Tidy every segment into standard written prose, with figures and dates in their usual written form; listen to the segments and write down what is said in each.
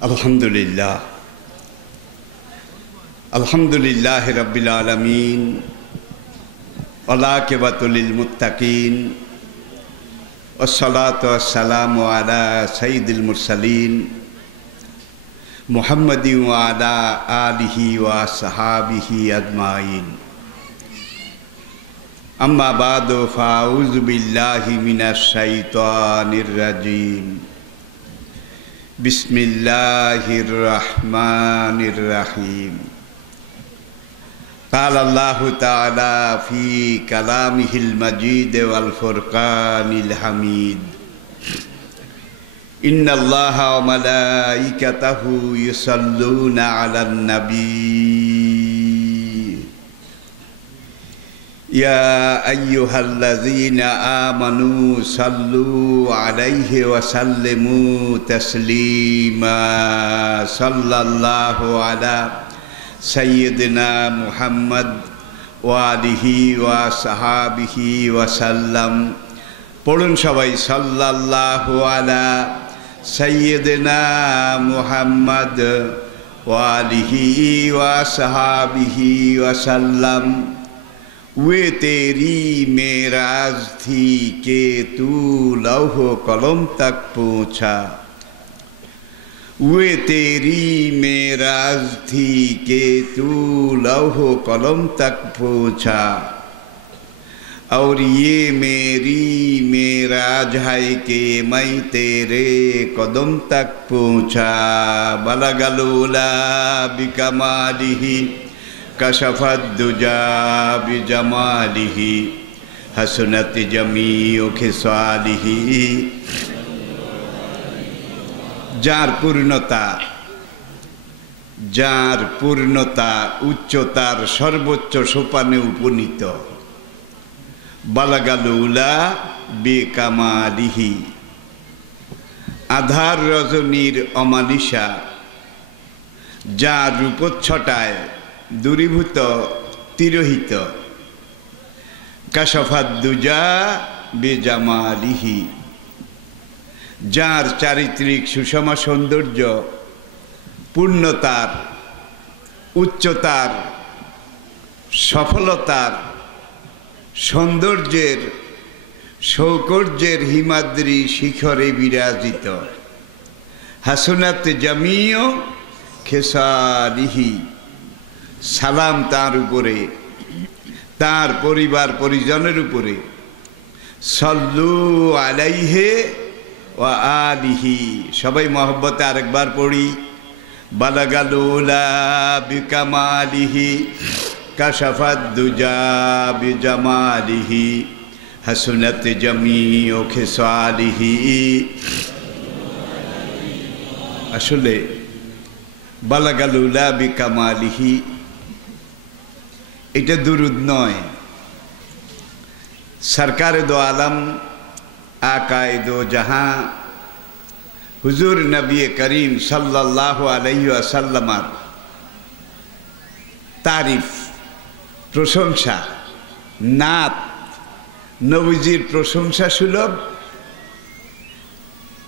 আলহামদুলিল্লাহ আলহামদুলিল্লাহ রাব্বিল আলামিন ওয়াল আকিবাতুল লিল মুত্তাকিন ওয়াসসালাতু ওয়াসসালামু আলা সাইয়্যিদিল মুরসালিন মুহাম্মাদিন ওয়া আলা আলিহি ওয়া আসহাবিহি আজমাইন আম্মা বাদু ফাউযু বিল্লাহি মিনাশ শাইতানির রাজিম বিসমিল্লাহির রহমানির রহিম قال الله تعالى في كلامه المجيد والفرقان الحميد إن الله وملائكته يصلون على النبي يا أيها الذين آمنوا صلوا عليه وسلموا تسليما صلى الله على سيدنا محمد وآله وصحابه وسلم পড়ুন সবাই সাল্লাল্লাহু আলা সাইয়্যিদিনা মুহাম্মদ ওয়া আলিহি ওয়া সাহাবিহি ওয়া সাল্লাম वे तेरी मेराज थी के तू लौह कलम तक पहुँचा वे तेरी मेराज थी के तू लौह कलम तक पहुँचा और ये मेरी मेराज है कि मैं तेरे कदम तक पहुँचा बलगल उला बिकमालिही कशफत दुजा बिजमालिही हसनत जमीउ खिसालिही যার পূর্ণতা উচ্চতার সর্বোচ্চ সোপানে উপনীত বালাগাল উলা বিকামালিহি আধার রজনীর অমানিসা যার রূপচ্ছটায় দূরীভূত তিরোহিত কাশফাত দুজা বিজামালিহি যার চারিত্রিক সুষমা সৌন্দর্য পূর্ণতার উচ্চতার সফলতার সৌন্দর্যের সৌকর্যের হিমাদ্রি শিখরে বিরাজিত হাসনাত জামিও খেসারিহি সালাম তার উপরে তার পরিবার পরিজনের উপরে সল্লু আলাইহে ওয়া আলিহি সবাই মহব্বতে আরেকবার পড়ি বালাগাল উলা বিকামালিহি কাশাফাত দুজা বিজামালিহি হাসনাত জামিউ খিসালিহি আসলে বালাগাল উলা বিকামালিহি এটা দুরুদ নয় সরকারে দো আলম आकाए दो जहां हुजूर नबी करीम सल्लल्लाहु अलैहि वसल्लमार तारीफ प्रशंसा नात नबीजिर प्रशंसा सुलभ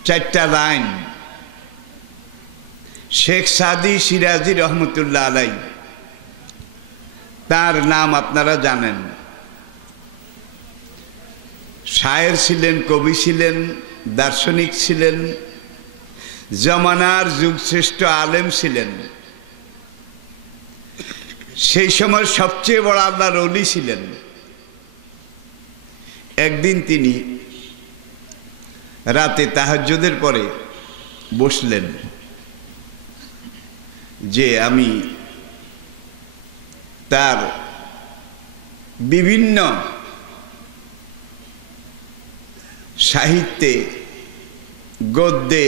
चारटा लाइन शेख सादी सिराजी रहमतुल्लाह आলাই तार नाम আপনারা জানেন शायर छिलेन कवि छिलेन दार्शनिक छिलेन जमानार जुगश्रेष्ठ आलेम छिलेन सेई समय सबचेये बड़ आल्लाहर ओली छिलेन एकदिन तिनी राते ताहाज्जुदेर परे बसलेन जे आमी तार विभिन्न साहित्ये गद्ये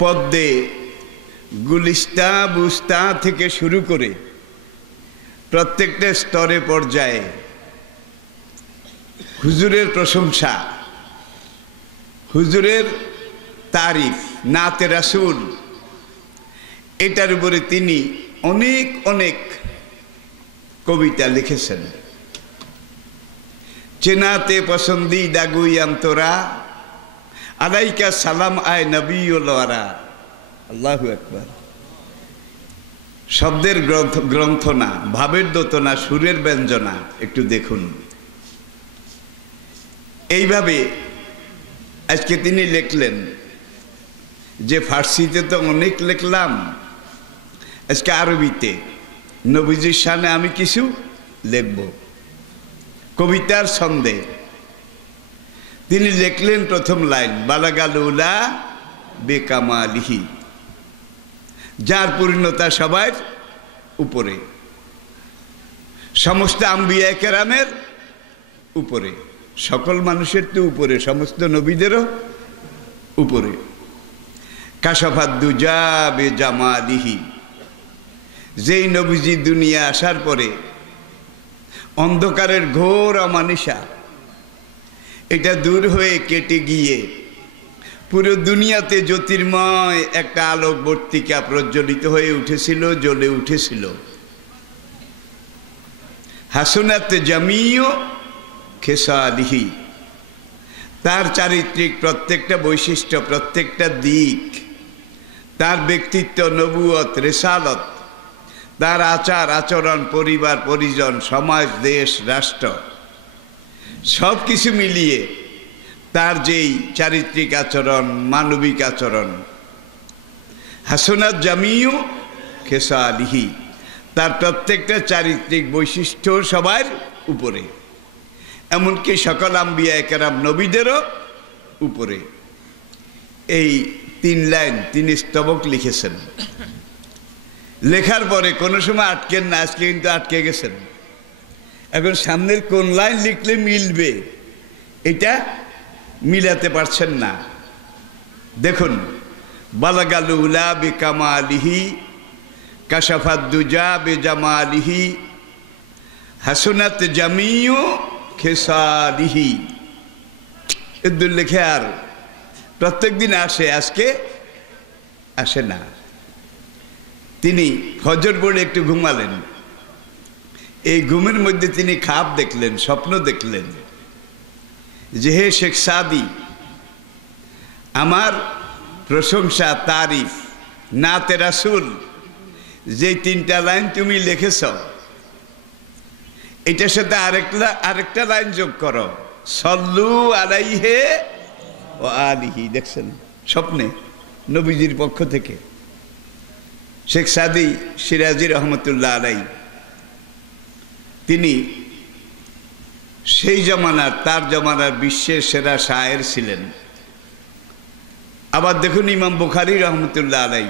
पद्ये गुलिस्ता बुस्ता थेके शुरू करे प्रत्येकटा स्तरे पर्याये हुजूरेर प्रशंसा हुजूरेर तारीफ नाते रासूल एटार उपरे तिनी अनेक अनेक कविता लिखेছেন চেনাতে পছন্দিদা গুইয়াম তোরা আলাইকা সালাম আয় নবীউল ওয়ারা আল্লাহু আকবার। শব্দের গ্রন্থ না, ভাবের দোতনা, সুরের ব্যঞ্জনা। একটু দেখুন, এইভাবে আজকে তিনি লিখলেন যে ফার্সিতে তো অনেক লিখলাম, আজকে আরবিতে নবীজির শানে আমি কিছু লিখব। কবিতার ছন্দে তিনি লিখলেন প্রথম লাইন, বালাগাল উলা বেকামালিহি, যার পূর্ণতা সবার উপরে, সমস্ত আম্বিয়া কেরামের উপরে, সকল মানুষের তো উপরে, সমস্ত নবীদেরও উপরে। কাশাফাত দুজা বেজামালিহি, যেই নবীজি দুনিয়া আসার পরে অন্ধকারের ঘোর অমানিসা এটা দূর হয়ে কেটে গিয়ে পুরো দুনিয়াতে জ্যোতির্ময় একটা আলোকবর্তিকা প্রজ্বলিত হয়ে উঠেছিল, জ্বলে উঠেছিল। হাসনাত জামিও খেসালিহি, তার চারিত্রিক প্রত্যেকটা বৈশিষ্ট্য, প্রত্যেকটা দিক, তার ব্যক্তিত্ব, নবুয়ত, রেসালত, তার আচার আচরণ, পরিবার পরিজন, সমাজ, দেশ, রাষ্ট্র, সব কিছু মিলিয়ে তার যেই চারিত্রিক আচরণ, মানবিক আচরণ, হাসনাত জামিউ খেসালিহি, তার প্রত্যেকটা চারিত্রিক বৈশিষ্ট্য সবার উপরে, এমনকি সকল আম্বিয়া কেরাম নবীদেরও উপরে। এই 3 লাইন তিনি স্তবক লিখেছেন। লেখার পরে কোনো সময় আটকেন না, আজকে কিন্তু আটকে গেছেন। এখন সামনের কোন লাইন লিখলে মিলবে এটা মিলাতে পারছেন না। দেখুন, বালাগাল উলা বিকামালিহি, কাশাফাত দুজা বেজামালিহি, হাসনাত জামিউ খেসালিহি। এদুল লেখে আর প্রত্যেক দিন আসে, আজকে আসে না। তিনি ফজর পড়ে একটু ঘুমালেন, এই ঘুমের মধ্যে তিনি খাব দেখলেন, স্বপ্ন দেখলেন যে হে শেখ সাদি, আমার প্রশংসা, তারিফ, নাতে রাসূল, যে 3টা লাইন তুমি লিখেছ এটার সাথে আরেকটা লাইন যোগ করো, সল্লু আলাইহে ও আলিহি। দেখছেন স্বপ্নে নবীজির পক্ষ থেকে শেখ সাদি সিরাজি রহমতুল্লাহ আলাই, তিনি সেই জমানার, তার জমানার বিশ্বের সেরা শায়ের ছিলেন। আবার দেখুন ইমাম বুখারী রহমতুল্লাহ আলাই,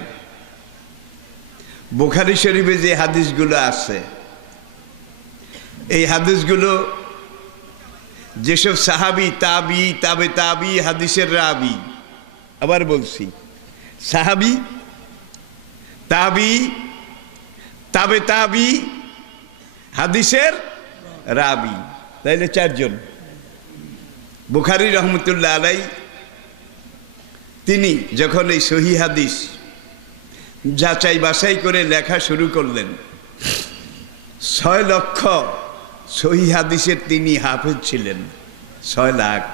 বুখারী শরীফে যে হাদিসগুলো আছে, এই হাদিসগুলো যেসব সাহাবি, তাবি, তাবে তাবি, হাদিসের রাবি, আবার বলছি সাহাবি, তাবি, তাবে তাবি, হাদিসের রাবি, তাইলে 4 জন। বুখারী রহমতুল্লাহ আলাই তিনি যখন এই সহি হাদিস যাচাই বাছাই করে লেখা শুরু করলেন, 6 লক্ষ সহি হাদিসের তিনি হাফেজ ছিলেন, 6 লাখ।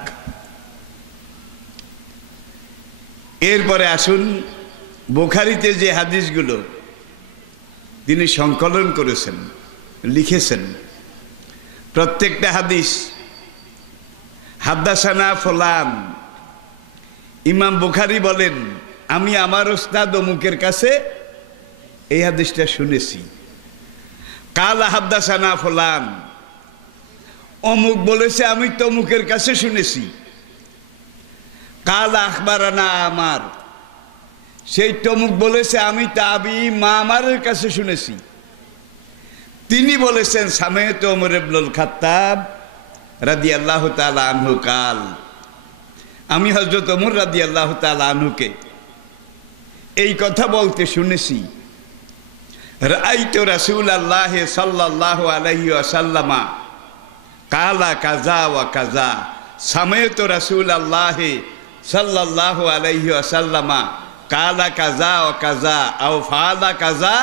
এরপরে আসুন বুখারীতে যে হাদিসগুলো তিনি সংকলন করেছেন, লিখেছেন, প্রত্যেকটা হাদিস হাদ্দাসানা ফুলান, ইমাম বুখারী বলেন আমি আমার ওস্তাদ অমুকের কাছে এই হাদিসটা শুনেছি। কালা হাদ্দাসানা ফুলান, অমুক বলেছে আমি তমুকের কাছে শুনেছি। কালা আখবারানা আমার, সেই তমুক বলেছে আমি তাবি মামারের কাছে শুনেছি। তিনি বলেছেন সামেত ওমর ইবনুল খাত্তাব রাদিয়াল্লাহু তাআলা আনহু কাল, আমি হযরত ওমর রাদিয়াল্লাহু তাআলা আনহুকে এই কথা বলতে শুনেছি। রাআইতু রাসূলুল্লাহ সাল্লাল্লাহু আলাইহি ওয়াসাল্লামা কালা কাযা ওয়া কাযা, সামেত রাসূলুল্লাহ সাল্লাল্লাহু আলাইহি ওয়াসাল্লামা কালা কাযা ওয়া কাযা আও ফাআলা কাযা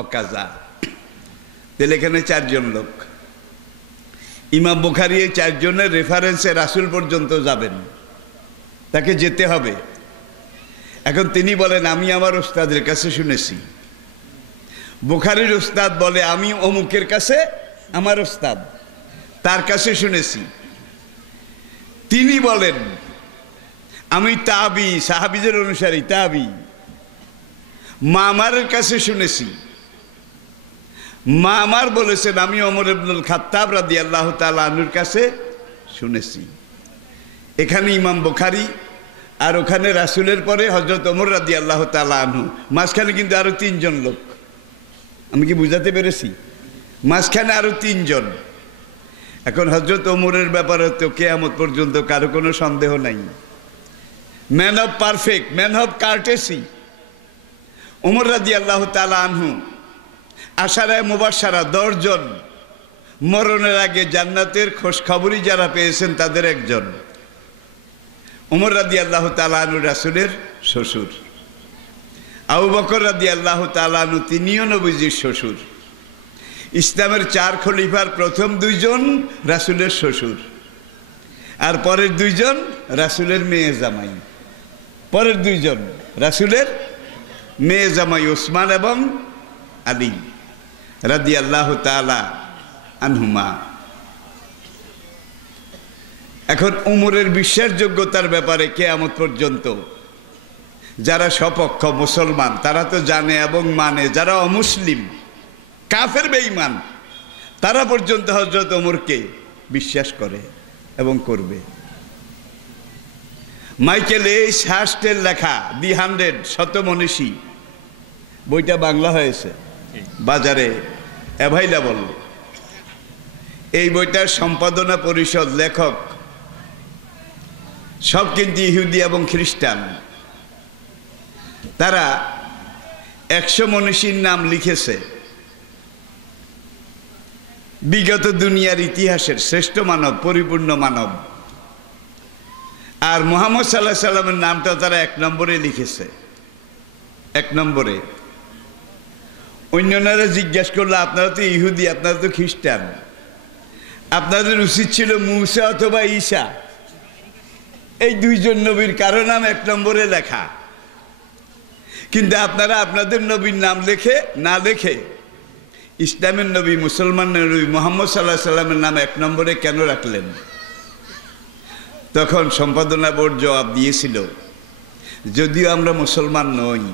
ও কাযা। তাহলে এখানে 4 জন লোক। ইমাম বুখারী এই 4 জনের রেফারেন্সে রাসূল পর্যন্ত যাবেন, তাকে যেতে হবে। এখন তিনি বলেন আমি আমার ওস্তাদের কাছে শুনেছি। বুখারীর ওস্তাদ বলে আমি অমুকের কাছে, আমার ওস্তাদ তার কাছে শুনেছি। তিনি বলেন আমি তাবি, সাহাবীদের অনুসারী তাবি, মামারের কাছে শুনেছি। মামার বলেছেন আমি ওমর ইবনুল খাত্তাব রাদিয়াল্লাহু তাআলা আনহুর কাছে শুনেছি। এখানে ইমাম বুখারী আর ওখানে রাসূলের পরে হযরত ওমর রাদিয়াল্লাহু তাআলা আনহু, মাঝখানে কিন্তু আরো তিনজন লোক। আমি কি বুঝাতে পেরেছি? মাঝখানে আরো তিনজন। এখন হযরত ওমরের ব্যাপারে তো কিয়ামত পর্যন্ত কারো কোনো সন্দেহ নাই। Man of perfect, man of courtesy Omar রাদিয়াল্লাহু তাআলা আনহু। আশারায়ে মুবাশশারা 10 জন, মরণের আগে জান্নাতের খোঁজ খবরই যারা পেয়েছেন তাদের একজন। ওমর রাদিয়াল্লাহু তাআলা আনহু রাসূলের শ্বশুর, আবু বকর রাদিয়াল্লাহু তাআলা আনহু তিনিও নবীজির শ্বশুর। ইসলামের 4 খলিফার প্রথম 2 জন রাসূলের শ্বশুর, আর পরের 2 জন রাসূলের মেয়ে জামাই। পরের 2 জন রাসূলের মেয়ে জামাই ওসমান এবং আলী রাদিয়াল্লাহু তাআলা আনহুমা। এখন উমরের বিশ্বাসযোগ্যতার ব্যাপারে কিয়ামত পর্যন্ত যারা সপক্ষ মুসলমান তারা তো জানে এবং মানে, যারা অমুসলিম কাফের বেঈমান তারা পর্যন্ত হযরত ওমরকে বিশ্বাস করে এবং করবে। মাইকেল এইচ হার্স্টের লেখা দি 100 শতমনীষী বইটা বাংলা হয়েছে, বাজারে অ্যাভাইলেবল। এই বইটার সম্পাদনা পরিষদ, লেখক সব কিন্তু ইহুদি এবং খ্রিস্টান। তারা 100 মনীষীর নাম লিখেছে, বিগত দুনিয়ার ইতিহাসের শ্রেষ্ঠ মানব, পরিপূর্ণ মানব। আর মুহাম্মদ সাল্লাল্লাহু আলাইহি সাল্লামের নামটা তারা 1 নম্বরে লিখেছে, 1 নম্বরে। অন্যরা জিজ্ঞাসা করলো আপনারা তো ইহুদি, আপনারা তো খ্রিস্টান, আপনাদের উচিত ছিল মূসা অথবা ঈসা, এই 2 জন নবীর কারো নাম 1 নম্বরে লেখা। কিন্তু আপনারা আপনাদের নবীর নাম না লেখে ইসলামের নবী, মুসলমানের নবী মুহাম্মদ সাল্লাল্লাহু আলাইহি সাল্লামের নাম 1 নম্বরে কেন রাখলেন? তখন সম্পাদনা বোর্ড জবাব দিয়েছিল, যদিও আমরা মুসলমান নই,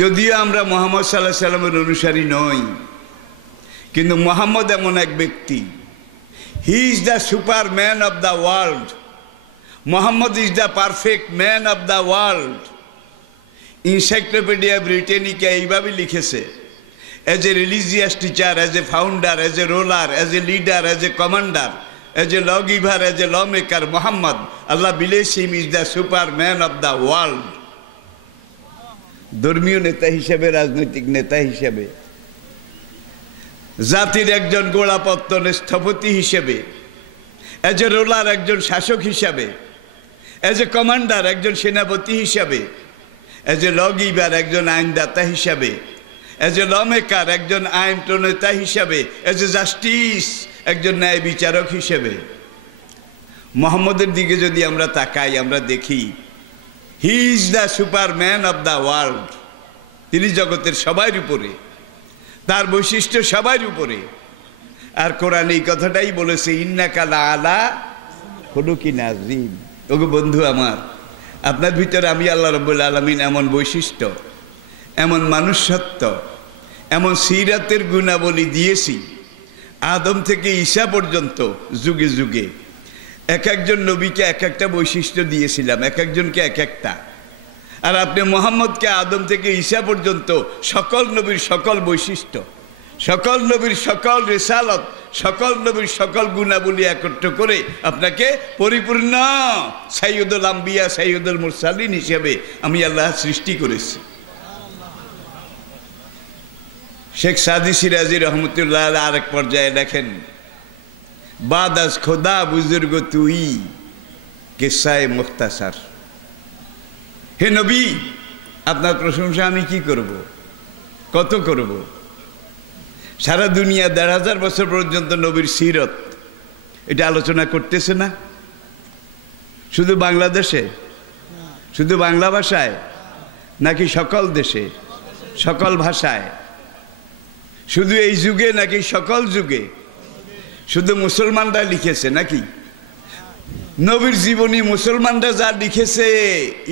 যদিও আমরা মুহাম্মদ সাল্লাল্লাহু আলাইহি সাল্লামের অনুসারী নই, কিন্তু মুহাম্মদ এমন এক ব্যক্তি, he is the superman of the world. Muhammad is the perfect man of the world. Encyclopaedia Britannica এইভাবে লিখেছে, as a religious teacher, as a founder, as a ruler, as a leader, as a commander, as a lawgiver, as a lawmaker, Muhammad, Allah bless him, is the superman of the world. ধর্মীয় নেতা হিসেবে, রাজনৈতিক নেতা হিসেবে, জাতির একজন গোড়াপত্তন স্থপতি হিসেবে, এজ এ রুলার একজন শাসক হিসাবে, এজ এ কমান্ডার একজন সেনাপতি হিসাবে, এজ এ লগিভার একজন আইনদাতা হিসাবে, এজ এ লমেকার একজন আইন প্রণেতা হিসাবে, এজ এ জাস্টিস একজন ন্যায় বিচারক হিসেবে মোহাম্মদের দিকে যদি আমরা তাকাই, আমরা দেখি হি is the superman of the world. তিনি জগতের সবার উপরে, তার বৈশিষ্ট্য সবার উপরে। আর কোরআন এই কথাটাই বলেছে, ইন্নাকা লাআলা খুলুকিন আযীম। ওগো বন্ধু আমার, আপনার ভিতরে আমি আল্লাহ রাব্বুল আলামিন এমন বৈশিষ্ট্য, এমন মানুষত্ব, এমন সিরাতের গুণাবলী দিয়েছি, আদম থেকে ঈসা পর্যন্ত যুগে যুগে এক একজন নবীকে এক একটা বৈশিষ্ট্য দিয়েছিলাম, এক একজনকে এক একটা। আর আপনি মুহাম্মদকে আদম থেকে ঈসা পর্যন্ত সকল নবীর সকল বৈশিষ্ট্য, সকল নবীর সকল রিসালত, সকল নবীর সকল গুণাবলী একত্র করে আপনাকে পরিপূর্ণ সাইয়্যিদুল আম্বিয়া, সাইয়্যিদুল মুরসালিন হিসেবে আমি আল্লাহ সৃষ্টি করেছি। শেখ সাদি সিরাজি রহমতুল্লাহ আলাইহি আরেক পর্যায়ে লেখেন, বাদ আজ খোদা বুজুর্গ তুই কিসায়ে মুখতাসার। হে নবী, আপনার প্রশংসা আমি কি করব, কত করব? সারা দুনিয়া ১৫০০ বছর পর্যন্ত নবীর সিরত এটা আলোচনা করতেছে না, শুধু বাংলাদেশে, শুধু বাংলা ভাষায় নাকি সকল দেশে, সকল ভাষায়? শুধু এই যুগে নাকি সকল যুগে? শুধু মুসলমানরা লিখেছে নাকি? নবীর জীবনী মুসলমানরা যা লিখেছে,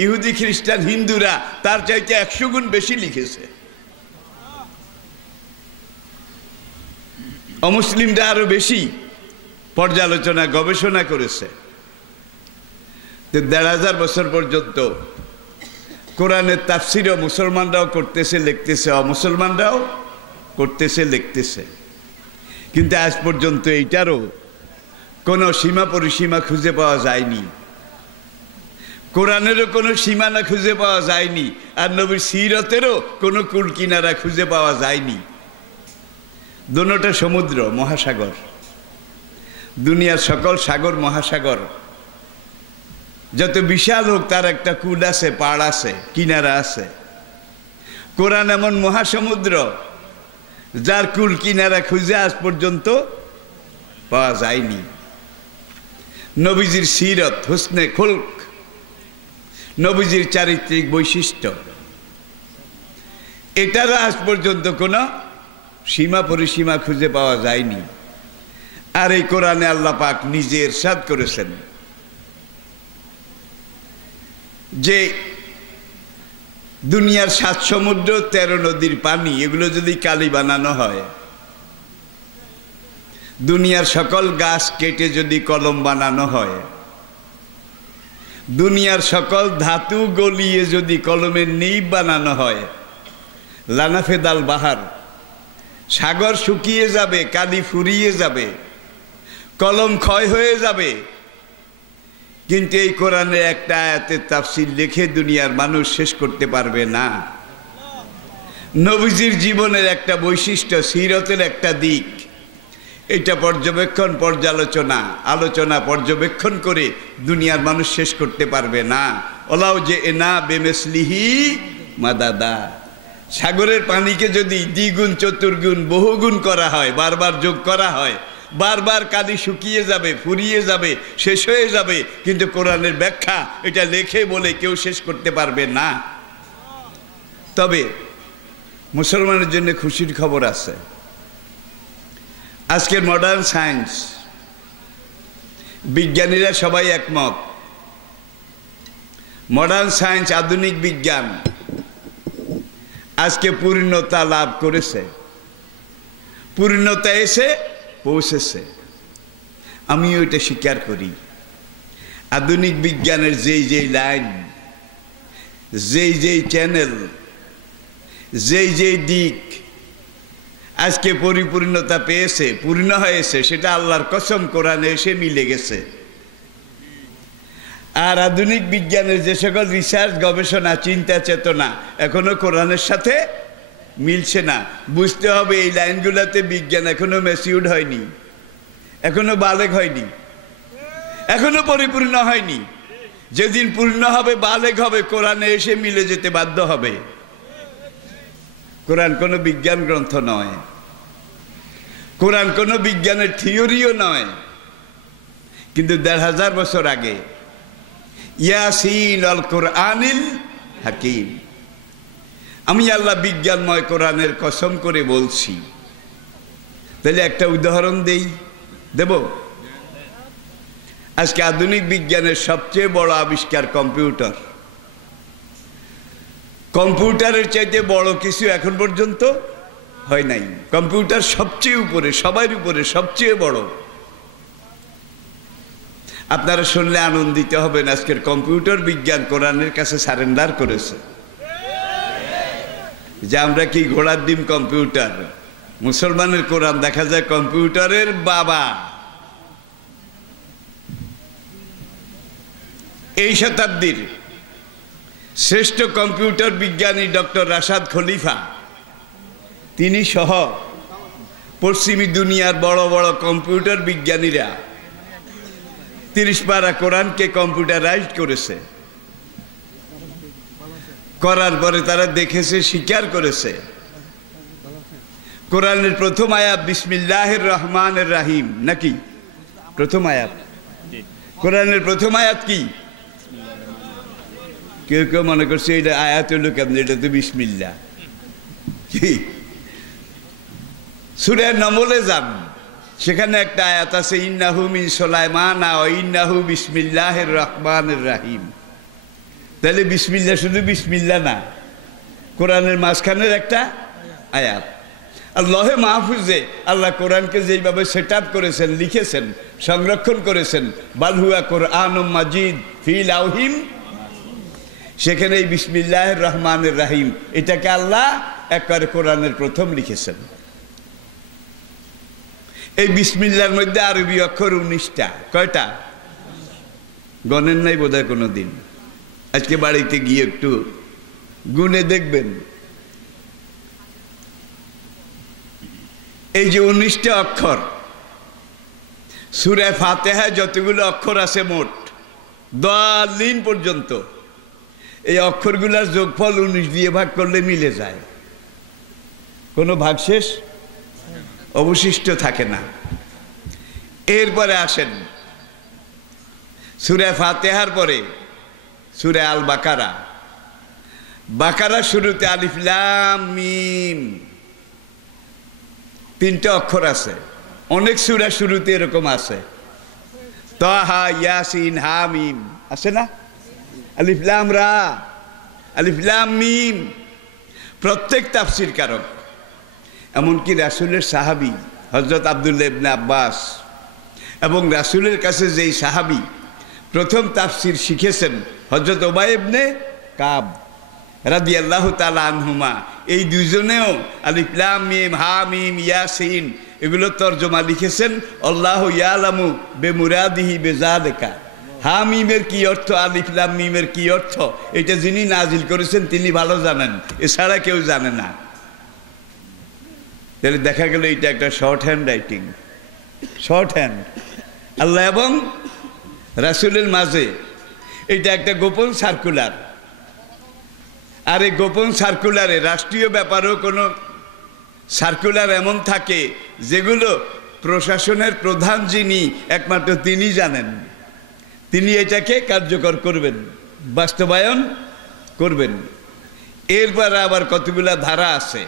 ইহুদি খ্রিস্টান হিন্দুরা তার চাইতে 100 গুণ বেশি লিখেছে। অমুসলিমরা আরো বেশি পর্যালোচনা গবেষণা করেছে। 1500 বছর পর্যন্ত কোরআনের তাফসিরও মুসলমানরাও করতেছে, লিখতেছে, অমুসলমানরাও করতেছে, লিখতেছে। কিন্তু আজ পর্যন্ত এইটারও কোনো সীমা পরিসীমা খুঁজে পাওয়া যায়নি। কোরআনেরও কোনো সীমানা খুঁজে পাওয়া যায়নি, আর নবীর সিরতেরও কোনো কুল কিনারা খুঁজে পাওয়া যায়নি। দুটোটা সমুদ্র, মহাসাগর, দুনিয়ার সকল সাগর মহাসাগর যত বিশাল হোক তার একটা কুল আছে, পাড় আছে, কিনারা আছে। কোরআন এমন মহাসমুদ্র যার কুল কিনারা খুঁজে আজ পর্যন্ত পাওয়া যায়নি। নবীজির সিরত, হুসনে খুলক, নবীজির চারিত্রিক বৈশিষ্ট্য, এটার আজ পর্যন্ত কোনো সীমা পরিসীমা খুঁজে পাওয়া যায়নি। আর এই কোরআনে আল্লাহ পাক নিজে ইরশাদ করেছেন যে দুনিয়ার 7 সমুদ্র 13 নদীর পানি এগুলো যদি কালি বানানো হয়, দুনিয়ার সকল গাছ কেটে যদি কলম বানানো হয়, দুনিয়ার সকল ধাতু গলিয়ে যদি কলমের নিব বানানো হয়, লানাফেদাল বাহার, সাগর শুকিয়ে যাবে, কালি ফুরিয়ে যাবে, কলম ক্ষয় হয়ে যাবে, কিন্তু এই কোরআনের একটা আয়াতের তাফসীর লিখে দুনিয়ার মানুষ শেষ করতে পারবে না। নবীজির জীবনের একটা বৈশিষ্ট্য, সিরতের একটা দিক, এটা পর্যবেক্ষণ, পর্যালোচনা, আলোচনা, পর্যবেক্ষণ করে দুনিয়ার মানুষ শেষ করতে পারবে না। ওলাও যে এনা বেমেসলিহি মাদাদা, সাগরের পানিকে যদি দ্বিগুণ চতুর্গুণ বহুগুণ করা হয়, বারবার যোগ করা হয়, বারবার কালি শুকিয়ে যাবে, ফুরিয়ে যাবে, শেষ হয়ে যাবে, কিন্তু কোরআনের ব্যাখ্যা এটা লেখে বলে কেউ শেষ করতে পারবে না। তবে মুসলমানের জন্য খুশির খবর আছে। আজকের মডার্ন সায়েন্স, বিজ্ঞানীরা সবাই একমত, মডার্ন সায়েন্স, আধুনিক বিজ্ঞান আজকে পূর্ণতা লাভ করেছে, পূর্ণতা এসে পৌঁছেছে। আমিও এটা স্বীকার করি। আধুনিক বিজ্ঞানের যেই যেই লাইন, যেই যেই চ্যানেল, যেই যেই দিক আজকে পরিপূর্ণতা পেয়েছে, পূর্ণ হয়েছে, সেটা আল্লাহর কসম কোরআনে এসে মিলে গেছে। আর আধুনিক বিজ্ঞানের যে সকল রিসার্চ, গবেষণা, চিন্তা চেতনা এখনো কোরআনের সাথে মিলছে না। বুঝতে হবে এই লাইনগুলোতে বিজ্ঞান এখনো ম্যাচিউরড হয়নি, এখনো বালেগ হয়নি, এখনো পরিপূর্ণ হয়নি। যেদিন পূর্ণ হবে, বালেগ হবে, কোরআনে এসে মিলে যেতে বাধ্য হবে। কোরআন কোনো বিজ্ঞান গ্রন্থ নয়, কোরআন কোনো বিজ্ঞানের থিওরিও নয়, কিন্তু 1500 বছর আগে ইয়াসিন আল কোরআনিল হাকিম, আমি আল্লাহ বিজ্ঞানময় কোরআনের কসম করে বলছি। তাহলে একটা উদাহরণ দেব। আজকে আধুনিক বিজ্ঞানের সবচেয়ে বড় আবিষ্কার কম্পিউটার। কম্পিউটারের চাইতে বড় কিছু এখন পর্যন্ত হয় নাই। কম্পিউটার সবচেয়ে উপরে, সবার উপরে, সবচেয়ে বড়। আপনারা শুনলে আনন্দিত হবেন, আজকের কম্পিউটার বিজ্ঞান কোরআনের কাছে সারেন্ডার করেছে। যে আমরা কি ঘোড়ার ডিম কম্পিউটার, মুসলমানের কোরআন দেখা যায় কম্পিউটারের বাবা। এই শতাব্দীর শ্রেষ্ঠ কম্পিউটার বিজ্ঞানী ডক্টর রাশাদ খলিফা, তিনি সহ পশ্চিমী দুনিয়ার বড় বড় কম্পিউটার বিজ্ঞানীরা 30 পারা কোরআনকে কম্পিউটারাইজড করেছে। করার পরে তারা দেখেছে, স্বীকার করেছে, কোরআনের প্রথম আয়াত বিসমিল্লাহির রহমানির রহিম নাকি? প্রথম আয়াত, কোরআনের প্রথম আয়াত কি? কেউ কেউ মনে করছে এটা আয়াত হলো কেমন, এটা তো বিসমিল্লাহ। কি সূরা নমলে যান, সেখানে একটা আয়াত আছে ইন্নাহু মিন সুলাইমান ওয়া ইন্নাহু বিসমিল্লাহির রহমানির রহিম। তাহলে বিসমিল্লাহ শুধু বিসমিল্লাহ না, কোরআনের মাঝখানের একটা আয়াত। আর লহে মাহফুজে আল্লাহ কোরআনকে যেইভাবে সেট আপ করেছেন, লিখেছেন, সংরক্ষণ করেছেন, বালহুয়া কোরআনুম মাজিদ ফি লাউহিম, সেখানে এই বিসমিল্লাহির রহমানির রহিম এটাকে আল্লাহ একবারে কোরআনের প্রথম লিখেছেন। এই বিসমিল্লার মধ্যে আরবি অক্ষর 19টা। কয়টা গণেন নাই বোধহয় কোনো দিন? আজকে বাড়িতে গিয়ে একটু গুনে দেখবেন। এই যে 19টা অক্ষর, সূরা ফাতিহায় যতগুলো অক্ষর আছে মোট দালিন পর্যন্ত, এই অক্ষরগুলোর যোগফল 19 দিয়ে ভাগ করলে মিলে যায়, কোনো ভাগশেষ অবশিষ্ট থাকে না। এরপরে আসেন সূরা ফাতিহার পরে সূরা আল বাকারা। বাকারা শুরুতে আলিফ লাম মিম 3টা অক্ষর আছে। অনেক সূরা শুরুতে এরকম আছে, তাহা ইয়াসিন হামিম আছে না, আলিফ লাম রা, আলিফ লাম মিম। প্রত্যেক তাফসীর কারক, এমনকি রাসূলের সাহাবী হযরত আব্দুল্লাহ ইবনে আব্বাস এবং রাসূলের কাছে যেই সাহাবী প্রথম তাফসীর শিখেছেন হযরত উবাই ইবনে কাব রাদিয়াল্লাহু তাআলা আনহুমা, এই দুইজনেও আলিফ লাম মিম হা মিম ইয়াসিন এগুলো তরজমা লিখেছেন আল্লাহু ইয়ালামু বিমুরাদিহি বিযালিকা। হা মিমের কি অর্থ, আলিফ লাম মিমের কি অর্থ, এটা যিনি নাজিল করেছেন তিনি ভালো জানেন, এছাড়া কেউ জানে না। তাহলে দেখা গেল এটা একটা shorthand writing, shorthand আল্লাহ এবং রাসূলের মাঝে। এটা একটা গোপন সার্কুলার। আর এই গোপন সার্কুলারে রাষ্ট্রীয় ব্যাপারেও কোনো সার্কুলার এমন থাকে যেগুলো প্রশাসনের প্রধান যিনি একমাত্র তিনি জানেন, তিনি এটাকে কার্যকর করবেন, বাস্তবায়ন করবেন। এরপরে আবার কতগুলা ধারা আছে,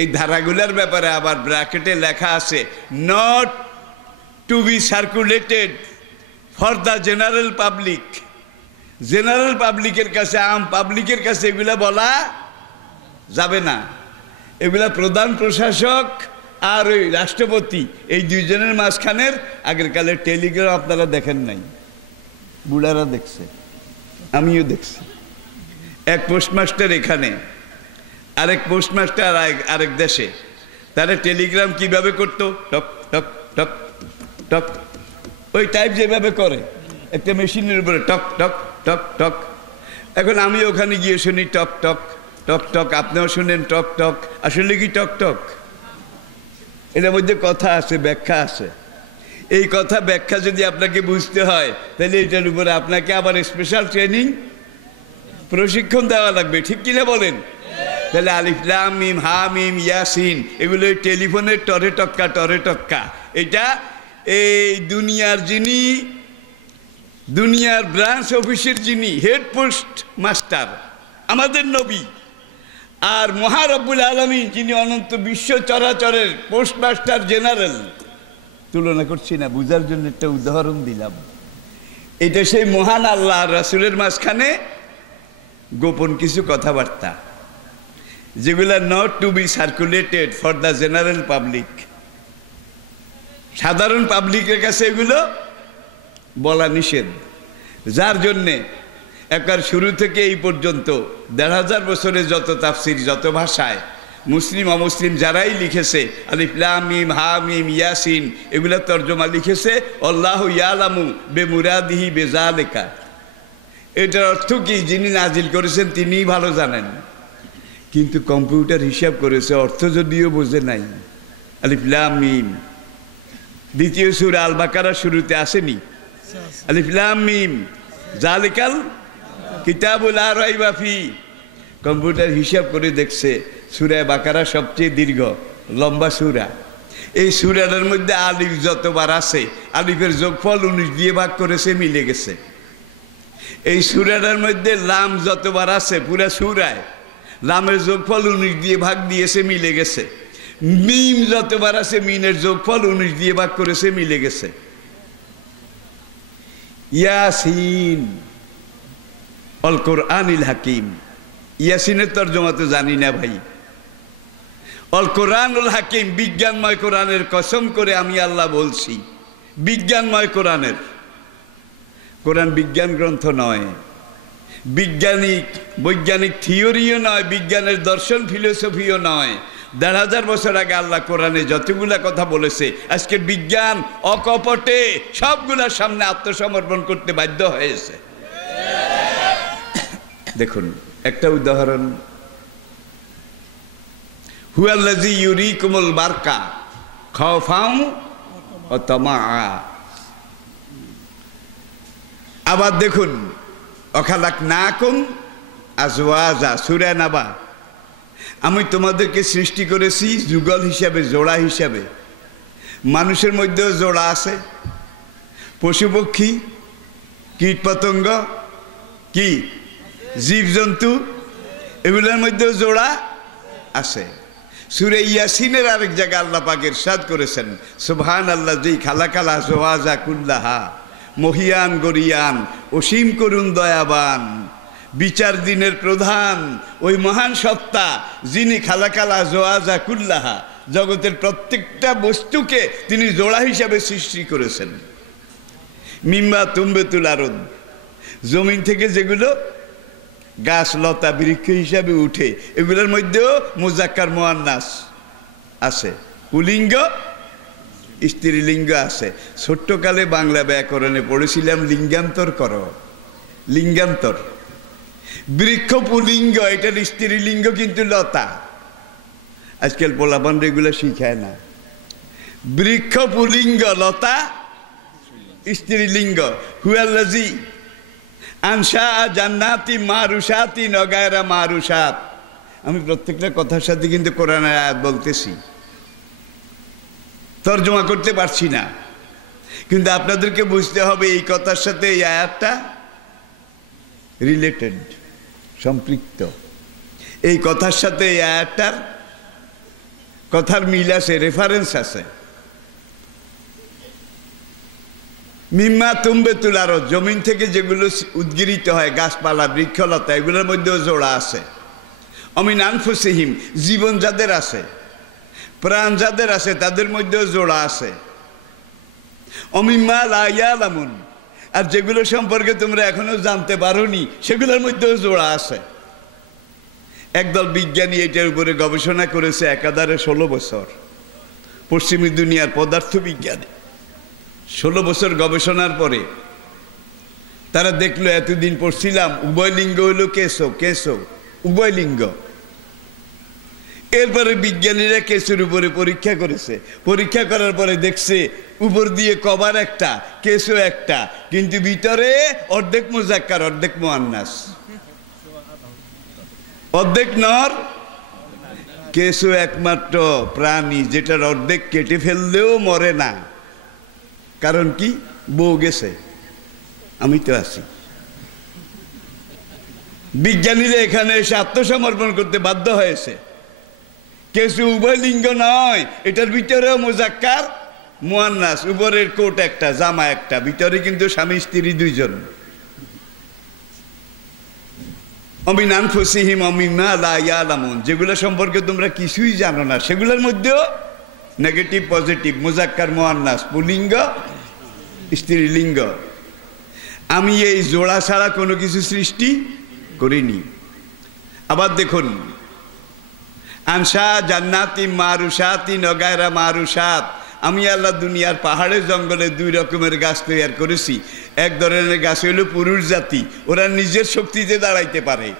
এই ধারাগুলোর ব্যাপারে আবার ব্র্যাকেটে লেখা আছে not to be circulated for the general public. General পাবলিকের কাছে, আম পাবলিকের কাছে এগুলা বলা যাবে না। এগুলা প্রধান প্রশাসক আর ওই রাষ্ট্রপতি, এই দুইজনের মাঝখানের। আগের কালের টেলিগ্রাম আপনারা দেখেন নাই, বুড়ারা দেখছে, আমিও দেখছি। এক পোস্টমাস্টার এখানে, আরেক পোস্টমাস্টার আরেক দেশে, তারা টেলিগ্রাম কিভাবে করতো, টক টক টক টক, ওই টাইপ যেভাবে করে একটা মেশিনের উপরে টক টক টক টক। এখন আমি ওখানে গিয়ে শুনি টক টক টক টক, আপনিও শুনেন টক টক। আসলে কি টক টক? এটার মধ্যে কথা আছে, ব্যাখ্যা আছে। এই কথা ব্যাখ্যা যদি আপনাকে বুঝতে হয় তাহলে এটার উপরে আপনাকে আবার স্পেশাল ট্রেনিং, প্রশিক্ষণ দেওয়া লাগবে, ঠিক কিনা বলেন? তাহলে আলিফ লাম মিম হা মিম ইয়াসিন এগুলো টেলিফোনের টরে টক্কা টরে টক্কা। এটা এই দুনিয়ার যিনি, দুনিয়ার ব্রাঞ্চ অফিসের যিনি হেড পোস্ট মাস্টার আমাদের নবী, আর মহারব্বুল আলামিন যিনি অনন্ত বিশ্ব চরাচরের পোস্টমাস্টার জেনারেল। তুলনা করছি না, বুঝার জন্য একটা উদাহরণ দিলাম। এটা সেই মহান আল্লাহ আর রাসূলের মাঝখানে গোপন কিছু কথাবার্তা, যেগুলা not to be circulated for the general public. সাধারণ পাবলিকের কাছে এগুলো বলা নিষেধ। যার জন্যে একবার শুরু থেকে এই পর্যন্ত ১৫০০ বছরে যত তাফসির, যত ভাষায় মুসলিম অমুসলিম যারাই লিখেছে আলিফ লাম মিম হা মিম ইয়াসিন এগুলা তর্জমা লিখেছে আল্লাহু ইয়ালামু বিমুরাদিহি বিযালিকা। এটার অর্থ কি? যিনি নাজিল করেছেন তিনিই ভালো জানেন। কিন্তু কম্পিউটার হিসাব করেছে, অর্থ যদিও বোঝে নাই। আলিফ লাম মিম, দ্বিতীয় সূরা আল বাকারা শুরুতে আসেনি? আলিফ লাম মিম যালিকাল কিতাবু লা রাইবা ফি। কম্পিউটার হিসাব করে দেখছে সূরা বাকারা সবচেয়ে দীর্ঘ লম্বা সূরা। এই সূরাটার মধ্যে আলিফ যতবার আছে আলিফের যোগফল 19 দিয়ে ভাগ করেছে, মিলে গেছে। এই সূরাটার মধ্যে লাম যতবার আছে পুরা সূরায় লামের যোগফল 19 দিয়ে ভাগ দিয়েছে, মিলে গেছে। মিম যতবার আছে মিনের যোগফল 19 দিয়ে ভাগ করেছে, মিলে গেছে। ইয়াসিন অল কোরআনিল হাকিম। ইয়াসিনের তর্জমা তো জানি না ভাই। অল কোরআনুল হাকিম, বিজ্ঞানময় কোরআনের কসম করে আমি আল্লাহ বলছি, বিজ্ঞানময় কোরআনের। কোরআন বিজ্ঞান গ্রন্থ নয়, বৈজ্ঞানিক থিওরিও নয়, বিজ্ঞানের দর্শন ফিলোসফিও নয়। ১,৫০০ বছর আগে আল্লাহ কোরআনে যতগুলা কথা বলেছে, আজকের বিজ্ঞান অকপটে সবগুলার সামনে আত্মসমর্পণ করতে বাধ্য হয়েছে। দেখুন একটা উদাহরণ, হুয়াল্লাযী ইউরিকুমুল বারকা খাওফাও ওয়া তামাআ। আবার দেখুন অখালাকনাকুম আজওয়াজা, সূরা নাবা। আমি তোমাদেরকে সৃষ্টি করেছি যুগল হিসাবে, জোড়া হিসাবে। মানুষের মধ্যেও জোড়া আছে, পশু পক্ষী, কীট পতঙ্গ, কি জীবজন্তু, এগুলোর মধ্যেও জোড়া আছে। সূরা ইয়াসিনের আরেক জায়গায় আল্লাহ পাক ইরশাদ করেছেন, সুবহানাল্লাযী খালাকাল আজওয়াজা কুল্লাহা, মহিয়ান গরিয়ান অসীম করুণ দয়াবান বিচার দিনের প্রধান ওই মহান সত্তা যিনি খালাকাল আজওয়াজা কুল্লাহা, জগতের প্রত্যেকটা বস্তুকে তিনি জোড়া হিসাবে সৃষ্টি করেছেন। মিম্মা তুম্বেতুল আরদ, জমিন থেকে যেগুলো গাছ লতা বৃক্ষ হিসাবে উঠে, এগুলোর মধ্যেও মুজাক্কার মুআন্নাস আছে, পুলিঙ্গ স্ত্রীলিঙ্গ আছে। ছোট্টকালে বাংলা ব্যাকরণে পড়েছিলাম লিঙ্গান্তর করো, লিঙ্গান্তর। বৃক্ষ পুলিঙ্গ, এটার স্ত্রীলিঙ্গ কিন্তু লতা। আজকাল পোলাপান এগুলো শিখায় না। বৃক্ষ পুলিঙ্গ, লতা স্ত্রীলিঙ্গ। হুয়াল্লাযী আনশা জান্নাতি মারুশাতি নগায়রা মারুশাত। আমি প্রত্যেকটা কথার সাথে কিন্তু কোরআনের আয়াত বলতেছি, তর্জমা করতে পারছি না, কিন্তু আপনাদেরকে বুঝতে হবে এই কথার সাথে এই আয়াতটা রিলেটেড, সম্পৃক্ত। এই কথার সাথে এই আয়াতটার কথার মিল আছে, রেফারেন্স আছে। মিম্মা তুম্বেতুল আরদ, জমিন থেকে যেগুলো উদ্গীরিত হয়, গাছপালা বৃক্ষলতা, এগুলোর মধ্যেও জোড়া আছে। অমিন আনফুসিহিম, জীবন যাদের আছে, প্রাণ যাদের আছে, তাদের মধ্যেও জোড়া আছে। অমিম্মা লা ইয়ালামুন, আর যেগুলো সম্পর্কে তোমরা এখনো জানতে পারোনি সেগুলোর মধ্যেও জোড়া আছে। একদল বিজ্ঞানী এটার উপরে গবেষণা করেছে একাধারে 16 বছর। পশ্চিমী দুনিয়ার পদার্থ বিজ্ঞানী 16 বছর গবেষণার পরে তারা দেখলো, এতদিন পড়ছিলাম উভয়লিঙ্গ হইল কেশো, কেশো উভয়লিঙ্গ। এরপরে বিজ্ঞানীরা কেসের উপরে পরীক্ষা করেছে, পরীক্ষা করার পরে দেখছে উপর দিয়ে কভার একটা, কেসও একটা, কিন্তু ভিতরে অর্ধেক মুজাক্কার অর্ধেক মুআন্নাস, অর্ধেক নর। কেসও একমাত্র প্রাণী যেটার অর্ধেক কেটে ফেললেও মরে না। কারণ কি? বউ গেছে, আমি তো আছি। বিজ্ঞানীরা এখানে এসে আত্মসমর্পণ করতে বাধ্য হয়েছে। কেসু উভয় লিঙ্গ নয়, এটার ভিতরেও মুজাক্কার মুআন্নাস, উপরের কোট একটা, জামা একটা, ভিতরে কিন্তু স্বামী স্ত্রী দুইজন। অমিন আনফুসিহিম অমিম্মা লা ইয়ালামুন, যেগুলো সম্পর্কে তোমরা কিছুই জানো না, সেগুলোর মধ্যেও নেগেটিভ পজিটিভ, মুজাক্কার মুআন্নাস, পুলিঙ্গ স্ত্রীলিঙ্গ। আমি এই জোড়া ছাড়া কোনো কিছু সৃষ্টি করিনি। আবার দেখুন, আনশা জান্নাতি মারুশাতি নগায়রা মারুশাত, আমি আল্লাহ দুনিয়ার পাহাড়ে জঙ্গলে 2 রকমের গাছ তৈরি করেছি। এক ধরনের গাছ হইল পুরুষ জাতি, ওরা নিজের শক্তিতে দাঁড়াইতে পারে।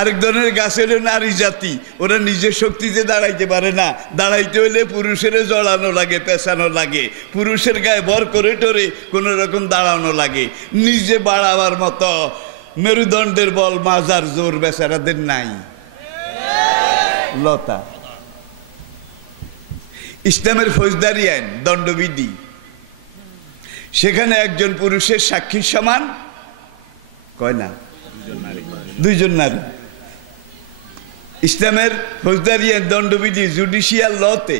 আরেক ধরনের গাছ হইল নারী জাতি, ওরা নিজের শক্তিতে দাঁড়াইতে পারে না। দাঁড়াইতে হইলে পুরুষের জড়ানো লাগে, পেছানো লাগে, পুরুষের গায়ে ভর করে টরে কোনো রকম দাঁড়ানো লাগে। নিজে বাড়াবার মতো মেরুদণ্ডের বল, মাজার জোর বেচারাদের নাই। লতা। ইসলামের ফৌজদারি আইন, দণ্ডবিধি, সেখানে একজন পুরুষের সাক্ষীর সমান কয় না, দুইজন নারী। ইসলামের ফৌজদারি দণ্ডবিধি জুডিশিয়াল লতে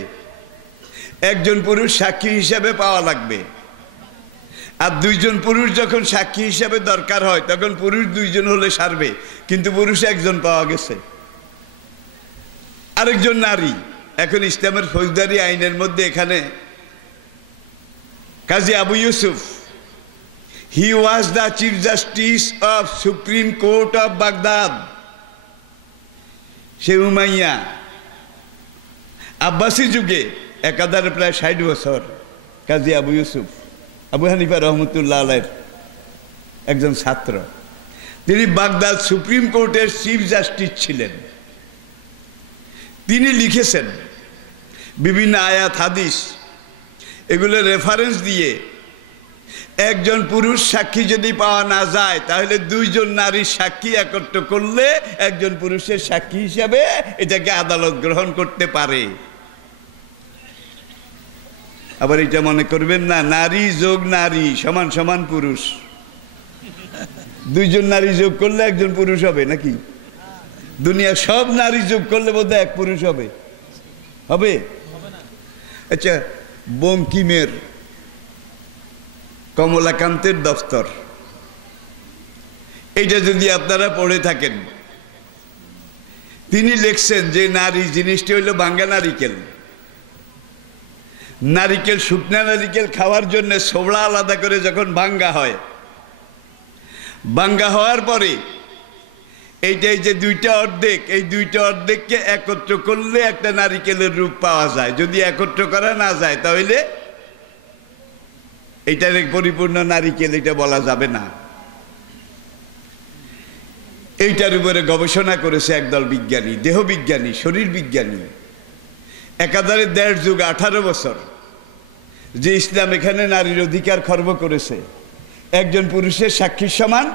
একজন পুরুষ সাক্ষী হিসাবে পাওয়া লাগবে, আর দুইজন পুরুষ যখন সাক্ষী হিসাবে দরকার হয় তখন পুরুষ দুইজন হলে সারবে, কিন্তু পুরুষ একজন পাওয়া গেছে, আরেকজন নারী। এখন ইসলামের ফৌজদারি আইনের মধ্যে এখানে Qazi Abu Yusuf, he was the chief justice of supreme court of Baghdad. সে উমাইয়া আব্বাসী যুগে একাধারে প্রায় 60 বছর কাজী আবু ইউসুফ আবু হানিফা রহমতুল্লাহ আলাইহির একজন ছাত্র। তিনি বাগদাদ সুপ্রিম কোর্টের চিফ জাস্টিস ছিলেন। তিনি লিখেছেন বিভিন্ন আয়াত হাদিস এগুলো রেফারেন্স দিয়ে একজন পুরুষ সাক্ষী যদি পাওয়া না যায় তাহলে দুইজন নারীর সাক্ষী একত্র করলে একজন পুরুষের সাক্ষী হিসাবে এটাকে আদালত গ্রহণ করতে পারে। আবার এটা মনে করবেন না নারী যোগ নারী সমান সমান পুরুষ, দুইজন নারী যোগ করলে একজন পুরুষ হবে নাকি? দুনিয়া সব নারী যোগ করলে বোধহয় এক পুরুষ হবে, হবে? আচ্ছা, বঙ্কিমের কমলাকান্তের দফতর এইটা যদি আপনারা পড়ে থাকেন, তিনি লিখছেন যে নারী জিনিসটি হইল ভাঙ্গা নারিকেল। নারিকেল, শুকনা নারিকেল খাওয়ার জন্য ছোবড়া আলাদা করে যখন ভাঙ্গা হয়, ভাঙ্গা হওয়ার পরে এইটাই যে দুইটা অর্ধেক, এই দুইটা অর্ধেককে একত্র করলে একটা নারিকেলের রূপ পাওয়া যায়। যদি একত্র করা না যায় তাহলে এইটার এক পরিপূর্ণ নারিকেল এটা বলা যাবে না। এইটার উপরে গবেষণা করেছে একদল বিজ্ঞানী, দেহ বিজ্ঞানী, শরীর বিজ্ঞানী, একাধারে 1.5 যুগ 18 বছর যে ইসলাম এখানে নারীর অধিকার খর্ব করেছে। একজন পুরুষের সাক্ষীর সমান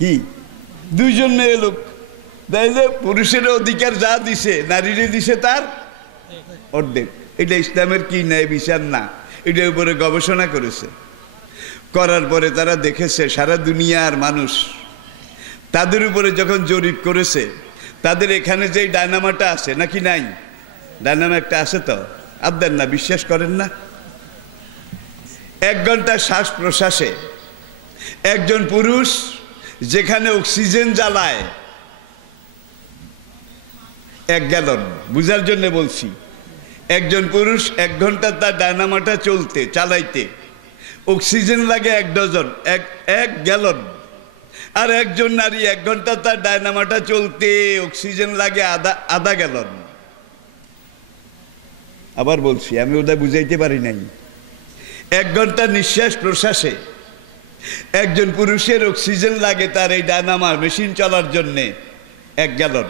কি দুইজন মেয়ে লোক, তাইলে পুরুষের অধিকার যা দিছে নারীরে দিছে তার অর্ধেক। এটা ইসলামের কি ন্যায় বিচার না, এটার উপরে গবেষণা করেছে। করার পরে তারা দেখেছে সারা দুনিয়ার মানুষ তাদের উপরে যখন জরিপ করেছে, তাদের এখানে যে ডায়নামাটা আছে নাকি নাই, ডায়নামা একটা আছে তো, আর দেন না, বিশ্বাস করেন না? 1 ঘন্টা শ্বাস প্রশ্বাসে একজন পুরুষ যেখানে অক্সিজেন জ্বালায় 1 গ্যালন, বুঝার জন্য বলছি, একজন পুরুষ 1 ঘন্টা তার ডায়নামাটা চলতে চালাইতে অক্সিজেন লাগে 1 ডজন, 1 গ্যালন। আর একজন নারী 1 ঘন্টা তার ডায়নামাটা চলতে অক্সিজেন লাগে আধা গ্যালন। আবার বলছি, আমি ওটা বুঝাইতে পারি নাই। 1 ঘন্টা নিঃশ্বাস প্রশ্বাসে একজন পুরুষের অক্সিজেন লাগে তার এই ডায়নামা মেশিন চলার জন্যে 1 গ্যালন,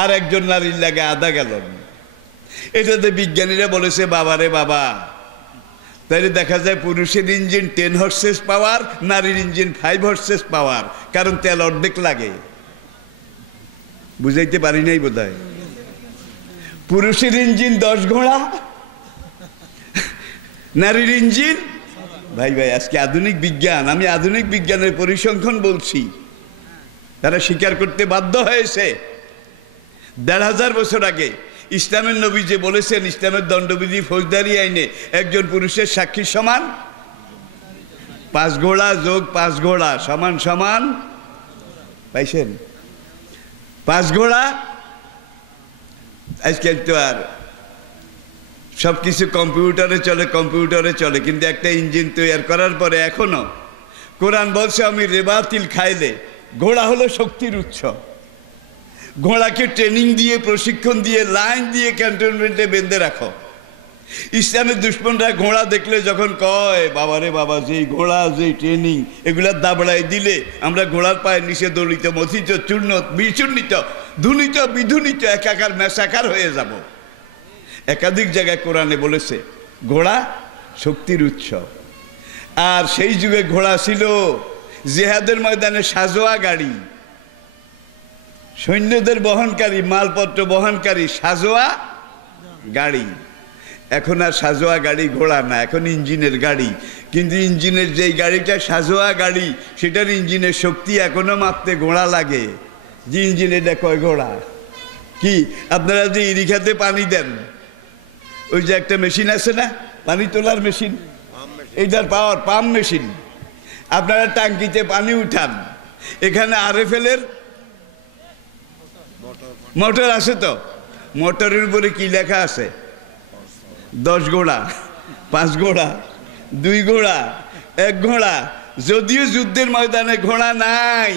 আর একজন নারীর লাগে আধা গ্যালন। এটাতে বিজ্ঞানীরা বলেছে বাবারে বাবা, তাইলে দেখা যায় পুরুষের ইঞ্জিন 10 হর্সেস পাওয়ার, নারীর ইঞ্জিন 5 হর্সেস পাওয়ার, কারণ তেল অর্ধেক লাগে। বুঝাইতে পারি নাই বোধহয়। পুরুষের ইঞ্জিন 10 ঘোড়া, নারীর ইঞ্জিন, ভাই ভাই আজকে আধুনিক বিজ্ঞান, আমি আধুনিক বিজ্ঞানের পরিসংখ্যান বলছি, তারা স্বীকার করতে বাধ্য হয়েছে। 1500 বছর আগে ইসলামের নবী যে বলেছেন ইসলামের দণ্ডবিধি ফৌজদারি আইনে একজন পুরুষের সাক্ষী সমান 5 ঘোড়া যোগ 5 ঘোড়া সমান সমান, পাইছেন? 5 ঘোড়া। আজকাল তো আর সব কিছু কম্পিউটারে চলে, কিন্তু একটা ইঞ্জিন তৈরি করার পরে এখনো কোরআন বলছে আমি রেবাতিল খাইলে, ঘোড়া হলো শক্তির উৎস। ঘোড়াকে ট্রেনিং দিয়ে, প্রশিক্ষণ দিয়ে, লাইন দিয়ে ক্যান্টনমেন্টে বেঁধে রাখো। ইসলামের দুশ্মনরা ঘোড়া দেখলে যখন কয় বাবারে বাবা, যেই ঘোড়া, যেই ট্রেনিং, এগুলা দাবড়াই দিলে আমরা ঘোড়ার পায়ের নিচে দলিত, মথিত, চূর্ণ, বিচূর্ণিত, ধুনিত, বিধুনিত, একাকার মেশাকার হয়ে যাব। একাধিক জায়গায় কোরআনে বলেছে ঘোড়া শক্তির উৎস। আর সেই যুগে ঘোড়া ছিল জিহাদের ময়দানে সাজোয়া গাড়ি, সৈন্যদের বহনকারী, মালপত্র বহনকারী সাজোয়া গাড়ি। এখন আর সাজোয়া গাড়ি ঘোড়া না, এখন ইঞ্জিনের গাড়ি। কিন্তু ইঞ্জিনের যেই গাড়িটা সাজোয়া গাড়ি, সেটার ইঞ্জিনের শক্তি এখনো মাপতে ঘোড়া লাগে। যে ইঞ্জিনের কয় ঘোড়া কি? আপনারা যে ইরিখাতে পানি দেন, ওই যে একটা মেশিন আছে না, পানি তোলার মেশিন, এইটার পাওয়ার পাম্প মেশিন। আপনারা টাঙ্কিতে পানি উঠান, এখানে RFL এর মোটর আছে, তো মোটরের উপরে কি লেখা আছে? 10 ঘোড়া, 5 ঘোড়া, 2 ঘোড়া, 1 ঘোড়া। যদিও যুদ্ধের ময়দানে ঘোড়া নাই,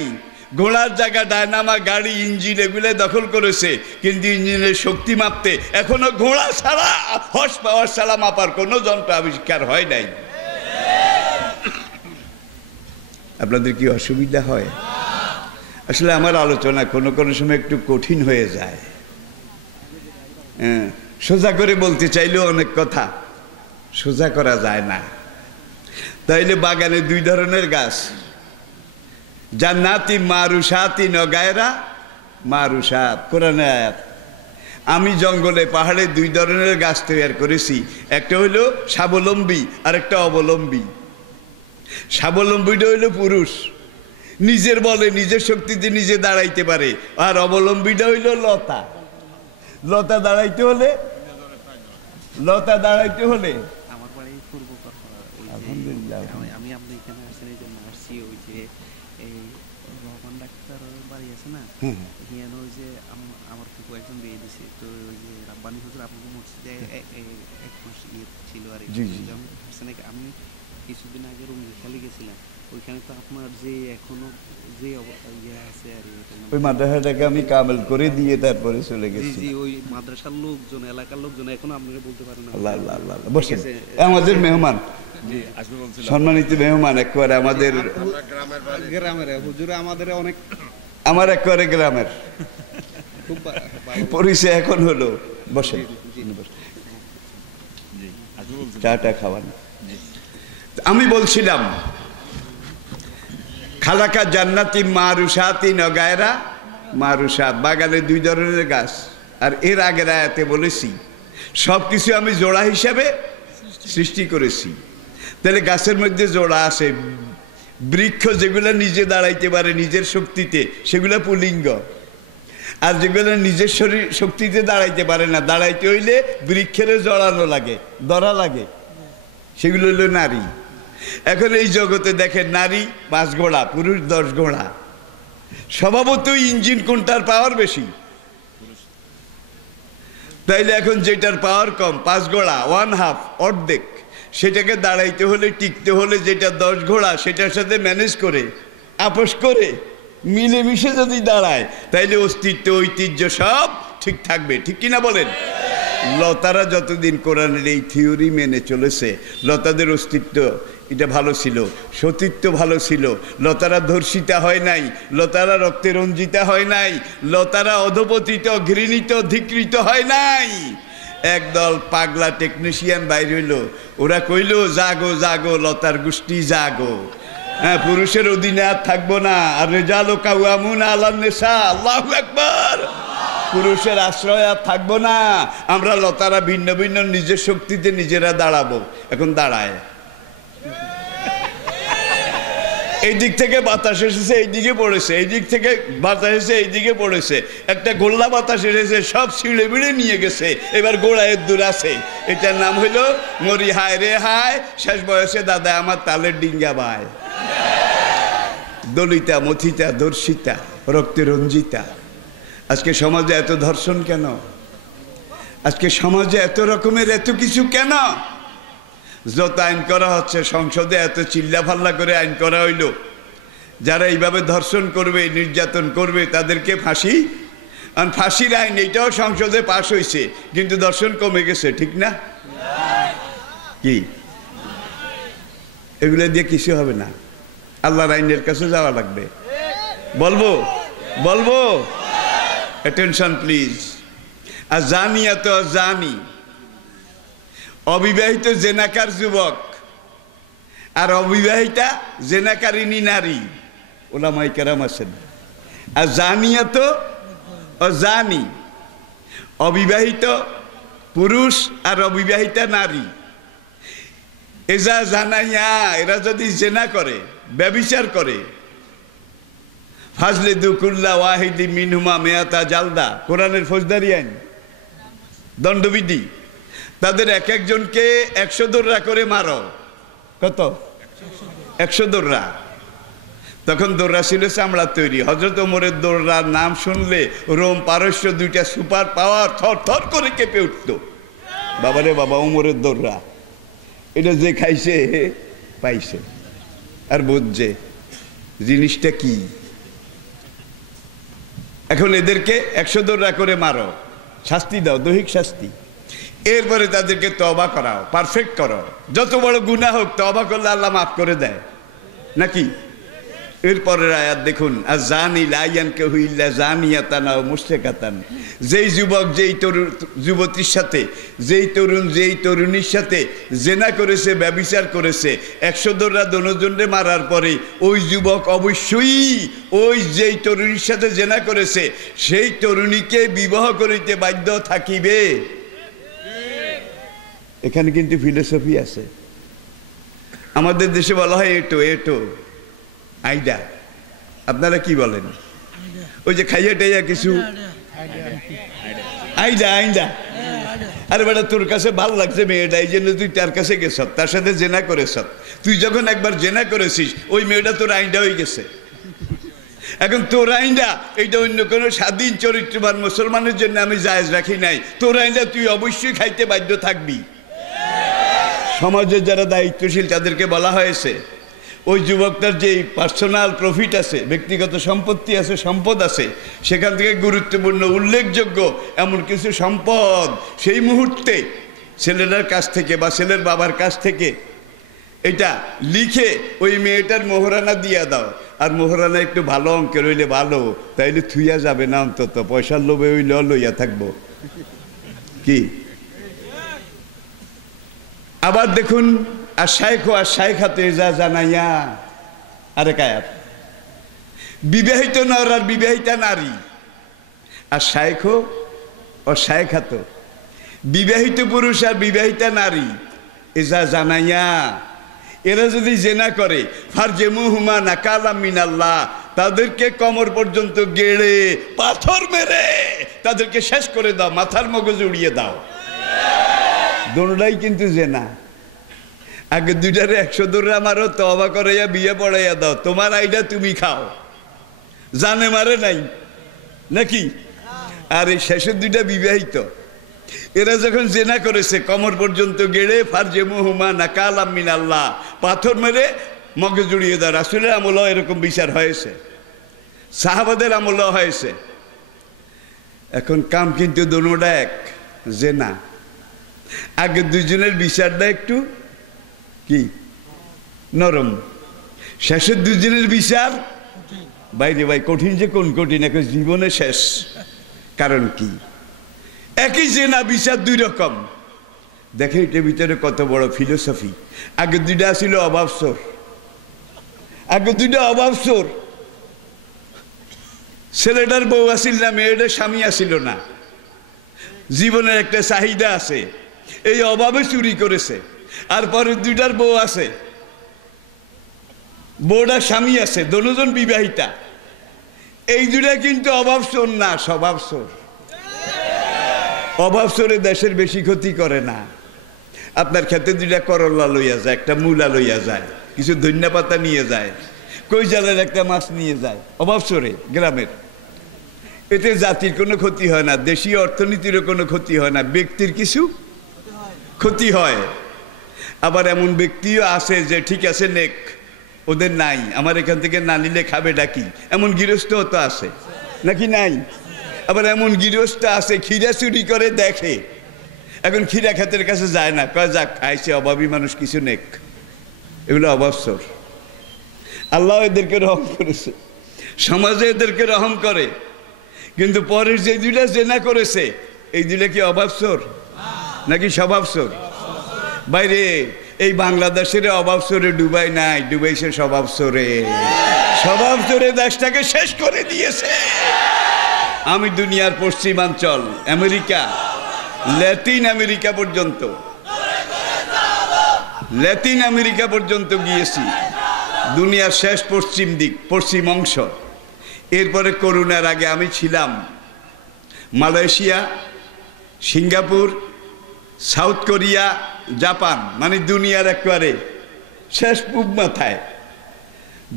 ঘোড়ার জায়গা ডায়নামা গাড়ি, ইঞ্জিন এগুলো দখল করেছে, কিন্তু ইঞ্জিনের শক্তি মাপতে এখনো ঘোড়া ছাড়া, হর্স পাওয়ার ছাড়া মাপার কোনো যন্ত্র আবিষ্কার হয় নাই। আপনাদের কি অসুবিধা হয়? আসলে আমার আলোচনা কোনো কোনো সময় একটু কঠিন হয়ে যায়। সোজা করে বলতে চাইলেও অনেক কথা সোজা করা যায় না। তাইলে বাগানে 2 ধরনের গাছ, জান্নাতি মারুসাতি নগায়রা মারুসাত, কোরআনের আয়াত। আমি জঙ্গলে পাহাড়ে 2 ধরনের গাছ তৈরি করেছি, একটা হইল স্বাবলম্বী আর একটা অবলম্বী। স্বাবলম্বীটা হইল পুরুষ, নিজের বলে নিজের শক্তিতে নিজে দাঁড়াইতে পারে। আর অবলম্বীটা হইল লতা। লতা দাঁড়াইতে হলে আমার বাড়ি পূর্ব আলহামদুলিল্লাহ। আমি আপনি এখানে আসেন এই জন্য আসছি, ওই যে এই রহমান ডাক্তার বাড়ি আছে না, এখানে ওই যে আমার ফুপু একজন বিয়ে দিছে, তো ওই যে রাব্বানি হুজুর আপনাকে মসজিদে 1 মাস ছিল। আর আমি কিছুদিন আগে রুমখালি গেছিলাম, ওইখানে তো আপনার যে এখনো যে ইয়ে আছে আর ওই মাদ্রাসাটাকে আমি কামেল করে দিয়ে তারপরে চলে গেছি। জি, ওই মাদ্রাসার লোকজন, এলাকার লোকজন এখনো আপনাকে বলতে পারেন না। আল্লাহ আল্লাহ আল্লাহ। বসেন, আমাদের মেহমান, সম্মানিত মেহমান, একবারে আমাদের গ্রামের হুজুর, আমাদের অনেক, আমার একবারে গ্রামের পরিচয় এখন হলো। বসেন, চাটা খাওয়ান। আমি বলছিলাম খালাকা জান্নাতি মারুসাতি নগায়রা মারুসাত, বাগানে 2 ধরনের গাছ। আর এর আগের আয়াতে বলেছি সব কিছু আমি জোড়া হিসাবে সৃষ্টি করেছি। তাহলে গাছের মধ্যে জোড়া আছে। বৃক্ষ যেগুলো নিজে দাঁড়াইতে পারে নিজের শক্তিতে, সেগুলো পুলিঙ্গ। আর যেগুলো নিজের শরীর শক্তিতে দাঁড়াইতে পারে না, দাঁড়াইতে হইলে বৃক্ষের জড়ানো লাগে, ধরা লাগে, সেগুলো হলো নারী। এখন এই জগতে দেখেন, নারী 5 ঘোড়া, পুরুষ 10 ঘোড়া। স্বভাবতই ইঞ্জিন কোনটার পাওয়ার বেশি? তাইলে এখন যেটার পাওয়ার কম, 5 ঘোড়া, 1/2, অর্ধেক, সেটাকে দাঁড়াইতে হলে, টিকতে হলে যেটা 10 ঘোড়া, সেটার সাথে ম্যানেজ করে, আপোষ করে, মিলেমিশে যদি দাঁড়ায়, তাইলে অস্তিত্ব, ঐতিহ্য সব ঠিক থাকবে। ঠিক কিনা বলেন? লতারা যতদিন কোরআনের এই থিওরি মেনে চলেছে, লতাদের অস্তিত্ব এটা ভালো ছিল, সতীত্ব ভালো ছিল। লতারা ধর্ষিতা হয় নাই, লতারা রক্তে রঞ্জিতা হয় নাই, লতারা অধপতিত, ঘৃণিত, ধিকৃত হয় নাই। একদল পাগলা টেকনিশিয়ান বাইর হইল, ওরা কইল জাগো জাগো লতার গোষ্ঠী জাগো, হ্যাঁ, পুরুষের অধীনে আর থাকবো না। আর রেজালো কাওয়ামুনা আলান নিসা, আল্লাহু আকবার। পুরুষের আশ্রয় আর থাকবো না, আমরা লতারা ভিন্ন ভিন্ন নিজের শক্তিতে নিজেরা দাঁড়াবো। এখন দাঁড়ায়, এই দিক থেকে বাতাস এসেছে এই দিকে পড়েছে, এই দিক থেকে বাতাস এসেছে এই দিকে পড়েছে, একটা গোল্লা বাতাস এসেছে, সব ছিঁড়ে বিড়ে নিয়ে গেছে। এবার গোড়ায় দূর আছে, এটার নাম হইল মরি হায় রে হায়, শেষ বয়সে দাদা আমার তালের ডিঙ্গা বায়। দলিতা, মথিতা, ধর্ষিতা, রক্তে রঞ্জিতা। আজকে সমাজে এত ধর্ষণ কেন? আজকে সমাজে এত রকমের এত কিছু কেন? যত আইন করা হচ্ছে, সংসদে এত চিল্লাফাল্লা করে আইন করা হইল, যারা এইভাবে ধর্ষণ করবে, নির্যাতন করবে, তাদেরকে ফাঁসি। আর ফাঁসির আইন এইটাও সংসদে পাশ হয়েছে, কিন্তু ধর্ষণ কমে গেছে, ঠিক না? কি এগুলো দিয়ে কিছু হবে না, আল্লাহর আইনের কাছে যাওয়া লাগবে। বলবো বলবো অ্যাটেনশন প্লিজ। আর জানিয়া তো জানি, অবিবাহিত জেনাকার যুবক আর অবিবাহিতা জেনাকারিনী নারী, ওলামায়ে কেরাম আছেন। আর জানিয়া তো জানি, অবিবাহিত পুরুষ আর অবিবাহিতা নারী, এজা জানাইয়া এরা যদি জেনা করে, ব্যভিচার করে, ফাজলে দুকুল্লা ওয়াহিদি মিনহুমা মেয়াতা জালদা, কোরআনের ফৌজদারি আইন, দণ্ডবিধি, তাদের এক একজনকে 100 দোররা করে মারো। কত? 100 দোররা। তখন দোররা ছিল চামড়ার তৈরি। হযরত ওমরের দোররার নাম শুনলে রোম পারস্য দুইটা সুপার পাওয়ার থর থর করে কেঁপে উঠত। বাবারে বাবা, ওমরের দোররা, এটা যে খাইছে পাইছে, আর বুঝছে জিনিসটা কি। এখন এদেরকে 100 দোররা করে মারো, শাস্তি দাও, দৈহিক শাস্তি। এরপরে তাদেরকে তওবা করাও, পারফেক্ট করো। যত বড় গুনাহ হোক তওবা করলে আল্লাহ মাফ করে দেয় নাকি? এরপরের আয়াত দেখুন, আযানি লা ইয়ানকিহু ইল্লা যানিয়াতান আও মুশরিকাতান। যেই যুবক যেই যুবতীর সাথে, যেই তরুণ যেই তরুণীর সাথে জেনা করেছে, ব্যভিচার করেছে, 100 দোররা দোনোজনরে মারার পরে ওই যুবক অবশ্যই ওই যেই তরুণীর সাথে জেনা করেছে সেই তরুণীকে বিবাহ করিতে বাধ্য থাকিবে। এখানে কিন্তু ফিলোসফি আছে। আমাদের দেশে বলা হয় এটো এটো আইডা, আপনারা কি বলেন? ওই যে খাইয়া টাইয়া কিছু আইডা আইডা। আরে বেটা, তোর কাছে ভাল লাগছে মেয়েটা, এই জন্য তুই তার কাছে গেছ, তার সাথে জেনা করেছ। তুই যখন একবার জেনা করেছিস ওই মেয়েটা তোর আইডা হয়ে গেছে। এখন তোর আইনটা এইটা অন্য কোনো স্বাধীন চরিত্রবান মুসলমানের জন্য আমি জায়েজ রাখি নাই। তোর আইনটা তুই অবশ্যই খাইতে বাধ্য থাকবি। সমাজের যারা দায়িত্বশীল তাদেরকে বলা হয়েছে ওই যুবকটার যে পার্সোনাল প্রফিট আছে, ব্যক্তিগত সম্পত্তি আছে, সম্পদ আছে, সেখান থেকে গুরুত্বপূর্ণ উল্লেখযোগ্য এমন কিছু সম্পদ সেই মুহূর্তে ছেলেটার কাছ থেকে বা ছেলের বাবার কাছ থেকে এটা লিখে ওই মেয়েটার মোহরানা দিয়া দাও। আর মোহরানা একটু ভালো অঙ্কের হইলে ভালো, তাইলে থুইয়া যাবে না, অন্তত পয়সার লোভে হইলে লইয়া থাকবো কি। আবার দেখুন, আর শাইখ আর শাইখাতে যা জানাইয়া, আরেক আয়াত, বিবাহিত নর আর বিবাহিতা নারী, আর শাইখ ও শাইখাত, বিবাহিত পুরুষ আর বিবাহিতা নারী, এ যা জানাইয়া এরা যদি জেনা করে, ফারজেমুহুমা নাকালাম মিনাল্লাহ, তাদেরকে কমর পর্যন্ত গেড়ে পাথর মেরে তাদেরকে শেষ করে দাও, মাথার মগজ উড়িয়ে দাও। দোনোটাই কিন্তু জেনা। আগে দুইটারে 100 দোররা মারো, তওবা করাইয়া বিয়ে পড়াইয়া দাও, তোমার আইডা তুমি খাও, জানে মারে নাই নাকি? আর এই শেষের দুইটা বিবাহিত, এরা যখন জেনা করেছে কমর পর্যন্ত গেড়ে ফারজেমুহুমা নাকালাম মিনাল্লাহ, পাথর মেরে মগজ উড়িয়ে দাও। রাসূলের আমলেও এরকম বিচার হয়েছে, সাহাবাদের আমলেও হয়েছে। এখন কাম কিন্তু দোনোটা এক, জেনা। আগে দুজনের বিচারটা একটু কি নরম, শেষের দুজনের বিচার বাইরে ভাই কঠিন, যে কোন কঠিন, এখন জীবনে শেষ। কারণ কি? একই জেনা, বিচার দুই রকম। দেখে এটার ভিতরে কত বড় ফিলোসফি। আগে দুইটা ছিল অভাবসর, আগে দুইটা অভাবসর, ছেলেটার বউ আসিল না, মেয়েটার স্বামী আসিল না, জীবনের একটা চাহিদা আছে, এই অভাবে চুরি করেছে। আর পরে দুইটার বউ আছে, বউটার স্বামী আছে, দোনোজন বিবাহিতা। এই দুইটা কিন্তু অভাবসর না, স্বভাবসর। অভাবসরে দেশের বেশি ক্ষতি করে না। আপনার খেতে দুইটা করলা লইয়া যায়, একটা মূলা লইয়া যায়, কিছু ধনিয়া পাতা নিয়ে যায়, কই জালের একটা মাছ নিয়ে যায়, অভাবসরে গ্রামের। এতে জাতির কোনো ক্ষতি হয় না, দেশীয় অর্থনীতিরও কোনো ক্ষতি হয় না, ব্যক্তির কিছু ক্ষতি হয়। আবার এমন ব্যক্তিও আছে যে ঠিক আছে নেক, ওদের নাই, আমার এখান থেকে না নিলে খাবে ডাকি, এমন গৃহস্থও তো আছে নাকি নাই? আবার এমন গৃহস্থ আছে খিরা চুরি করে দেখে, এখন খিরা ক্ষেতের কাছে যায় না, কয় যাক খাইছে, অভাবী মানুষ, কিছু নেক। এগুলো অবসর। আল্লাহ এদেরকে রহম করেছে, সমাজে এদেরকে রহম করে। কিন্তু পরের যে দুইটা জেনা করেছে, এই দুইটা কি অভাবসর নাকি স্বভাবসর? বাইরে এই বাংলাদেশের অভাবসরে ডুবাই নাই, ডুবাইছে স্বভাবসরে। স্বভাবসরে দেশটাকে শেষ করে দিয়েছে। আমি দুনিয়ার পশ্চিমাঞ্চল, আমেরিকা, ল্যাটিন আমেরিকা পর্যন্ত, ল্যাটিন আমেরিকা পর্যন্ত গিয়েছি, দুনিয়ার শেষ পশ্চিম দিক, পশ্চিম অংশ। এরপরে করোনার আগে আমি ছিলাম Malaysia, Singapore, south Korea, Japan, মানে দুনিয়ার একেবারে শেষ পূব মাথায়।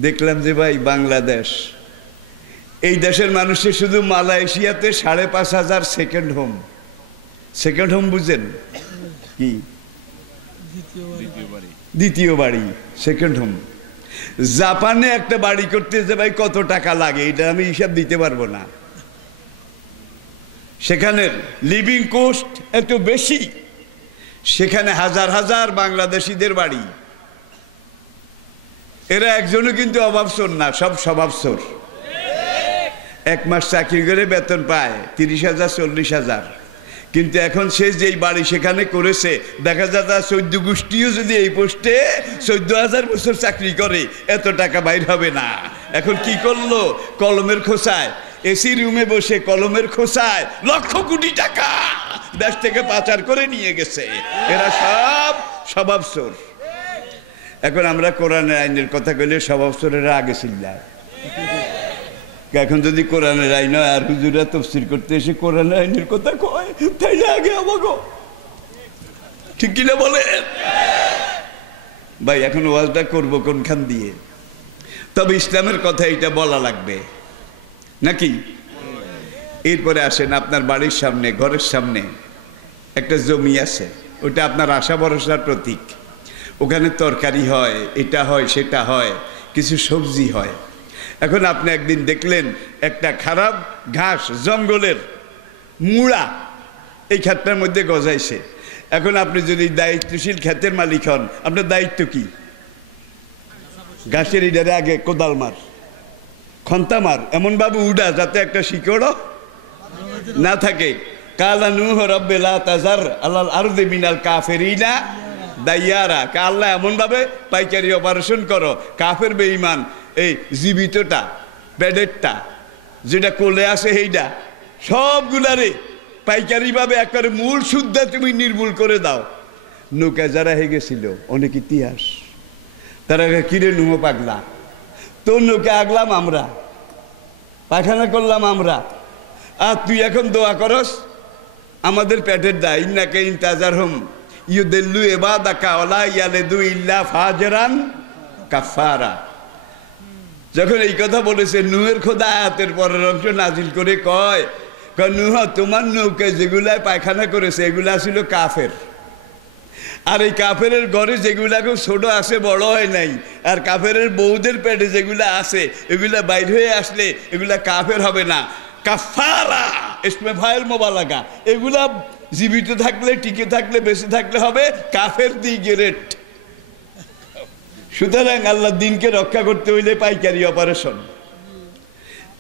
দেখলাম যে ভাই বাংলাদেশ, এই দেশের মানুষের শুধু মালয়েশিয়াতে 5,500 সেকেন্ড হোম। সেকেন্ড হোম বুঝেন কি? দ্বিতীয় বাড়ি, সেকেন্ড হোম। জাপানে একটা বাড়ি করতে যে ভাই কত টাকা লাগে এটা আমি হিসাব দিতে পারবো না। সেখানের লিভিং কস্ট এত বেশি, সেখানে হাজার হাজার বাংলাদেশিদের বাড়ি। এরা একজনও কিন্তু অভাবসোর না, সব স্বভাবসোর। 1 মাস চাকরি করে বেতন পায় 30,000 40,000, কিন্তু এখন সে যেই বাড়ি সেখানে করেছে, দেখা যায় তার 14 গোষ্ঠীও যদি এই পোস্টে 14,000 বছর চাকরি করে, এত টাকা বাইর হবে না। এখন কি করলো? কলমের খোসায়, এসি রুমে বসে কলমের খোসায় লক্ষ কোটি টাকা দেশ থেকে পাচার করে নিয়ে গেছে। এরা সব স্বভাবসোর। এখন আমরা কোরআনের আইনের কথা কইলে স্বভাবসোরেরা আগে চিল্লায়। এখন যদি কোরআনের আইন হয় আর হুজুরা তাফসীর করতে এসে কোরআনের আইনের কথা কয়, তাইলে আগে আমাকে ঠিক কিনা বলে ভাই? এখন ওয়াজটা করবো কোনখান দিয়ে? তবে ইসলামের কথা এটা বলা লাগবে নাকি? এরপরে আসেন, আপনার বাড়ির সামনে, ঘরের সামনে একটা জমি আছে, ওটা আপনার আশা ভরসার প্রতীক। ওখানে তরকারি হয়, এটা হয়, সেটা হয়, কিছু সবজি হয়। এখন আপনি একদিন দেখলেন একটা খারাপ ঘাস জঙ্গলের মুড়া এই ক্ষেতটার মধ্যে গজাইছে। এখন আপনি যদি দায়িত্বশীল ক্ষেতের মালিক হন, আপনার দায়িত্ব কি? ঘাসের ইডারে আগে কোদাল মার, খন্তা মার, এমনভাবে উড়া যাতে একটা শিকড়ও না থাকে। কালা নূহ রব্বে লা তাজার আলাল আরদি মিনাল কাফিরিনা দাইয়ারা। আল্লাহ এমনভাবে পাইকারি অপারেশন করো, কাফের বেঈমান এই জীবিতটা, প্যাডেটটা যেটা কোলে আসে, সেইটা সবগুলারে পাইকারিভাবে একবারে মূল শুদ্ধা তুমি নির্মূল করে দাও। নৌকা যারা হয়ে গেছিল অনেক ইতিহাস, তারা কিরে নুহ পাগলা, তোর নৌকা আগলাম আমরা, পায়খানা করলাম আমরা, আর তুই এখন দোয়া করস আমাদের পেটের দায়। ইন্নাকে ইন্তাজার হোম ইউদেল্লু এবাদাকা ওয়ালা ইয়ালেদু ইল্লা ফাজরান কাফারা। যখন এই কথা বলেছে, নূহের খোদা আয়াতের পরের অংশ নাজিল করে কয়, নূহ তোমার নৌকা যেগুলায় পায়খানা করেছে এগুলা ছিল কাফের, আর এই কাফের ঘরে যেগুলা খুব ছোট আছে, বড় হয় নাই, আর কাফের বউদের পেটে যেগুলা আছে এগুলা বাইর হয়ে আসলে এগুলা কাফের হবে না। কাফারা ইসমে ফাইল মোবালাগা, এগুলা জীবিত থাকলে, টিকে থাকলে, বেঁচে থাকলে হবে কাফের দি গ্রেট। সুতরাং আল্লাহ দিনকে রক্ষা করতে হইলে পাইকারি অপারেশন।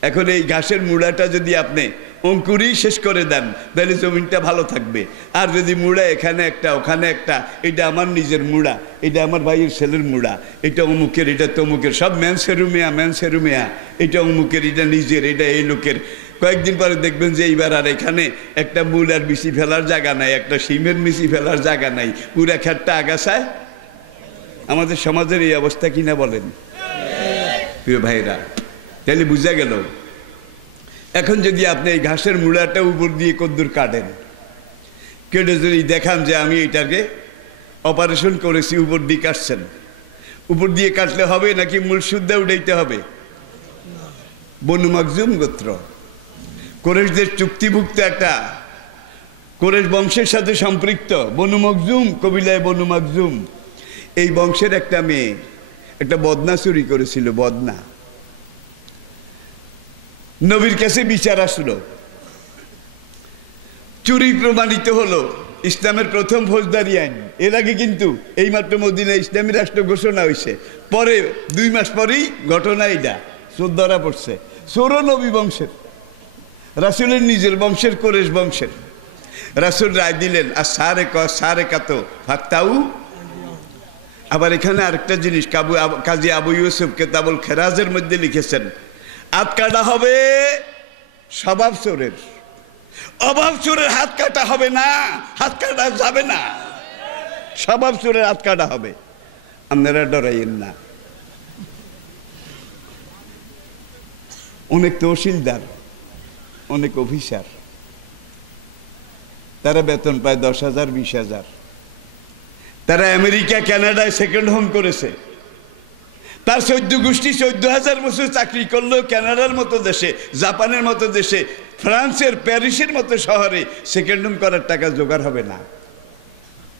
এখন এই ঘাসের মুড়াটা যদি আপনি অঙ্কুরই শেষ করে দেন, তাহলে জমিনটা ভালো থাকবে। আর যদি মুড়া এখানে একটা, ওখানে একটা, এটা আমার নিজের মুড়া, এটা আমার ভাইয়ের ছেলের মুড়া, এটা অমুকের, এটা তমুকের, সব ম্যানসেরুমিয়া, এটা অমুকের, এটা নিজের, এটা এই লোকের। কয়েকদিন পরে দেখবেন যে এইবার আর এখানে একটা মূল আর মিশি ফেলার জায়গা নাই, একটা সিমের মিশি ফেলার জায়গা নাই, পুরা খেতটা আগাছায়। আমাদের সমাজের এই অবস্থা কিনা বলেন প্রিয় ভাইরা? তাহলে বুঝা গেল, এখন যদি আপনি এই ঘাসের মুড়াটা উপর দিয়ে কদ্দুর কাটেন, কেটে যদি দেখান যে আমি এটাকে অপারেশন করেছি, উপর দিয়ে কাটছেন, উপর দিয়ে কাটলে হবে নাকি মূল শুদ্ধা উঠাইতে হবে? বনু মাকজুম গোত্র, কোরেশদের চুক্তিভুক্ত একটা, কোরেশ বংশের সাথে সম্পৃক্ত বনু মাকজুম, কবিলায় বনু মাকজুম, এই বংশের একটা মেয়ে একটা বদনা চুরি করেছিল। বদনা নবীর কাছে বিচার আসলো, চুরি প্রমাণিত হলো। ইসলামের প্রথম ফৌজদারি আইন। এর আগে কিন্তু এইমাত্র মদিনায় ইসলামী রাষ্ট্র ঘোষণা হয়েছে, পরে 2 মাস পরেই ঘটনা এটা চোর ধরা পড়ছে। চোরও নবী বংশের, রাসূলের নিজের বংশের, কোরেশ বংশের। রাসূল রায় দিলেন, আর সারে কাতো ফাক্তাউ। আবার এখানে আরেকটা জিনিস কাজী আবু ইউসুফ কেতাবুল খেরাজের মধ্যে লিখেছেন, আত কাটা হবে স্বভাব চোরের, অভাব চোরের হাত কাটা হবে না, হাত কাটা যাবে না, স্বভাব চোরের হাত কাটা হবে। আপনারা ডরাইয়েন না। অনেক তহসিলদার, অনেক অফিসার, তারা বেতন পায় 10,000 20,000। তারা আমেরিকা কানাডায় সেকেন্ড হোম করেছে। তার 14 গোষ্ঠী 14,000 বছর চাকরি করলেও কানাডার মতো দেশে, জাপানের মতো দেশে, ফ্রান্সের প্যারিসের মতো শহরে সেকেন্ড হোম করার টাকা জোগাড় হবে না।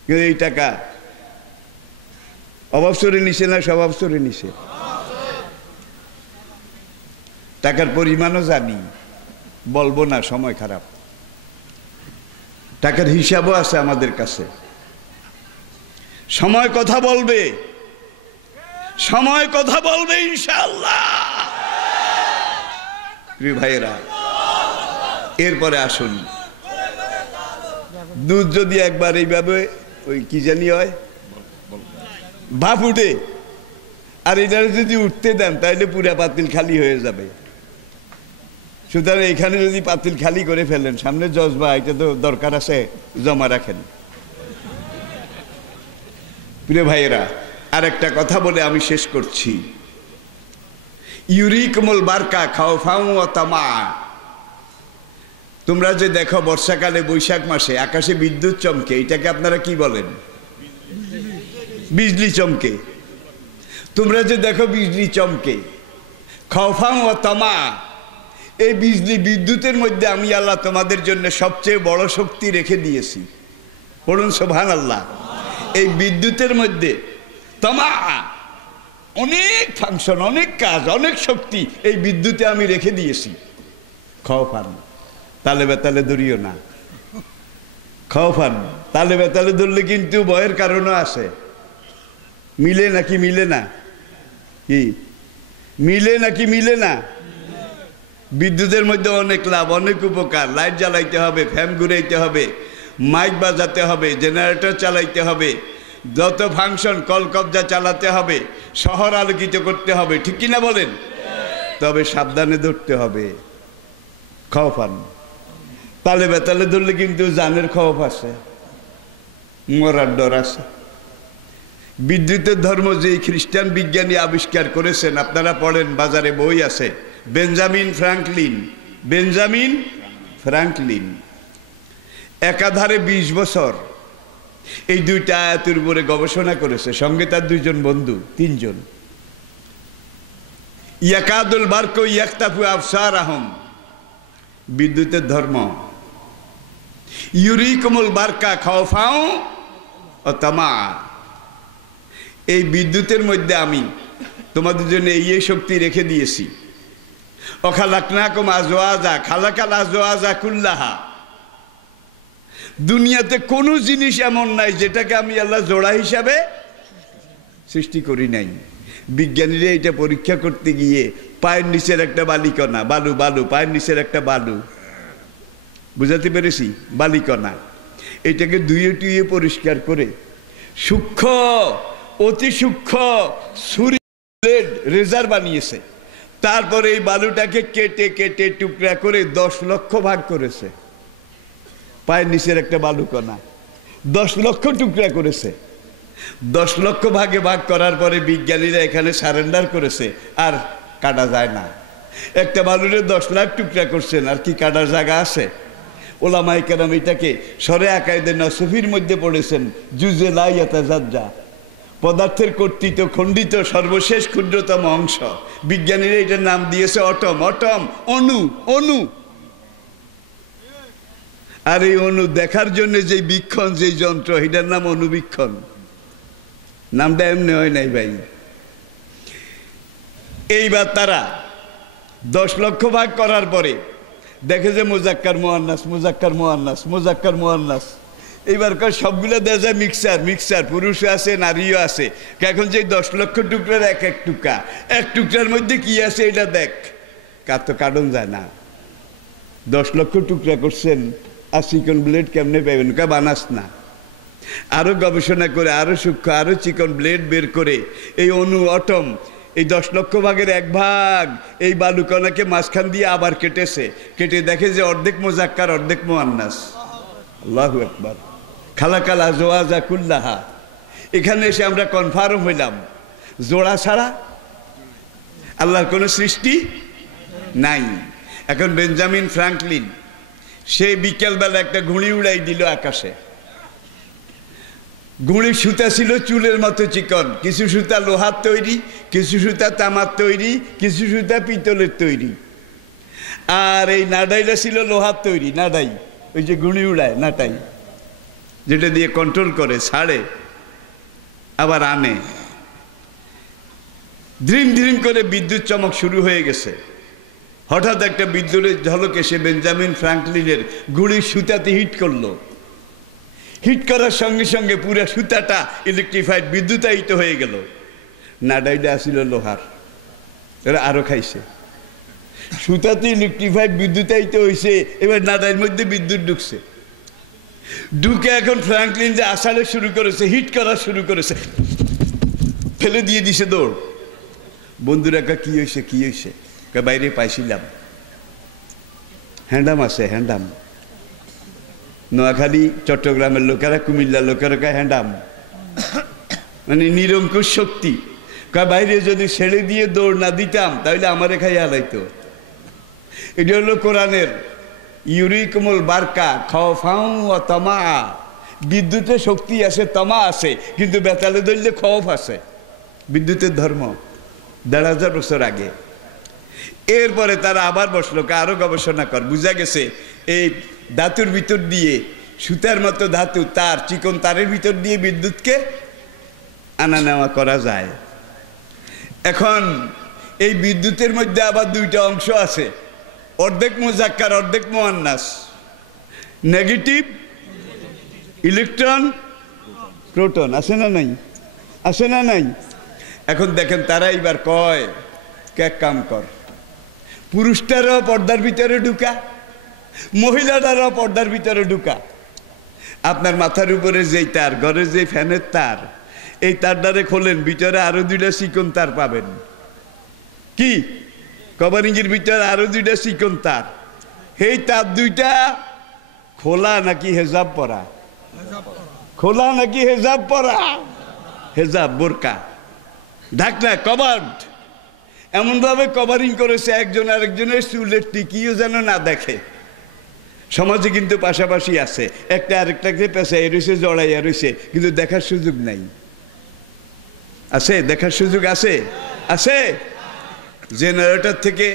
কিন্তু এই টাকা অভাব চোরে নিছে না স্বভাব চোরে নিছে? টাকার পরিমাণও জানি, বলবো না, সময় খারাপ। টাকার হিসাবও আছে আমাদের কাছে। সময় কথা বলবে, সময় কথা বলবে ইনশাআল্লাহ। প্রিয় ভাইয়েরা, এরপরে আসুন, দুধ যদি একবার এইভাবে ওই কি জানি হয় ভাপ উঠে, আর এটা যদি উঠতে দেন তাহলে পুরা পাতিল খালি হয়ে যাবে। সুতরাং এখানে যদি পাতিল খালি করে ফেলেন, সামনে জজবা, এটা তো দরকার আছে, জমা রাখেন। প্রিয় ভাইয়েরা, আর একটা কথা বলে আমি শেষ করছি। ইউরিকুমুল বারকা খাওফাউ ওয়া তামা। তোমরা যে দেখো বর্ষাকালে বৈশাখ মাসে আকাশে বিদ্যুৎ চমকে, এটাকে আপনারা কি বলেন? বিজলি চমকে। তোমরা যে দেখো বিজলি চমকে, খাওফাউ ওয়া তামা, এই বিজলি বিদ্যুতের মধ্যে আমি আল্লাহ তোমাদের জন্য সবচেয়ে বড় শক্তি রেখে দিয়েছি। বলুন সুবহানাল্লাহ। এই বিদ্যুতের মধ্যে তামা, অনেক ফাংশন, অনেক কাজ, অনেক শক্তি এই বিদ্যুতে আমি রেখে দিয়েছি। খাওফান, তালে বেতালে ধরিও না। খাওফান, তালে বেতালে ধরলে কিন্তু ভয়ের কারণও আছে। মিলে নাকি মিলে না? কি মিলে নাকি মিলে না? বিদ্যুতের মধ্যে অনেক লাভ, অনেক উপকার। লাইট জ্বালাইতে হবে, ফ্যান ঘুরাইতে হবে, মাইক বাজাতে হবে, জেনারেটর চালাইতে হবে, যত ফাংশন কলকবজা চালাতে হবে, শহর আলোকিত করতে হবে, ঠিক কিনা বলেন? তবে সাবধানে ধরতে হবে। খাওফান, তালে বেতালে ধরলে কিন্তু জানের খৌফ আছে, মরার ডর আছে। বিদ্যুতের ধর্ম যে খ্রিস্টান বিজ্ঞানী আবিষ্কার করেছেন, আপনারা পড়েন, বাজারে বই আছে, বেঞ্জামিন ফ্রাঙ্কলিন। বেঞ্জামিন ফ্রাঙ্কলিন একাধারে 20 বছর এই দুইটা আয়াতের উপরে গবেষণা করেছে, সঙ্গে তার 2 জন বন্ধু, 3 জন। ইয়াকাদুল বারকু ইয়াকতাফু আবসারাহুম, বিদ্যুতের ধর্ম। ইউরিকুমুল বারকা খাওফাউ ও তামা, এই বিদ্যুতের মধ্যে আমি তোমাদের জন্য এই শক্তি রেখে দিয়েছি। অখালাকনাকুম আজওয়াজা, খালাকাল আজওয়াজা কুল্লাহা। দুনিয়াতে কোনো জিনিস এমন নাই যেটাকে আমি আল্লাহ জোড়া হিসাবে সৃষ্টি করি নাই। বিজ্ঞানীরা এটা পরীক্ষা করতে গিয়ে পায়ের নিচের একটা বালিকণা, বালু বালু, পায়ের নিচের একটা বালু, বুঝাতে পেরেছি? বালিকণা, এটাকে ধুয়ে টুয়ে পরিষ্কার করে সূক্ষ্ম, অতি সূক্ষ্ম ছুরি রেজার বানিয়েছে। তারপরে এই বালুটাকে কেটে কেটে টুকরা করে 10 লক্ষ ভাগ করেছে। পায়ের নিচের একটা বালুকণা 10 লক্ষ টুকরা করেছে। 10 লক্ষ ভাগে ভাগ করার পরে বিজ্ঞানীরা এখানে সারেন্ডার করেছে, আর কাটা যায় না। একটা বালুরে 10 লাখ টুকরা করছেন, আর কি কাটার জায়গা আছে? ওলামায়ে কেরাম এটাকে সরে আকায়েদে নসফির মধ্যে পড়েছেন, জুজে লা ইয়াতাজাজ্জা, পদার্থের কর্তৃত্ব খণ্ডিত সর্বশেষ ক্ষুদ্রতম অংশ। বিজ্ঞানীরা এটার নাম দিয়েছে অটম। অটম, অণু, অণু। আর এই অণু দেখার জন্য যে বীক্ষণ, যে যন্ত্র, এটার নাম অণুবীক্ষণ। নামটা এমনি হয় নাই ভাই। এইবার তারা 10 লক্ষ ভাগ করার পরে দেখে যে মুজাক্কার মুআন্নাস, মুজাক্কার মুআন্নাস, মুজাক্কার মুআন্নাস। এইবার সবগুলো দেওয়া যায় মিক্সার, মিক্সার, পুরুষও আছে নারীও আছে। এখন যে 10 লক্ষ টুকরার এক এক টুকরা, এক টুকরার মধ্যে কি আছে এটা দেখ, কার তো কাটন যায় না। 10 লক্ষ টুকরা করছেন, আর চিকন ব্লেড কেমনে পাবেন? কা বানাস না। আরো গবেষণা করে আরো সূক্ষ্ম, আরো চিকন ব্লেড বের করে এই অণু, অটম, এই 10 লক্ষ ভাগের 1 ভাগ এই বালুকণাকে মাঝখান দিয়ে আবার কেটেছে, কেটে দেখে যে অর্ধেক মুজাক্কার অর্ধেক মুআন্নাস। আল্লাহু আকবার। খালাকাল আজওয়াজা কুল্লাহা। এখানে এসে আমরা কনফার্ম হইলাম জোড়া ছাড়া আল্লাহর কোনো সৃষ্টি নাই। এখন বেঞ্জামিন ফ্রাঙ্কলিন সে বিকেলবেলা একটা ঘুড়ি উড়াই দিল আকাশে। ঘুড়ির সুতা ছিল চুলের মতো চিকন, কিছু সুতা লোহার তৈরি, কিছু সুতা তামার তৈরি, কিছু সুতা পিতলের তৈরি। আর এই নাডাইটা ছিল লোহার তৈরি, নাডাই, ওই যে ঘুড়ি উড়ায় নাটাই, যেটা দিয়ে কন্ট্রোল করে, ছাড়ে আবার আনে। ধ্রিম ধ্রিম করে বিদ্যুৎ চমক শুরু হয়ে গেছে। হঠাৎ একটা বিদ্যুতের ঝলক এসে বেঞ্জামিন ফ্রাঙ্কলিনের ঘুড়ির সুতাতে হিট করলো। হিট করার সঙ্গে সঙ্গে পুরো সুতাটা ইলেকট্রিফাইড, বিদ্যুতায়িত হয়ে গেল। নাডাইটা আসিল লোহার, এরা আরো খাইছে। সুতাতে ইলেকট্রিফাইড, বিদ্যুতায়িত হয়েছে, এবার নাডাইয়ের মধ্যে বিদ্যুৎ ঢুকছে। ঢুকে এখন ফ্রাঙ্কলিন যে আসারে শুরু করেছে, হিট করা শুরু করেছে, ফেলে দিয়ে দিছে দৌড়। বন্ধুরা কি হয়েছে, কি হয়েছে? বাইরে পাইছিলাম, হ্যান্ডাম আছে, হ্যান্ডাম। নোয়াখালী চট্টগ্রামের লোকেরা, কুমিল্লার লোকেরা হ্যান্ডাম মানে নিরঙ্কুশ শক্তি। বাইরে যদি ছেড়ে দিয়ে দৌড় না দিতাম তাহলে আমার খাই হালাইতো। এটা হলো কোরআনের ইউরিকুমুল বারকা খাওফাউ ওয়া তামা। বিদ্যুতে শক্তি আছে, তামা আছে, কিন্তু বেতালে ধরলে খৌফ আছে। বিদ্যুতের ধর্ম ১,৫০০ বছর আগে। এরপরে তারা আবার বসলো, আরো গবেষণা কর। বুঝা গেছে এই ধাতুর ভিতর দিয়ে, সুতার মতো ধাতু তার, চিকন তারের ভিতর দিয়ে বিদ্যুৎকে আনা নেওয়া করা যায়। এখন এই বিদ্যুতের মধ্যে আবার 2টা অংশ আছে, অর্ধেক মুজাক্কার অর্ধেক মুআন্নাস। Negative electron, proton. আছে না নাই? আছে না নাই? এখন দেখেন তারা এইবার কয় এক কাম কর, পুরুষটারও পর্দার ভিতরে ঢুকা, মহিলাটারও পর্দার ভিতরে ঢুকা। আপনার মাথার উপরে যেই তার, ঘরের যে ফ্যানের তার, এই তারটারে খোলেন, ভিতরে আরো 2টা চিকন তার পাবেন। কি কভারিংয়ের ভিতরে আরো 2টা চিকন তার। এই তার 2টা খোলা নাকি হেজাব পরা? খোলা নাকি হেজাব পরা? হেজাব, বোরকা, ঢাকনা, কভার্ড। এমনভাবে কভারিং করেছে একজন আরেকজনের চুলের টিকিও যেন না দেখে। সমাজে কিন্তু পাশাপাশি আছে, একটা আরেকটাকে পেঁচাইয়া রয়েছে, জড়াইয়া রয়েছে, কিন্তু দেখার সুযোগ নাই। আছে? দেখার সুযোগ আছে? আছে। জেনারেটর থেকে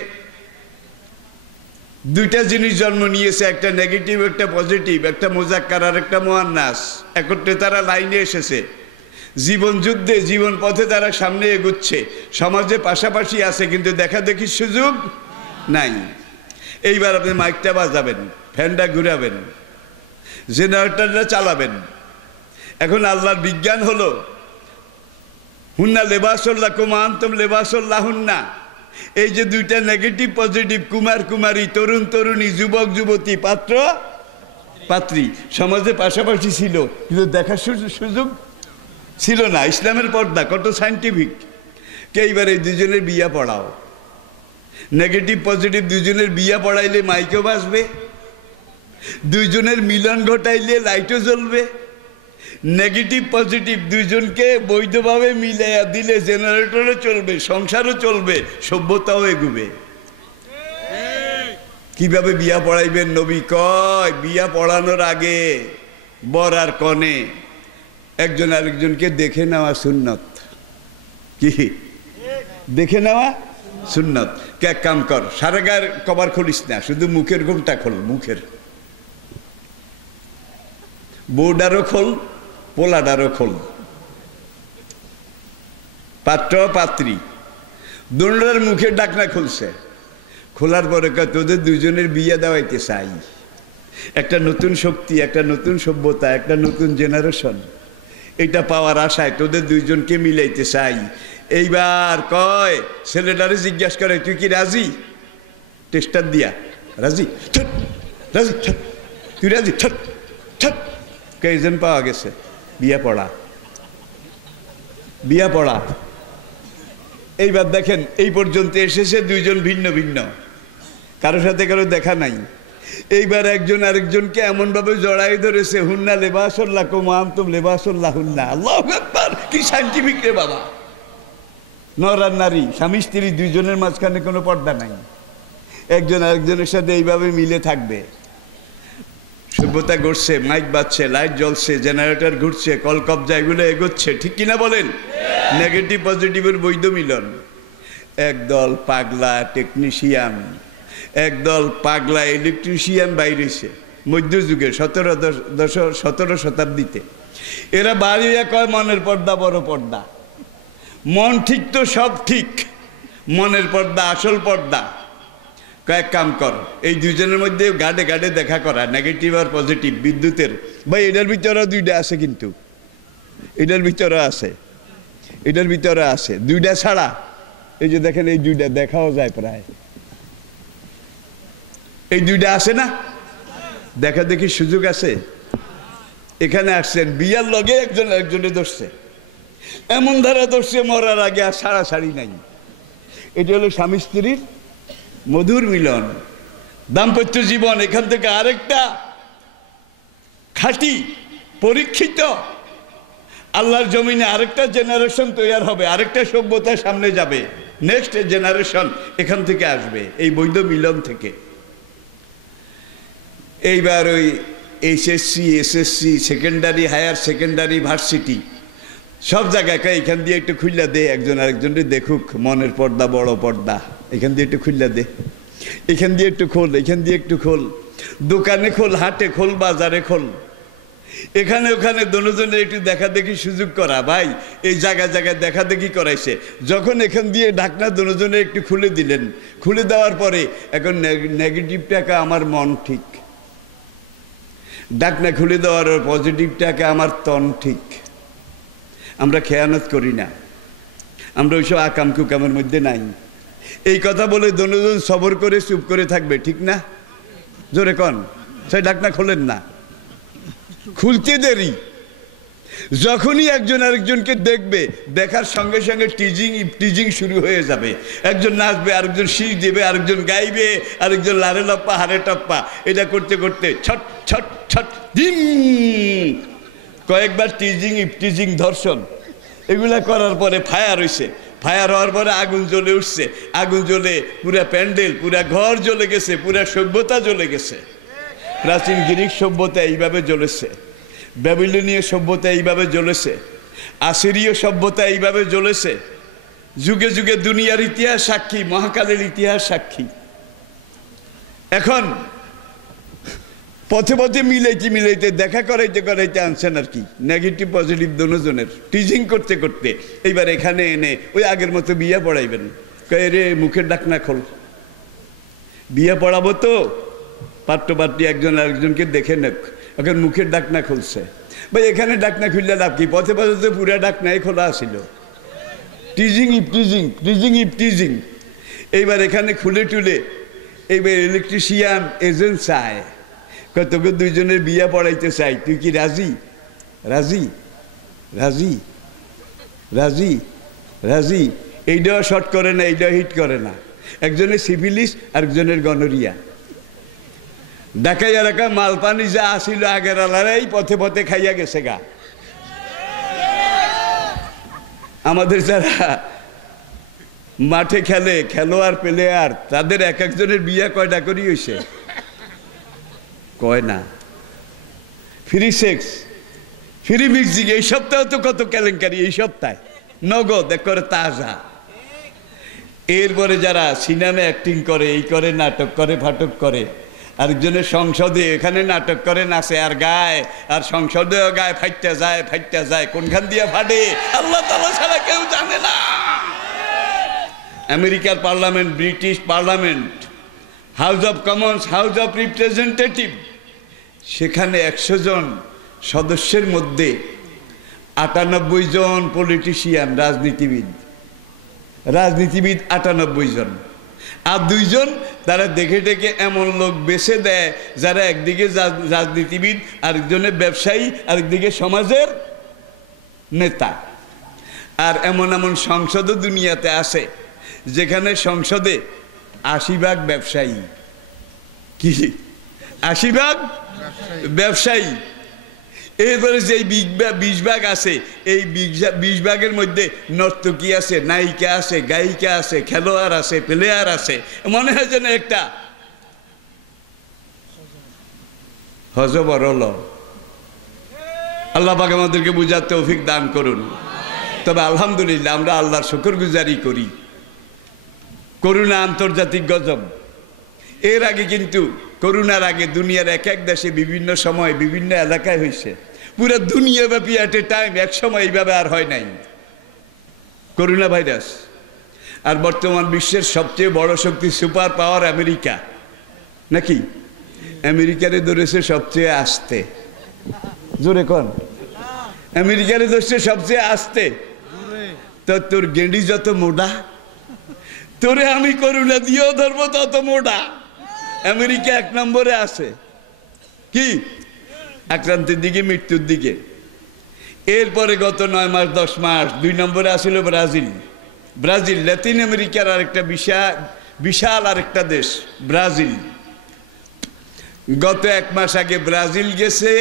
2টা জিনিস জন্ম নিয়েছে, একটা নেগেটিভ একটা পজিটিভ, একটা মুজাক্কার আর একটা মুআন্নাস। একত্রে তারা লাইনে এসেছে, জীবন যুদ্ধে, জীবন পথে তারা সামনে এগোচ্ছে। সমাজে পাশাপাশি আছে, কিন্তু দেখা দেখির সুযোগ নাই। এইবার আপনি মাইকটা বাজাবেন, ফ্যানটা ঘুরাবেন, জেনারেটরটা চালাবেন। এখন আল্লাহর বিজ্ঞান হলো হুন্না লেবাসুল্লাকুম ওয়া আনতুম লেবাসুল্লাহুন্না। এই যে 2টা নেগেটিভ পজিটিভ, কুমার কুমারী, তরুণ তরুণী, যুবক যুবতী, পাত্র পাত্রী, সমাজে পাশাপাশি ছিল, কিন্তু দেখার সুযোগ ছিল না। ইসলামের পর্দা কত সাইন্টিফিক। এইবার এই 2জনের বিয়া পড়াও, নেগেটিভ পজিটিভ 2জনের বিয়া পড়াইলে মাইকও বাজবে, 2জনের মিলন ঘটাইলে লাইটও জ্বলবে। নেগেটিভ পজিটিভ 2জনকে বৈধভাবে মিলাইয়া দিলে জেনারেটরও চলবে, সংসারও চলবে, সভ্যতাও এগুবে। কিভাবে বিয়া পড়াইবেন? নবী কয় বিয়া পড়ানোর আগে বর আর কনে একজন আরেকজনকে দেখে নেওয়া সুন্নত। কি দেখে নেওয়া সুন্নত? এক কাম কর, সারা গায়ের কভার খুলিস না, শুধু মুখের ঘুমটা খোল। মুখের বউডারও খোল, পোলাডারও খোল, পাত্র পাত্রী দুটার মুখের ডাকনা খুলছে। খোলার পরে তোদের 2জনের বিয়ে দেওয়াইতে চাই। একটা নতুন শক্তি, একটা নতুন সভ্যতা, একটা নতুন জেনারেশন, এটা পাওয়ার আশায় তোদের 2জনকে মিলাইতে চাই। এইবার কয়, ছেলেটারে জিজ্ঞাসা করে তুই কি রাজি? টেস্টার দিয়া রাজি, রাজি, তুই রাজি? কয়জন পাওয়া গেছে? বিয়া পড়া, বিয়া পড়া। এইবার দেখেন এই পর্যন্ত এসেছে দুইজন ভিন্ন ভিন্ন, কারোর সাথে কারো দেখা নাই। এইবার একজন আরেকজনকে এমনভাবে জড়াই ধরেছে, হুন্না লেবাসুল্লাহ কুমান্তুম লেবাসুল্লাহ হুন্না। আল্লাহু আকবার, কি সাইন্টিফিক রে বাবা! নর আর নারী, স্বামী স্ত্রী দুইজনের মাঝখানে কোনো পর্দা নাই, একজন আরেকজনের সাথে এইভাবে মিলে থাকবে। সভ্যতা ঘটছে, মাইক বাজছে, লাইট জ্বলছে, জেনারেটর ঘুরছে, কলকবজা এগুলো এগোচ্ছে, ঠিক কিনা বলেন? নেগেটিভ পজিটিভের বৈধ মিলন। একদল পাগলা টেকনিশিয়ান, একদল পাগলা ইলেকট্রিশিয়ান বাইরেছে মধ্যযুগে 17 শতাব্দীতে। এরা বাড়িয়া কয় মনের পর্দা বড় পর্দা। মন ঠিক তো সব ঠিক, মনের পর্দা আসল পর্দা। কয়েক কাম কর, এই দুজনের মধ্যে গাড়ে গাড়ে দেখা করা, নেগেটিভ আর পজিটিভ বিদ্যুতের। ভাই এটার ভিতরেও দুইটা আছে, কিন্তু এটার ভিতরে আছে, এটার ভিতরে আছে দুইটা ছাড়া। এই যে দেখেন এই দুইটা দেখাও যায় প্রায়, এই দুইটা আছে না, দেখা দেখি সুযোগ আছে। এখানে আসছেন বিয়ার লগে একজন একজনে ধরছে, এমন ধারা ধরছে মরার আগে আর ছাড়াছাড়ি নাই। এটা হলো স্বামী স্ত্রীর মধুর মিলন, দাম্পত্য জীবন। এখান থেকে আরেকটা খাঁটি পরীক্ষিত আল্লাহর জমিনে আরেকটা জেনারেশন তৈরি হবে, আরেকটা সভ্যতা সামনে যাবে, নেক্সট জেনারেশন এখান থেকে আসবে, এই বৈধ মিলন থেকে। এইবার ওই HSC, SSC, secondary, higher secondary, varsity সব জায়গায় এখান দিয়ে একটু খুললা দে, একজন আরেকজনকে দেখুক মনের পর্দা বড় পর্দা, এখান দিয়ে একটু খুললা দে, এখান দিয়ে একটু খোল, এখান দিয়ে একটু খোল, দোকানে খোল, হাটে খোল, বাজারে খোল, এখানে ওখানে দোনোজনে একটু দেখা দেখি সুযোগ করা। ভাই এই জায়গায় জায়গায় দেখা দেখি করাইছে, যখন এখান দিয়ে ঢাকনা দোনোজনে একটু খুলে দিলেন, খুলে দেওয়ার পরে এখন নেগেটিভটাকে আমার মন ঠিক, ঢাকনা খুলে দেওয়ার পজিটিভটাকে আমার তন ঠিক। আমরা খেয়ানত করি না, আমরা ওইসব আকাম কুকামের মধ্যে নাই। এই কথা বলে দোনোজন সবর করে চুপ করে থাকবে, ঠিক না? জোরে কন, সেই ঢাকনা খোলেন না, খুলতে দেরি। যখনই একজন আরেকজনকে দেখবে, দেখার সঙ্গে সঙ্গে টিজিং শুরু হয়ে যাবে। একজন নাচবে, আরেকজন শীষ দেবে, আরেকজন গাইবে, আরেকজন লারে লপ্পা হারে টপ্পা, এটা করতে করতে ছট ছট ছট ডিম, কয়েকবার টিজিং ধর্ষণ এগুলা করার পরে ফায়ার হয়েছে। ফায়ার হওয়ার পরে আগুন জ্বলে উঠছে, আগুন জ্বলে পুরা প্যান্ডেল, পুরা ঘর জ্বলে গেছে, পুরা সভ্যতা জ্বলে গেছে। প্রাচীন গ্রিক সভ্যতা এইভাবে জ্বলেছে, ব্যাবিলনীয় সভ্যতা এইভাবে জ্বলেছে, আসিরীয় সভ্যতা এইভাবে জ্বলেছে। যুগে যুগে দুনিয়ার ইতিহাস সাক্ষী, মহাকালের ইতিহাস সাক্ষী। এখন পথে পথে মিলাইতে দেখা করাইতে আনছেন আর কি, নেগেটিভ পজিটিভ দোনোজনের টিজিং করতে করতে। এইবার এখানে এনে ওই আগের মতো বিয়া পড়াইবেন, কয়ে রে মুখের ডাকনা খোল, বিয়া পড়াবো তো পাত্রপাত্রী একজন আরেকজনকে দেখে নেক, এখন মুখের ডাকনা খুলছে। ভাই এখানে ডাকনা খুললে লাভ কি? পথে পথে তো পুরা ডাকনাই খোলা আসিল, টিজিং। এইবার এখানে খুলে টুলে এইবার ইলেকট্রিশিয়ান এজেন্ট চায়, তোকে দুইজনের বিয়া পড়াইতে চাই, তুই কি রাজি? রাজি রাজি রাজি রাজি এইটাও শর্ট করে না, এইটাও হিট করে না। একজনের সিফিলিস, আরেকজনের গনোরিয়া। ডাকাইয়া রাখা মালপানি যা আসিল আগের আলারাই পথে পথে খাইয়া গেছে গা। আমাদের যারা মাঠে খেলে, খেলোয়াড় প্লেয়ার, তাদের এক একজনের বিয়া কয়টা করি হয়েছে? কয় না। ফ্রি সেক্স, ফ্রি মিউজিক, এই সপ্তাহে তো কত কেলেঙ্কারি, এই সপ্তাহে নগদ করে তাজা। এরপরে যারা সিনেমা অ্যাক্টিং করে, এই করে, নাটক করে, ফাটক করে, আরেকজনের সংসদে এখানে নাটক করে, নাচে আর গায়, আর সংসদেও গায়, ফাইটটা যায়, কোনখান দিয়ে ফাটে আল্লাহ তাআলা ছাড়া কেউ জানে না। আমেরিকার parliament, British parliament, house of Commons, house of representative, সেখানে 100 জন সদস্যের মধ্যে 98 জন পলিটিশিয়ান, রাজনীতিবিদ 98 জন, আর 2 জন তারা দেখে দেখে এমন লোক বেছে দেয় যারা একদিকে রাজনীতিবিদ, আরেকজনের ব্যবসায়ী, আরেকদিকে সমাজের নেতা। আর এমন এমন সংসদও দুনিয়াতে আছে যেখানে সংসদে ৮০% ব্যবসায়ী। কি ৮০% ব্যবসায়ী। এরপরে যে ২০% আছে, এই ২০% মধ্যে নর্তকী আছে, নায়িকা আছে, গায়িকা আছে, খেলোয়াড় আছে, প্লেয়ার আছে। মনে হয় যেন একটা হজবরল। আল্লাহ পাক আমাদেরকে বুঝার তৌফিক দান করুন। তবে আলহামদুলিল্লাহ আমরা আল্লাহর শুকরগুজারি করি। করোনা আন্তর্জাতিক গজব। এর আগে কিন্তু করোনার আগে দুনিয়ার এক এক দেশে বিভিন্ন সময় বিভিন্ন এলাকায় হয়েছে, পুরো দুনিয়াব্যাপী এট এ টাইম এক সময় এইভাবে আর হয় নাই করোনা ভাইরাস। আর বর্তমান বিশ্বের সবচেয়ে বড় শক্তি সুপার পাওয়ার আমেরিকা, নাকি? আমেরিকারে ধরেছে সবচেয়ে আস্তে। জোরে কোন? আমেরিকারে ধরছে সবচেয়ে আস্তে। তো তোর গেঁডি যত মোটা, তোরে আমি করোনা দিয়েও ধরবো তত মোটা। আমেরিকা ১ নম্বরে আছে কি আক্রান্তের দিকে, মৃত্যুর দিকে। এরপরে গত ৯ মাস ১০ মাস ২ নম্বরে আসিল ব্রাজিল। ব্রাজিল লাতিন আমেরিকার আরেকটা বিশাল আরেকটা দেশ ব্রাজিল। গত ১ মাস আগে ব্রাজিল গেছে,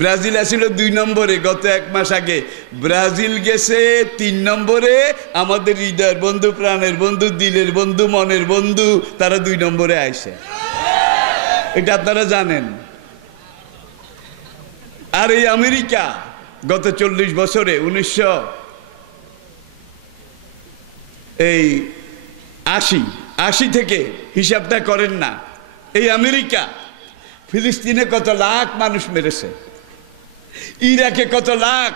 ব্রাজিল আসিল ২ নম্বরে। গত ১ মাস আগে ব্রাজিল গেছে ৩ নম্বরে। আমাদের হৃদয়ের বন্ধু, প্রাণের বন্ধু, দিলের বন্ধু, মনের বন্ধু, তারা ২ নম্বরে আইছে। এটা আপনারা জানেন। আর এই আমেরিকা গত ৪০ বছরে ১৯৮০ থেকে হিসাবটা করেন না, এই আমেরিকা ফিলিস্তিনে কত লাখ মানুষ মেরেছে, ইরাকে কত লাখ,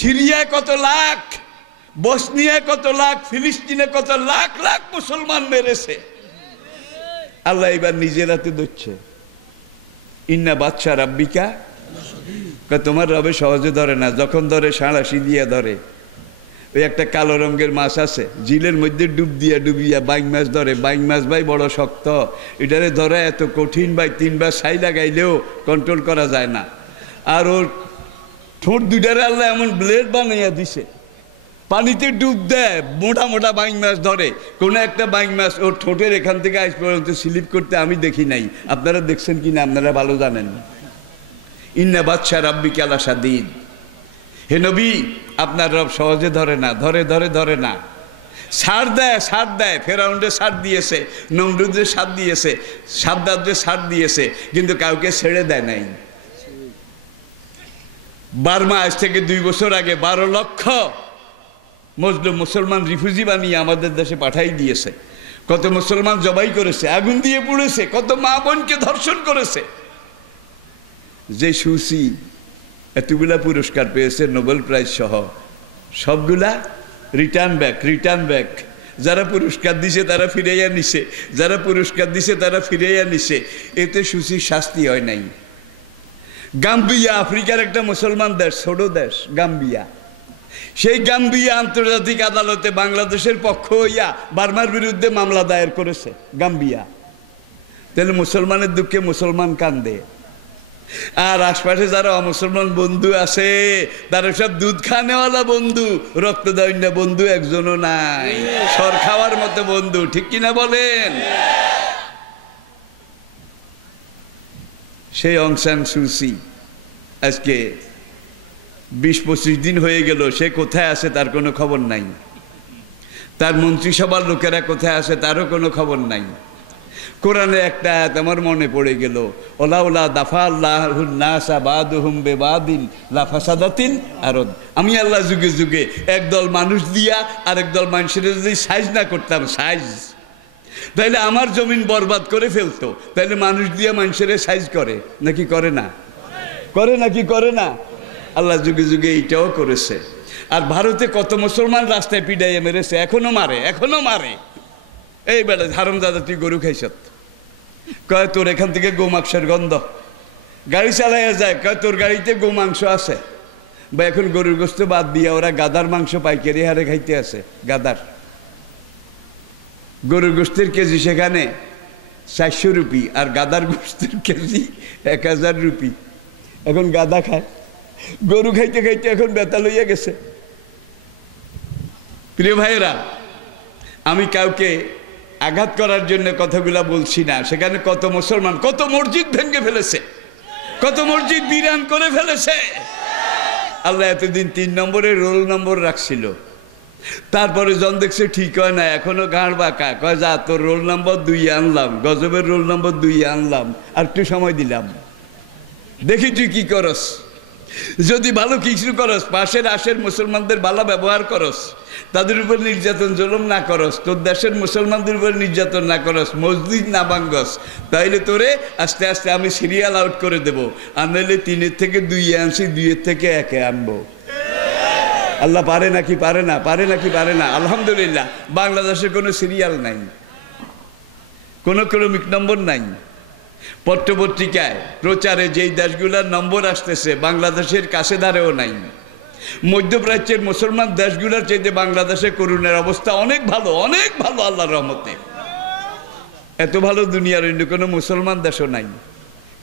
সিরিয়ায় কত লাখ, বসনিয়ায় কত লাখ, ফিলিস্তিনে কত লাখ লাখ মুসলমান মেরেছে। আল্লাহ এবার নিজের হাতে ধরছে। ইন্না বাদশা রাব্বিকা, তোমার রবে সহজে ধরে না, যখন ধরে সাঁড়াশি দিয়ে ধরে। ওই একটা কালো রঙের মাছ আছে, জিলের মধ্যে ডুবিয়া বাইং মাছ ধরে। বাইং মাছ ভাই বড় শক্ত, এটারে ধরা এত কঠিন ভাই, ৩ বার ছাই লাগাইলেও কন্ট্রোল করা যায় না। আর ওর ঠোঁট দুইটারে আল্লাহ এমন ব্লেড বানাইয়া দিছে, পানিতে ডুব দেয়, মোটা মোটা বাইং মাছ ধরে। কোনো একটা বাইং মাছ ওর ঠোঁটের এখান থেকে আজ পর্যন্ত স্লিপ করতে আমি দেখি নাই। আপনারা দেখছেন কিনা আপনারা ভালো জানেন। ইন্না বাদশা রাব্বিকা লাশাদীদ। হে নবী, আপনার রব সহজে ধরে না, ধরে না, ছাড় দেয়। ফেরাউনরে ছাড় দিয়েছে, নমরুদরে ছাড় দিয়েছে, সাদ্দাদরে ছাড় দিয়েছে, কিন্তু কাউকে ছেড়ে দেয় নাই। বার্মা আজ থেকে ২ বছর আগে ১২ লক্ষ মুসলমান রিফিউজি বানিয়ে আমাদের দেশে পাঠাই দিয়েছে। কত মুসলমান জবাই করেছে, আগুন দিয়ে পুড়েছে, কত মা বোনকে ধর্ষণ করেছে। যে সুসি এতগুলা পুরস্কার পেয়েছে, নোবেল প্রাইজ সহ, সবগুলা রিটার্ন ব্যাক। যারা পুরস্কার দিছে তারা ফিরাইয়া নিছে, যারা পুরস্কার দিছে তারা ফিরাইয়া নিছে। এতে সুসির শাস্তি হয় নাই। গাম্বিয়া আফ্রিকার একটা মুসলমান দেশ, ছোট দেশ গাম্বিয়া। সেই গাম্বিয়া আন্তর্জাতিক আদালতে বাংলাদেশের পক্ষ হইয়া বার্মার বিরুদ্ধে মামলা দায়ের করেছে গাম্বিয়া। তাহলে মুসলমানের দুঃখে মুসলমান কান্দে, আর আশপাশে যারা অমুসলমান বন্ধু আছে তারা সব দুধ খানেওয়ালা বন্ধু, রক্তদায়ী বন্ধু একজনও নাই, সর খাওয়ার মতো বন্ধু। ঠিক কিনা বলেন? সেই অং সান সুচি আজকে ২০-২৫ দিন হয়ে গেল, সে কোথায় আছে তার কোনো খবর নাই। তার মন্ত্রিসভার লোকেরা কোথায় আছে তারও কোনো খবর নাই। কোরআনে একটা আয়াত আমার মনে পড়ে গেল, ওলাউলা দাফা আল্লাহুন নাসা বাদুহুম বিবাদিন লাফাসাদাতিল আরদ। আমি আল্লাহ যুগে যুগে একদল মানুষ দিয়া আরেক দল মানুষের যদি সাইজ না করতাম, সাইজ, তাইলে আমার জমিন বরবাদ করে ফেলতো। তাইলে মানুষ দিয়া মানুষের সাইজ করে নাকি করে না? করে নাকি করে না? আল্লাহ যুগে যুগে এইটাও করেছে। আর ভারতে কত মুসলমান রাস্তায় পিডাইয়ে মেরেছে, এখনো মারে। এই বেলা হারামজাদা তুই গরু খাইছত, কয় তোর এখান থেকে গোমাংসের গন্ধ, গাড়ি চালাইয়া যায়, কয় তোর গাড়িতে গোমাংস আছে। বা এখন গরুর গোস্ত বাদ দিয়া ওরা গাদার মাংস পাইকারি হারে খাইতে আছে। গাদার গরুর গোস্তের কেজি সেখানে ৪০০ রুপি, আর গাদার গোস্তের কেজি ১০০০ রুপি। এখন গাদা খায়, গরু খাইতে খাইতে এখন বেতা লইয়া গেছে। প্রিয় ভাইয়েরা, আমি কাউকে আঘাত করার জন্য কথাগুলা বলছি না। সেখানে কত মুসলমান কত মসজিদ ভেঙে ফেলেছে, কত মসজিদ বিরান করে ফেলেছে। আল্লাহ এতদিন 3 নম্বরে রোল নম্বর রাখছিল, তারপরে জন দেখছে ঠিক হয় না, এখনো গাঁড় বাঁকা, কয় যা তোর রোল নম্বর 2 আনলাম, গজবের রোল নম্বর 2 আনলাম, আর একটু সময় দিলাম, দেখি তুই কি করস। যদি ভালো কিছু করস, পাশের আশের মুসলমানদের ভালো ব্যবহার করস, তাদের উপর নির্যাতন জুলুম না করস, তোর দেশের মুসলমানদের উপর নির্যাতন না করস, মসজিদ না ভাঙ্গস, তাইলে তোরে আস্তে আস্তে আমি সিরিয়াল আউট করে দেবো। আর নইলে 3 থেকে 2 আনছি, 2 থেকে 1 আনবো। আল্লাহ পারে নাকি পারে না, পারে নাকি পারে না। আলহামদুলিল্লাহ, বাংলাদেশে কোনো সিরিয়াল নাই, কোনো ক্রমিক নম্বর নাই। পত্রপত্রিকায় প্রচারে যেই দেশগুলোর নম্বর আসতেছে, বাংলাদেশের কাছে ধারেও নাই। মধ্যপ্রাচ্যের মুসলমান দেশগুলোর চাইতে বাংলাদেশে করুণের অবস্থা অনেক ভালো, অনেক ভালো আল্লাহর রহমতে। এত ভালো দুনিয়ার অন্য কোনো মুসলমান দেশও নাই,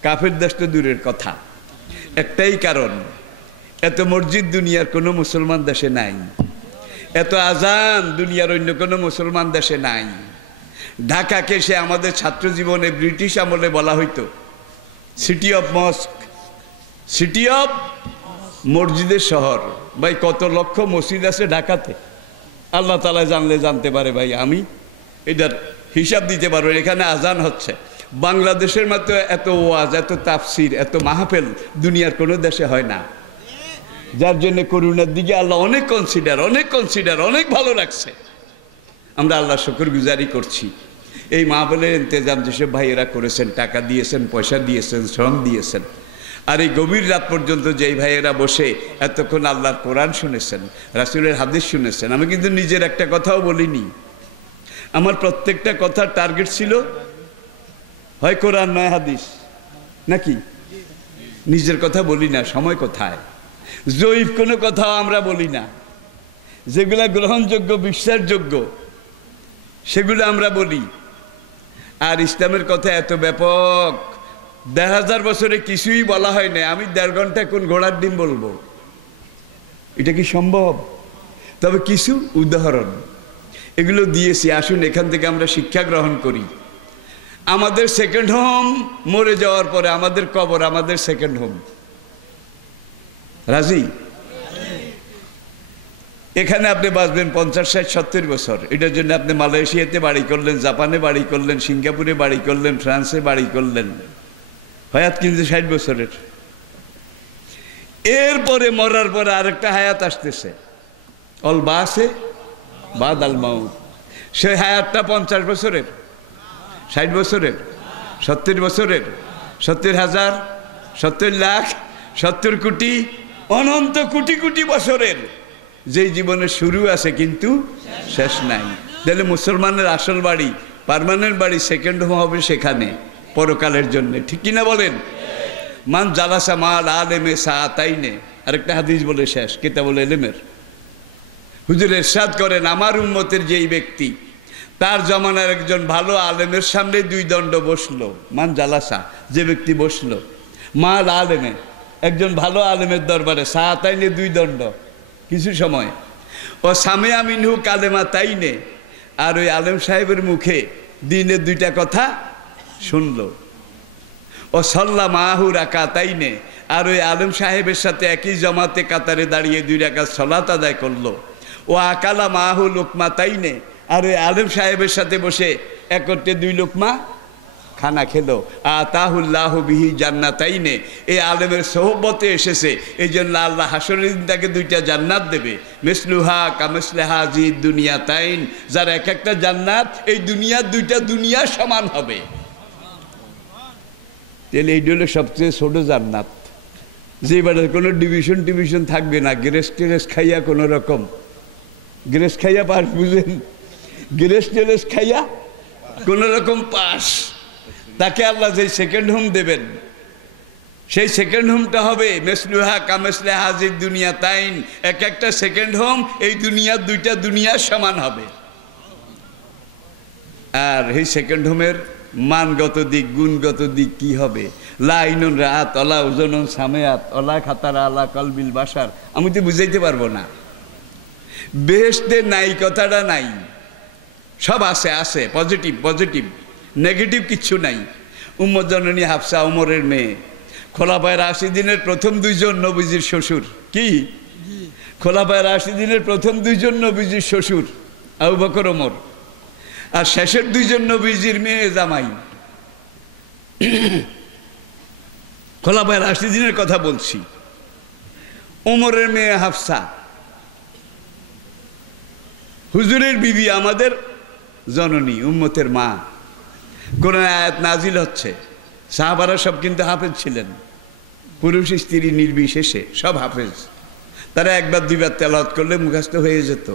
কাফের দেশ তো দূরের কথা। একটাই কারণ, এত মসজিদ দুনিয়ার কোনো মুসলমান দেশে নাই, এত আজান দুনিয়ার অন্য কোনো মুসলমান দেশে নাই। ঢাকাকে সে আমাদের ছাত্র জীবনে ব্রিটিশ আমলে বলা হইতো সিটি অফ মস্ক, সিটি অফ মসজিদের শহর। ভাই কত লক্ষ মসজিদ আছে ঢাকাতে, আল্লাহ তাআলা জানলে জানতে পারে। ভাই আমি এটার হিসাব দিতে পারবো। এখানে আজান হচ্ছে, বাংলাদেশের মতো এত ওয়াজ, এত তাফসির, এত মাহফিল দুনিয়ার কোনো দেশে হয় না। যার জন্য করুণার দিকে আল্লাহ অনেক কনসিডার, অনেক কনসিডার, অনেক ভালো লাগছে। আমরা আল্লাহ শুকরগুজারি করছি। এই মাহফিলের ইন্তজাম যেসব ভাইয়েরা করেছেন, টাকা দিয়েছেন, পয়সা দিয়েছেন, শ্রম দিয়েছেন, আর এই গভীর রাত পর্যন্ত যেই ভাইয়েরা বসে এতক্ষণ আল্লাহর কোরআন শুনেছেন, রাসূলের হাদিস শুনেছেন। আমি কিন্তু নিজের একটা কথাও বলিনি, আমার প্রত্যেকটা কথার টার্গেট ছিল হয় কোরআন নয় হাদিস, নাকি? নিজের কথা বলি না, সময় কোথায়, জয়ীফ কোনো কথাও আমরা বলি না। যেগুলা গ্রহণযোগ্য, বিশ্বাসযোগ্য, সেগুলো আমরা বলি। আর ইসলামের কথা এত ব্যাপক, 1000 বছরে কিছুই বলা হয় না। আমি 1.5 ঘন্টা কোন ঘোড়ার ডিম বলবো? এটা কি সম্ভব? তবে কিছু উদাহরণ এগুলো দিয়েছি। আসুন এখান থেকে আমরা শিক্ষা গ্রহণ করি। আমাদের সেকেন্ড হোম, মরে যাওয়ার পরে আমাদের কবর আমাদের সেকেন্ড হোম। রাজি? এখানে আপনি বাঁচবেন 50, 60, 70 বছর। এটার জন্য আপনি মালয়েশিয়াতে বাড়ি করলেন, জাপানে বাড়ি করলেন, সিঙ্গাপুরে বাড়ি করলেন, ফ্রান্সে বাড়ি করলেন, হায়াত কিন্তু 60 বছরের। এরপরে মরার পরে আরেকটা হায়াত আসতেছে, অল বাসে বাদ আল মাউত। সেই হায়াতটা 50 বছরের, 60 বছরের, 70 বছরের, 70,000, 70 লাখ, 70 কোটি, অনন্ত কোটি কোটি বছরের। যেই জীবনের শুরু আছে কিন্তু শেষ নাই। তাহলে মুসলমানের আসল বাড়ি, পার্মানেন্ট বাড়ি, সেকেন্ড হোম হবে সেখানে পরকালের জন্য। ঠিক কিনা বলেন? মান জালাসা মাল আলেমে সাআতাইনে, আরেকটা হাদিস বলে শেষ, কিতাবুল ইলমের। হুজুর ইরশাদ করেন, আমার উম্মতের যেই ব্যক্তি তার জমানার একজন ভালো আলেমের সামনে 2 দণ্ড বসলো, মান জালাসা, যে ব্যক্তি বসলো, মাল আলেমে, একজন ভালো আলেমের দরবারে, সাআতাইনে 2 দণ্ড, কিছু সময়, ও সামে আমিনহু কালেমা তাইনে, আর ওই আলেম সাহেবের মুখে দিনে 2টা কথা শুনলো। ও সল্লা মাহু রাকাতাইনে, আর ওই আলেম সাহেবের সাথে একই জমাতে কাতারে দাঁড়িয়ে 2 রাকাত সালাত আদায় করলো। ও আকালা মাহু লোকমা তাইনে, আর ওই আলেম সাহেবের সাথে বসে একত্রে 2 লোকমা খানা খেলো। আতাহুল্লাহু বিহি জান্নাতাইনে, এই আলেমের সোহবতে এসেছে, এই জন্য আল্লাহ হাসরের দিন তাকে 2টা জান্নাত দেবে। মিসলুহা কামিসলিহা জি দুনিয়া তাইন, যার এক একটা জান্নাত এই দুনিয়ার 2টা দুনিয়া সমান হবে। তাহলে এই হলো সবচেয়ে ছোট জান্নাত, যে বাড়ির কোনো ডিভিশন থাকবে না। গ্রেস খাইয়া কোনো রকম, গ্রেস খাইয়া পাস, বুঝেন? গ্রেস খাইয়া কোনো রকম পাস, তাকে আল্লাহ যে সেকেন্ড হোম দেবেন, সেই সেকেন্ড হোমটা হবে মেসলুহা কামেসলে হাজির দুনিয়া তাইন, এক একটা সেকেন্ড হোম এই দুনিয়ার 2টা দুনিয়া সমান হবে। আর এই সেকেন্ড হোমের মানগত দিক, গুণগত দিক কি হবে? লাইনুন রাত অলা ওজনুন সামেয়াত অলা খাতারা আলা কলবিল বাসার, আমি তো বুঝাইতে পারবো না। বেহেশতে নাই কথাটা নাই, সব আছে, আছে পজিটিভ পজিটিভ, নেগেটিভ কিচ্ছু নাই। উম্মত জননী হাফসা ওমরের মেয়ে, খোলাফায়ে রাশিদিনের প্রথম দুইজন নবীজির শ্বশুর। কি খোলাফায়ে রাশিদিনের প্রথম দুইজন নবীজির শ্বশুর আবু বকর ওমর, আর শেষের দুইজন নবীজির মেয়ে জামাই। খোলাফায়ে রাশিদিনের কথা বলছি। ওমরের মেয়ে হাফসা, হুজুরের বিবি, আমাদের জননী, উম্মতের মা। কোরআন আয়াত নাজিল হচ্ছে, সাহাবারা সব কিন্তু হাফেজ ছিলেন, পুরুষ স্ত্রী নির্বিশেষে সব হাফেজ। তারা একবার দুইবার তেলাওয়াত করলে মুখস্থ হয়ে যেত।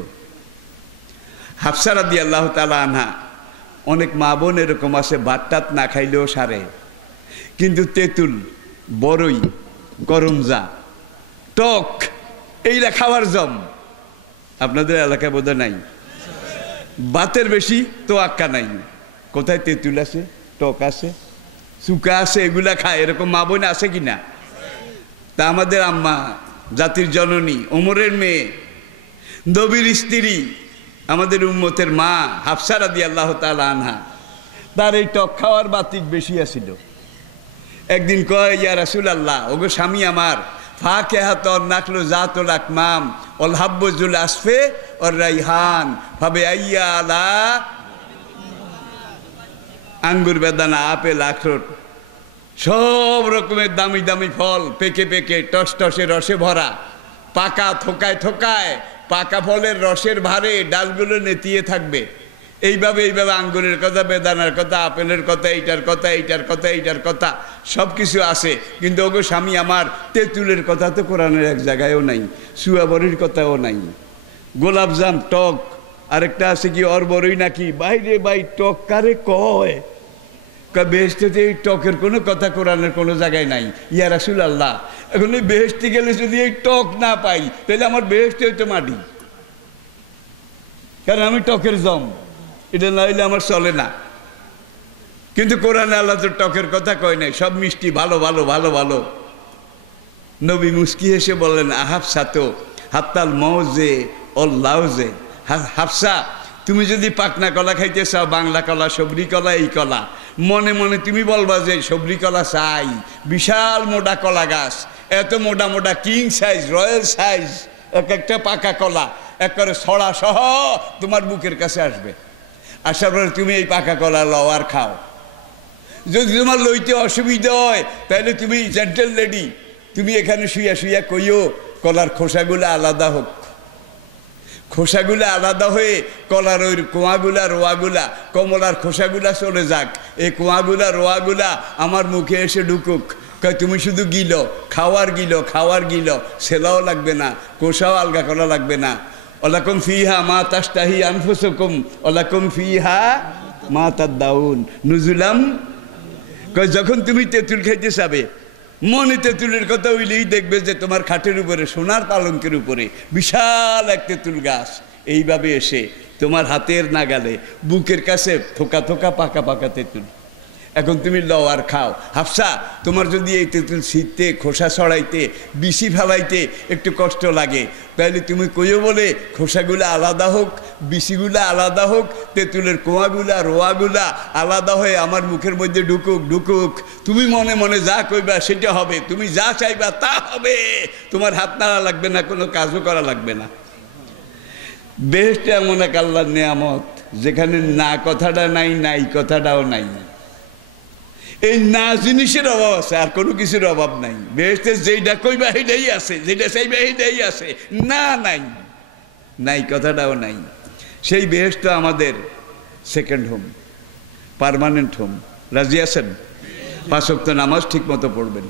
হাফসা রাদিয়াল্লাহু তাআলা আনহা, অনেক মা বোন এরকম আছে ভাত টাত না খাইলেও সারে, কিন্তু তেঁতুল, বরই, করমজা, টক এইটা খাওয়ার জম। আপনাদের এলাকায় বোধহয় নাই, ভাতের বেশি তো আক্কা নাই। কোথায় তেঁতুল আছে, টক আছে, চুকা আছে, এগুলা খায়, এরকম মা বোন আছে কিনা? তা আমাদের আম্মা, জাতির জননী, ওমরের মেয়ে, নবীর স্ত্রী, আমাদের উম্মতের মা হাফসা রাদিয়াল্লাহু তাআলা আনহা, তার এই টক খাওয়ার বাতিক বেশি আছিল। একদিন কয়, ইয়া রাসূলুল্লাহ, ওগো স্বামী আমার, ফাকিহাতুন নাখলু জাতুল আকমাম ওয়াল হাব্বুজুল আসফে ওয়ার রাইহান ফাবিআইয়া আলা, আঙ্গুর, বেদানা, আপেল, আখরোট, সব রকমের দামি দামি ফল, পেকে পেকে টস টসে রসে ভরা, পাকা থোকায় থোকায়, পাকা ফলের রসের ভারে ডালগুলো নেতিয়ে থাকবে। এইভাবে এইভাবে আঙ্গুরের কথা, বেদানার কথা, আপেলের কথা, এইটার কথা, এইটার কথা, এইটার কথা, সব কিছু আছে। কিন্তু ওগো স্বামী আমার, তেঁতুলের কথা তো কোরআনের এক জায়গায়ও নাই, সুয়াবরির কথাও নাই। গোলাপজাম টক, আরেকটা আছে কি অরবরই নাকি, বাইরে বাই টক কারে কয়? বেহেশতে এই টকের কোনো কথা কোরআনের কোনো জায়গায় নাই। ইয়া রাসূলুল্লাহ, এখন এই বেহেশতে গেলে যদি এই টক না পাই, তাহলে আমার বেহেশতে হইতো মাটি, কারণ আমি টকের জম, এটা না হইলে আমার চলে না। কিন্তু কোরআনে আল্লাহ তো টকের কথা কয় নাই, সব মিষ্টি, ভালো ভালো ভালো ভালো। নবী মুস্কি হেসে বললেন, আহাফসা তো হাত্তাল মৌজে ও লাউজে, হাফসা তুমি যদি পাকনা কলা খাইতে চাও, বাংলা কলা, সবরি কলা, এই কলা, মনে মনে তুমি বলবা যে সবরি কলা চাই, বিশাল মোটা কলা গাছ, এত মোটা মোটা কিং সাইজ, রয়্যাল সাইজ, এক একটা পাকা কলা একবারে ছড়া সহ তোমার বুকের কাছে আসবে। আসার পরে তুমি এই পাকা কলা লও আর খাও। যদি তোমার লইতে অসুবিধা হয়, তাহলে তুমি জেন্টেল লেডি, তুমি এখানে শুইয়া শুইয়া কইও কলার খোসাগুলো আলাদা হোক, খোসাগুলো আলাদা হয়ে কলার ওই কোয়াগুলা রোয়াগুলা, কমলার খোসাগুলা চলে যাক, এই কোয়াগুলা রোয়াগুলা আমার মুখে এসে ঢুকুক। তুমি শুধু গিলো, খাওয়ার গিলো, খাওয়ার গিলো, সেলাও লাগবে না, কোষাও আলগা করা লাগবে না। ওয়ালাকুম ফিহা মা তাশতাহি আনফুসুকুম ওয়ালাকুম ফিহা মা তাদাউন নুজুলাম। যখন তুমি তেঁতুল খাইতে যাবে, মনে তেঁতুলের কথা হইলেই দেখবে যে তোমার খাটের উপরে, সোনার পালঙ্কের উপরে বিশাল এক তেঁতুল গাছ এইভাবে এসে তোমার হাতের নাগালে, বুকের কাছে থোকা থোকা পাকা পাকা তেঁতুল। এখন তুমি লও আর খাও। হাফসা, তোমার যদি এই তেঁতুল ছিঁড়তে, খোসা ছড়াইতে, বিচি ফেলাইতে একটু কষ্ট লাগে, তাহলে তুমি কইও বলে খোসাগুলো আলাদা হোক, বিচিগুলা আলাদা হোক, তেঁতুলের কোয়াগুলা রোয়াগুলা আলাদা হয়ে আমার মুখের মধ্যে ঢুকুক ঢুকুক। তুমি মনে মনে যা কইবা সেটা হবে, তুমি যা চাইবা তা হবে, তোমার হাত নাড়া লাগবে না, কোনো কাজও করা লাগবে না। বেহেশতে এমন এক আল্লাহর নেয়ামত, যেখানে না কথাটা নাই, নাই কথাটাও নাই। এই না জিনিসের অভাব আছে, আর কোনো কিছুর অভাব নাই। বেহেশতে যেইটা কইবা সেইটাই আছে, যেটা চাইবা সেইটাই আছে, না নাই, নাই কথাটাও নাই। সেই বেহেশত আমাদের সেকেন্ড হোম, পার্মানেন্ট হোম। রাজি আছেন? 5 ওয়াক্ত নামাজ ঠিক মতো পড়বেন,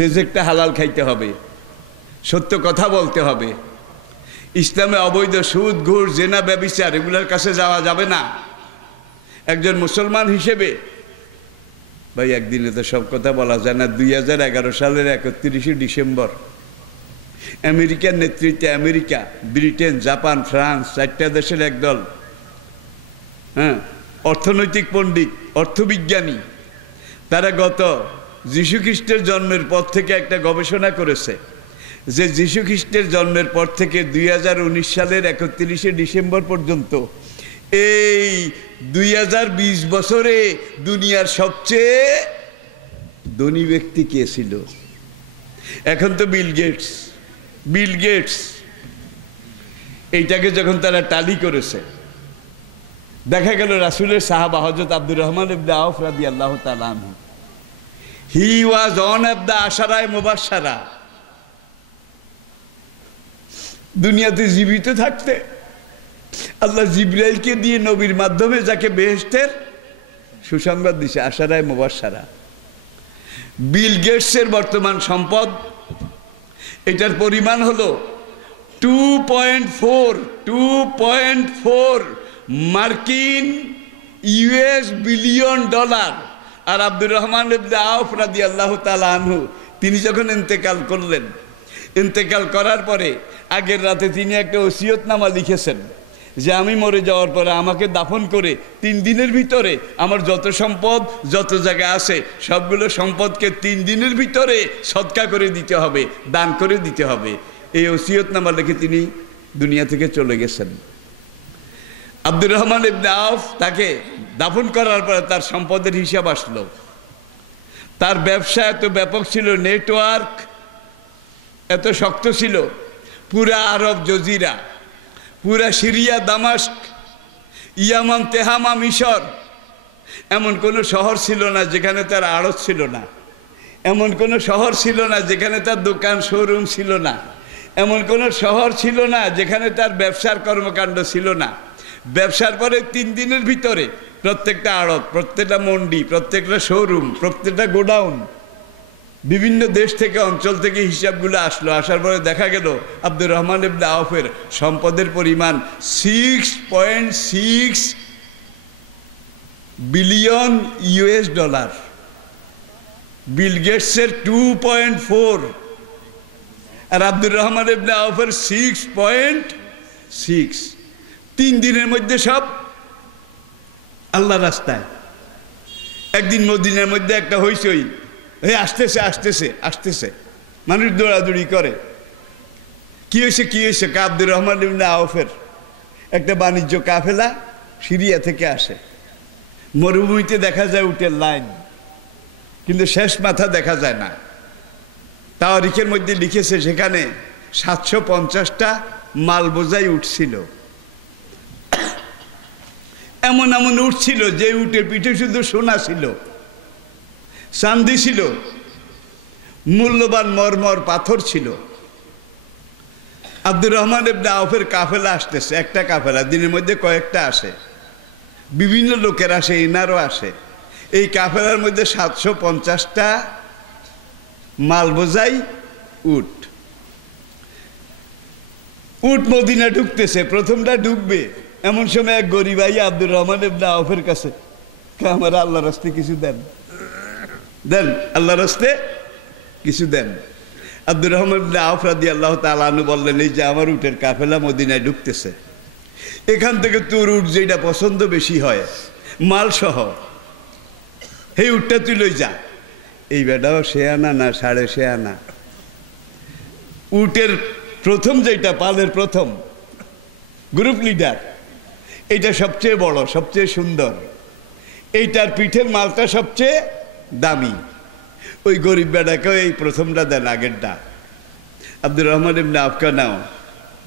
রিজিকটা হালাল খাইতে হবে, সত্য কথা বলতে হবে। ইসলামে অবৈধ সুদ, ঘুষ, জেনা, ব্যভিচার এগুলোর কাছে যাওয়া যাবে না। একজন মুসলমান হিসেবে ভাই, একদিনে তো সব কথা বলা যায় না। 2011 সালের 31শে ডিসেম্বর আমেরিকার নেতৃত্বে, আমেরিকা, ব্রিটেন, জাপান, ফ্রান্স, 4টা দেশের একদল অর্থনৈতিক পণ্ডিত, অর্থবিজ্ঞানী, তারা গত যীশু খ্রিস্টের জন্মের পর থেকে একটা গবেষণা করেছে যে যীশু খ্রিস্টের জন্মের পর থেকে 2019 সালের 31শে ডিসেম্বর পর্যন্ত এই 2020 বছরে দুনিয়ার সবচেয়ে ধনী ব্যক্তি কে ছিল? এখন তো বিল গেটস। এইটাকে যখন তারা টালি করেছে, দেখা গেল রাসূলের সাহাবা হযরত আব্দুর রহমান ইবনে আওফ রাদিয়াল্লাহু তাআলা আনহু, হি ওয়াজ ওয়ান অফ দ্য আশারায়ে মুবাশশারা। দুনিয়াতে জীবিত থাকতে আল্লাহ জিবরাইলকে দিয়ে নবীর মাধ্যমে যাকে বেহেশতের সুসংবাদ দিছে, আশারায়ে মুবাশশারা। বিল গেটসের বর্তমান সম্পদ, এটার পরিমাণ হলো 2.4 মার্কিন ইউএস বিলিয়ন ডলার। আর আব্দুর রহমান ইবনে আওফ রাদিয়াল্লাহু তাআলা আনহু তিনি যখন ইন্তেকাল করলেন, ইন্তেকাল করার পরে আগের রাতে তিনি একটা ওসিয়তনামা লিখেছেন যে আমি মরে যাওয়ার পরে আমাকে দাফন করে 3 দিনের ভিতরে আমার যত সম্পদ যত জায়গা আছে সবগুলো সম্পদকে 3 দিনের ভিতরে সদকা করে দিতে হবে, দান করে দিতে হবে। এই ওসিয়তনামা লিখে তিনি দুনিয়া থেকে চলে গেছেন। আব্দুর রহমান ইবনে আওফ তাকে দাফন করার পরে তার সম্পদের হিসাব আসলো। তার ব্যবসা এত ব্যাপক ছিল, নেটওয়ার্ক এত শক্ত ছিল, পুরা আরব জজিরা, পুরা সিরিয়া, দামাস্ক, ইয়ামান, তেহামা, মিশর, এমন কোনো শহর ছিল না যেখানে তার আড়ত ছিল না, এমন কোনো শহর ছিল না যেখানে তার দোকান শোরুম ছিল না, এমন কোনো শহর ছিল না যেখানে তার ব্যবসার কর্মকাণ্ড ছিল না। ব্যবসার পরে 3 দিনের ভিতরে প্রত্যেকটা আড়ত, প্রত্যেকটা মন্ডি, প্রত্যেকটা শোরুম, প্রত্যেকটা গোডাউন, বিভিন্ন দেশ থেকে অঞ্চল থেকে হিসাবগুলো আসলো। আসার পরে দেখা গেল আব্দুর রহমান ইবনে আওফের সম্পদের পরিমাণ 6.6 বিলিয়ন ইউএস ডলার। বিল গেটসের 2.4 আর আব্দুর রহমান ইবনে আওফের 6.6। 3 দিনের মধ্যে সব আল্লাহ রাস্তায়। একদিন মদিনার মধ্যে একটা হইচই, আসতেছে আসতেছে আসতেছে, মানুষ দৌড়াদৌড়ি করে। কি হয়েছে কি হয়েছে? আব্দুর রহমান ইবনে আওফের একটা বাণিজ্য কাফেলা সিরিয়া থেকে আসে। মরুভূমিতে দেখা যায় উটের লাইন, কিন্তু শেষ মাথা দেখা যায় না। তাওয়ারিখের মধ্যে লিখেছে সেখানে 750টা মাল বোঝাই উঠছিল। এমন এমন উঠছিল যে উটের পিঠে শুধু সোনা ছিল, চাঁদি ছিল, মূল্যবান মরমর পাথর ছিল। আব্দুর রহমান ইবনে আওফের কাফেলা আসতেছে, একটা কাফেলা, দিনের মধ্যে কয়েকটা আসে, বিভিন্ন লোকের আসে, ইনারও আসে। এই কাফেলার মধ্যে 750টা মাল বোঝাই উট। উট মদিনা ঢুকতেছে, প্রথমটা ঢুকবে, এমন সময় এক গরিব ভাই আব্দুর রহমান ইবনে আওফের কাছে, আমার আল্লাহ রাস্তে কিছু দেন, দেন, আল্লাহ রাস্তে কিছু দেন। আব্দুর রহমান ইবনে আওফ রাদিয়াল্লাহু তাআলা আনহু বললেন, এই যে আমার উটের কাফেলা মদিনায় ঢুকতেছে, এখান থেকে তোর উট যেটা পছন্দ বেশি হয় মাল সহ, এই উটটা তুই লই যা। এই বেটাও সে আনা না 6.5 আনা। উটের প্রথম যেটা, পালের প্রথম গ্রুপ লিডার, এইটা সবচেয়ে বড়, সবচেয়ে সুন্দর, এইটার পিঠের মালটা সবচেয়ে দামি। ওই গরিব বেটাকে এই প্রথমটা দেন, আগেরটা। আব্দুর রহমান ইবনে আওফকে নাও,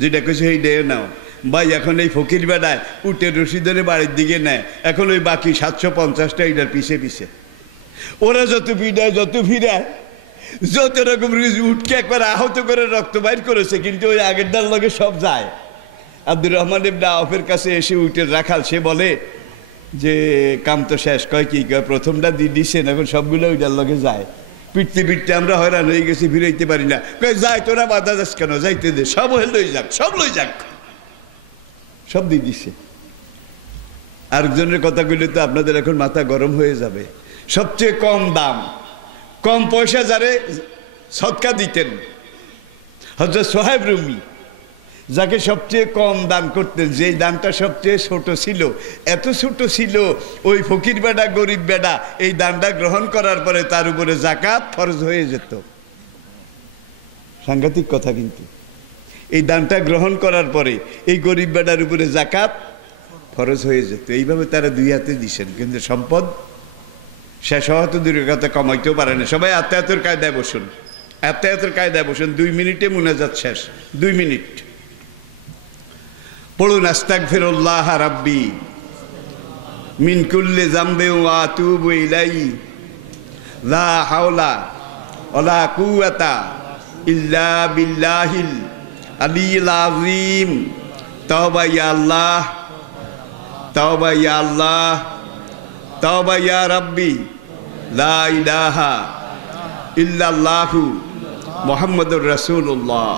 যেটা কেছে এই ডে নাও। ভাই এখন এই ফকির বেটায় উটের রশি ধরে বাড়ির দিকে নেয়, এখন ওই বাকি 750টা এইটার পিছে পিছে। ওরা যত পিড়ায় যত ফিরায়, যত রকম উটকে একবার আহত করে রক্ত বাইর করেছে, কিন্তু ওই আগেরটার লগে সব যায়। আব্দুর রহমান ইবনে আওফের কাছে এসে উটের রাখাল, সে বলে যে কাম তো শেষ। কয় কি? কয় প্রথমটা দিয়ে দিচ্ছেন, এখন সবগুলো ওইটার লগে যায়। পিটতে পিটতে আমরা হয়রান হয়ে গেছি, ফিরাইতে পারি না। কয় যাই, তোরা বাধা যাস কেন, যাইতে দে, সব লই যাক, সব লই যাক, সব দিয়ে দিচ্ছে। আরেকজনের কথা কইলে তো আপনাদের এখন মাথা গরম হয়ে যাবে। সবচেয়ে কম দাম, কম পয়সা যারে সদকা দিতেন, হযরত সোহাইব রুমি, যাকে সবচেয়ে কম দান করতেন, যেই দানটা সবচেয়ে ছোট ছিল, এত ছোট ছিল ওই ফকির বেটা গরিব বেটা এই দানটা গ্রহণ করার পরে তার উপরে যাকাত ফরজ হয়ে যেত। সাংঘাতিক কথা। কিন্তু এই দানটা গ্রহণ করার পরে এই গরিব বেটার উপরে জাকাত ফরজ হয়ে যেত। এইভাবে তারা দুই হাতে দিছেন, কিন্তু সম্পদ শেষ হওয়া তো দূরের কথা, কমাইতেও পারে না। সবাই আত্মায়াতের কায়দায় বসুন, আত্মায়াতের কায়দায় বসুন। 2 মিনিটে মুনাজাত শেষ, 2 মিনিট পড়ুন। আস্তাগফিরুল্লাহ রাব্বি মিন কুল্লি যামবি ওয়া আতুবু ইলাইহি লা হাওলা ওয়ালা কুওয়াতা ইল্লা বিল্লাহিল আলিয়্যিল আযীম। তওবা ইয়া আল্লাহ, তওবা ইয়া আল্লাহ, তওবা ইয়া রাব্বি, লা ইলাহা ইল্লাল্লাহু মুহাম্মাদুর রাসূলুল্লাহ।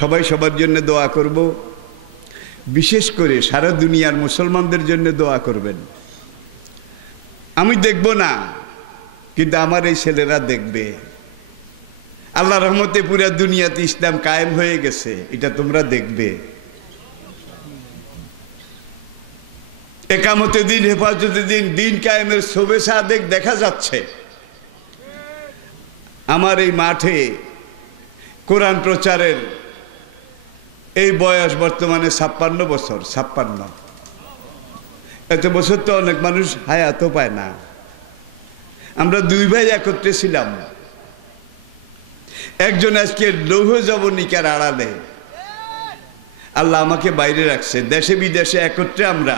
সবাই সবার জন্য দোয়া করব, বিশেষ করে সারা দুনিয়ার মুসলমানদের জন্য দোয়া করবেন। আমি দেখব না, কিন্তু আমার এই ছেলেরা দেখবে। আল্লাহর রহমতে পুরা দুনিয়াতে ইসলাম কায়েম হয়ে গেছে, এটা তোমরা দেখবে। একামতে দিন, হেফাজতে দিন, দিন কায়েমের শোভে সাদেক দেখা যাচ্ছে। আমার এই মাঠে কোরআন প্রচারের এই বয়স বর্তমানে 56 বছর। 56 এত বছর তো অনেক মানুষ হায়াতও পায় না। আমরা 2 ভাই একত্রে ছিলাম। একজন আজকে লৌহ যবনিকার আড়ালে, আল্লাহ আমাকে বাইরে রাখছে। দেশে বিদেশে একত্রে আমরা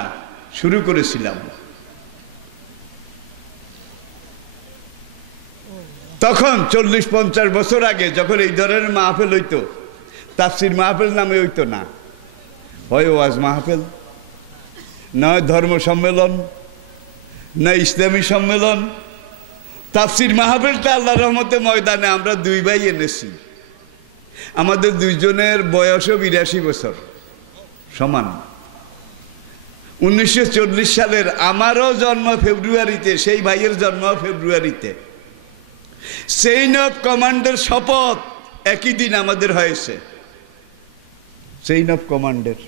শুরু করেছিলাম। তখন 40-50 বছর আগে যখন এই ধরনের মাহফিল হইতো, তাফসির মাহফিল নামে হইতো না, হয় ওয়াজ মাহফিল, নয় ধর্ম সম্মেলন, না ইসলামী সম্মেলন। তাফসির মাহফিলটা আল্লাহর রহমতে ময়দানে আমরা 2 ভাই এনেছি। আমাদের 2 জনের বয়সও 82 বছর সমান। 1940 সালের আমারও জন্ম ফেব্রুয়ারিতে, সেই ভাইয়ের জন্ম ফেব্রুয়ারিতে। চেইন অফ কমান্ডের শপথ একই দিন আমাদের হয়েছে। চেইন অফ কমান্ডের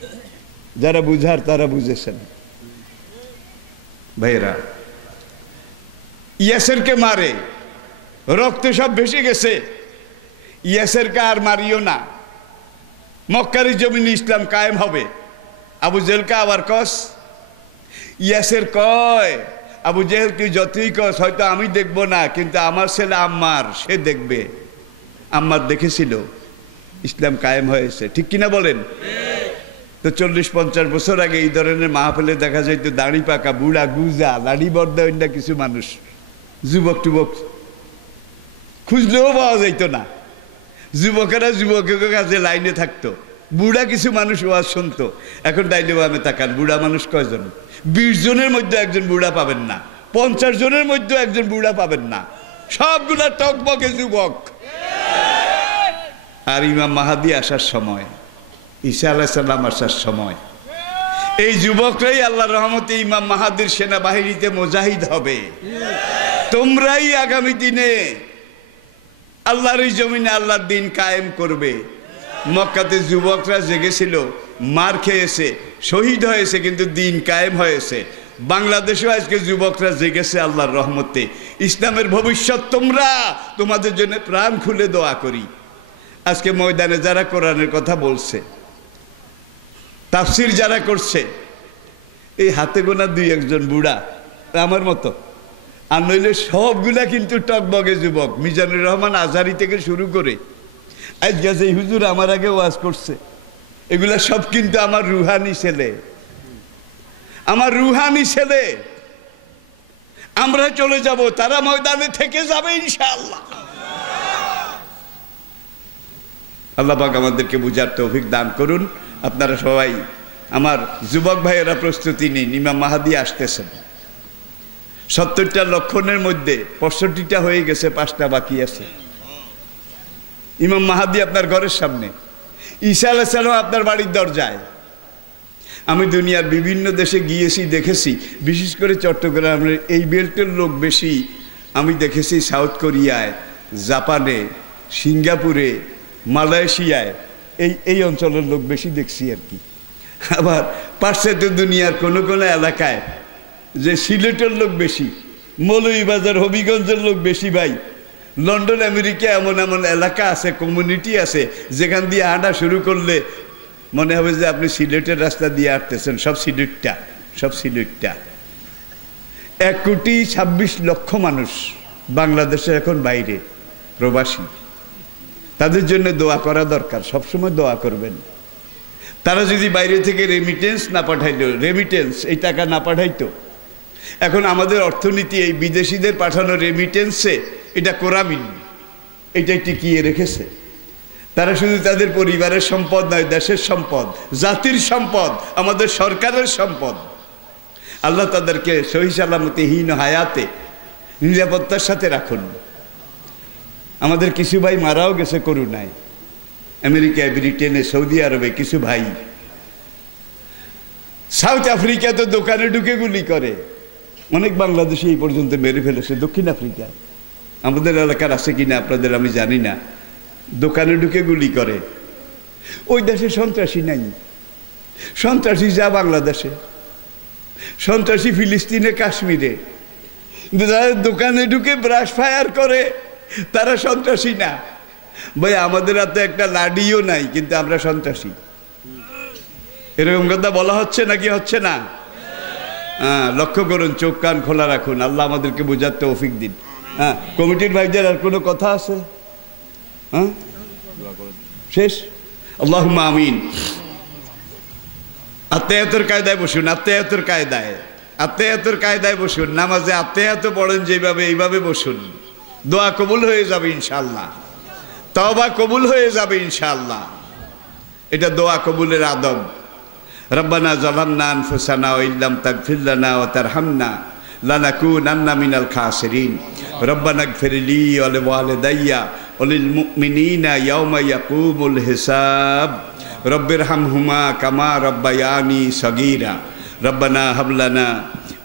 যারা বুঝার তারা বুঝেছেন। ভাইরা, ইয়াসেরকে মারে, রক্ত সব ভেসে গেছে। ইয়াসেরকে আর মারিও না, মক্কারি জমিনে ইসলাম কায়েম হবে। আবু জেহেলকে আবার কস, ইয়াসের কয় আবু জেহেল তুই যতই কস, হয়তো আমি দেখব না, কিন্তু আমার ছেলে আম্মার, সে দেখবে। আম্মার দেখেছিল, ইসলাম কায়েম হয়েছে। ঠিক কিনা বলেন? তো 40-50 বছর আগে এই ধরনের মাহফিলে দেখা যাইতো দাড়ি পাকা বুড়া গুজা লাড়ি বর্দা অন্য কিছু মানুষ, যুবক টুবক খুঁজলেও পাওয়া যাইতো না। যুবকেরা যুবকের কাছে লাইনে থাকতো, বুড়া কিছু মানুষ ওয়াজ শুনতো। এখন ডাইলে বামে তাকান, বুড়া মানুষ কয়জন? 20 জনের মধ্যে একজন বুড়া পাবেন না, 50 জনের মধ্যে একজন বুড়া পাবেন না, সবগুলা টকবকে যুবক। আর ইমাম মাহাদি আসার সময়, ঈসা আলাইহিস সালাম আসার সময়, এই যুবকরাই আল্লাহর রহমতে ইমাম মাহাদির সেনাবাহিনীতে মুজাহিদ হবে। তোমরাই আগামী দিনে আল্লাহর এই জমিনে আল্লাহর দিন কায়েম করবে। মক্কাতে যুবকরা জেগেছিল, মার খেয়েছে, শহীদ হয়েছে, কিন্তু দিন কায়েম হয়েছে। বাংলাদেশেও আজকে যুবকরা জেগেছে আল্লাহর রহমতে। ইসলামের ভবিষ্যৎ তোমরা, তোমাদের জন্য প্রাণ খুলে দোয়া করি। আজকে ময়দানে যারা কোরআনের কথা বলছে, তাফসির যারা করছে, এই হাতে গোনা 2-1 জন বুড়া আমার মতো, আর নইলে সবগুলা কিন্তু টকবগে যুবক। মিজানুর রহমান আজহারি থেকে শুরু করে আজকে যে হুজুর আমার আগে ওয়াজ করছে, এগুলা সব কিন্তু আমার রুহানি ছেলে, আমার রুহানি ছেলে। আমরা চলে যাব, তারা ময়দানে থেকে যাবে ইনশাআল্লাহ। আল্লাহ পাক আমাদেরকে বুঝার তৌফিক দান করুন। আপনারা সবাই আমার যুবক ভাইয়েরা প্রস্তুতি নিন, ইমাম মাহাদি আসতেছেন। 70টা লক্ষণের মধ্যে 65টা হয়ে গেছে, 5টা বাকি আছে। ইমাম মাহাদি আপনার ঘরের সামনে, ঈসা আলাইহিস সালাম আপনার বাড়ির দরজায়। আমি দুনিয়ার বিভিন্ন দেশে গিয়েছি, দেখেছি, বিশেষ করে চট্টগ্রামের এই বেল্টের লোক বেশি আমি দেখেছি। সাউথ কোরিয়ায়, জাপানে, সিঙ্গাপুরে, মালয়েশিয়ায়, এই অঞ্চলের লোক বেশি দেখছি আর কি। আবার পাশ্চাত্য দুনিয়ার কোনো কোনো এলাকায় যে সিলেটের লোক বেশি, মৌলভীবাজার হবিগঞ্জের লোক বেশি, ভাই লন্ডন আমেরিকা এমন এমন এলাকা আছে, কমিউনিটি আছে, যেখান দিয়ে হাঁটা শুরু করলে মনে হবে যে আপনি সিলেটের রাস্তা দিয়ে হাঁটতেছেন। সব সিলেটটা 1,26,00,000 মানুষ বাংলাদেশের এখন বাইরে প্রবাসী। তাদের জন্য দোয়া করা দরকার, সবসময় দোয়া করবেন। তারা যদি বাইরে থেকে রেমিটেন্স না পাঠাইতো, এই টাকা না পাঠাইতো, এখন আমাদের অর্থনীতি এই বিদেশিদের পাঠানো রেমিটেন্সে এটা কোরামিন, এটাই টিকিয়ে রেখেছে। তারা শুধু তাদের পরিবারের সম্পদ নয়, দেশের সম্পদ, জাতির সম্পদ, আমাদের সরকারের সম্পদ। আল্লাহ তাদেরকে সহি সালামতিহীন হায়াতে নিরাপত্তার সাথে রাখুন। আমাদের কিছু ভাই মারাও গেছে করুণায়, আমেরিকায়, ব্রিটেনে, সৌদি আরবে কিছু ভাই। সাউথ আফ্রিকা তো দোকানে ঢুকে গুলি করে, অনেক বাংলাদেশি এই পর্যন্ত মেরে ফেলেছে। দক্ষিণ আফ্রিকা আমাদের এলাকার আছে কিনা আপনাদের আমি জানি না, দোকানে ঢুকে গুলি করে। ওই দেশে সন্ত্রাসী নাই, সন্ত্রাসী যা বাংলাদেশে, সন্ত্রাসী ফিলিস্তিনে, কাশ্মীরে। কিন্তু যারা দোকানে ঢুকে ব্রাশ ফায়ার করে তারা সন্ত্রাসী না। ভাই আমাদের হাতে একটা লাডিও নাই, কিন্তু আমরা সন্ত্রাসী। এরকম কথা বলা হচ্ছে নাকি হচ্ছে না? হ্যাঁ, লক্ষ্য করুন, চোখ কান খোলা রাখুন, আল্লাহ আমাদেরকে বোঝার তৌফিক দিন। হ্যাঁ, কমিটির ভাইদের আর কোনো কথা আছে? হ্যাঁ, শেষ। আল্লাহুম্মা আমিন। আত্মায়াতের কায়দায় বসুন, আত্মায়াতের কায়দায় বসুন। নামাজে আত্মায়াত পড়েন যেভাবে, এইভাবে বসুন। দোয়া কবুল হয়ে যাবে ইনশাআল্লাহ, তওবা কবুল হয়ে যাবে ইনশাআল্লাহ। এটা দোয়া কবুলের আদব। রব্বানা যালামনা আনফুসানা ওয়া ইল্লাম তাগফির লানা ওয়া তারহামনা লানাকুনান্না মিনাল খাসিরিন। রব্বানা ইগফিরলি ওয়া লিওয়ালিদাইয়া ওয়া লিল মুমিনিনা ইয়াওমা ইয়াকুমুল হিসাব। রব্বিরহামহুমা কামা রাব্বায়ানি সগীরা। রব্বানা হাব লানা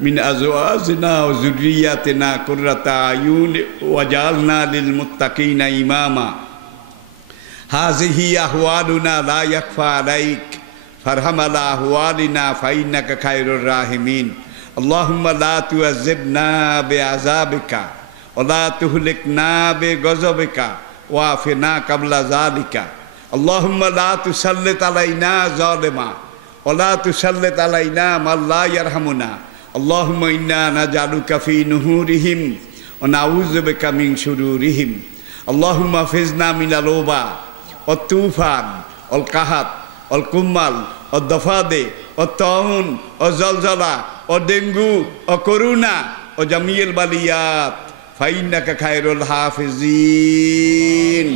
মিন আজওয়াজিনা ওয়া যুররিয়াতিনা কুররাতা আয়ুন ওয়াজআলনা লিল মুত্তাকিনা ইমামা। হাযিহি আহওয়ালুনা লা ইয়াখফা আলাইক ফারহাম আলা আহওয়ালিনা ফাইন্নাকা খায়রুর রাহিমিন। আল্লাহুম্মা লা তুআযিবনা বিআযাবিকা ওয়া লা তুহলিকনা বিগযবিকা ওয়া আফিনা ক্বাবলা যালিকা। আল্লাহুম্মা লা তুসাল্লিত আলাইনা যালিমা ওয়া লা তুসাল্লিত আলাইনা মান লা ইয়ারহামুনা। আল্লাহুম্মা ইন্না নাজআলুকা ফি নুহুরিহিম ওয়া নাউযু বিকা মিন শুরুরিহিম। আল্লাহুম্মা ফিজনা মিনাল ওবা ওয়াত তুফান ওয়াল কাহাত ওয়াল কুম্মাল ওয়াদ দাফাদে ওয়াত তাউন ওয়া জালজালা ওয়া ডেঙ্গু ওয়া করোনা ওয়া জামিল বালিয়াত ফাইন্নাকা খায়রুল হাফিজিন।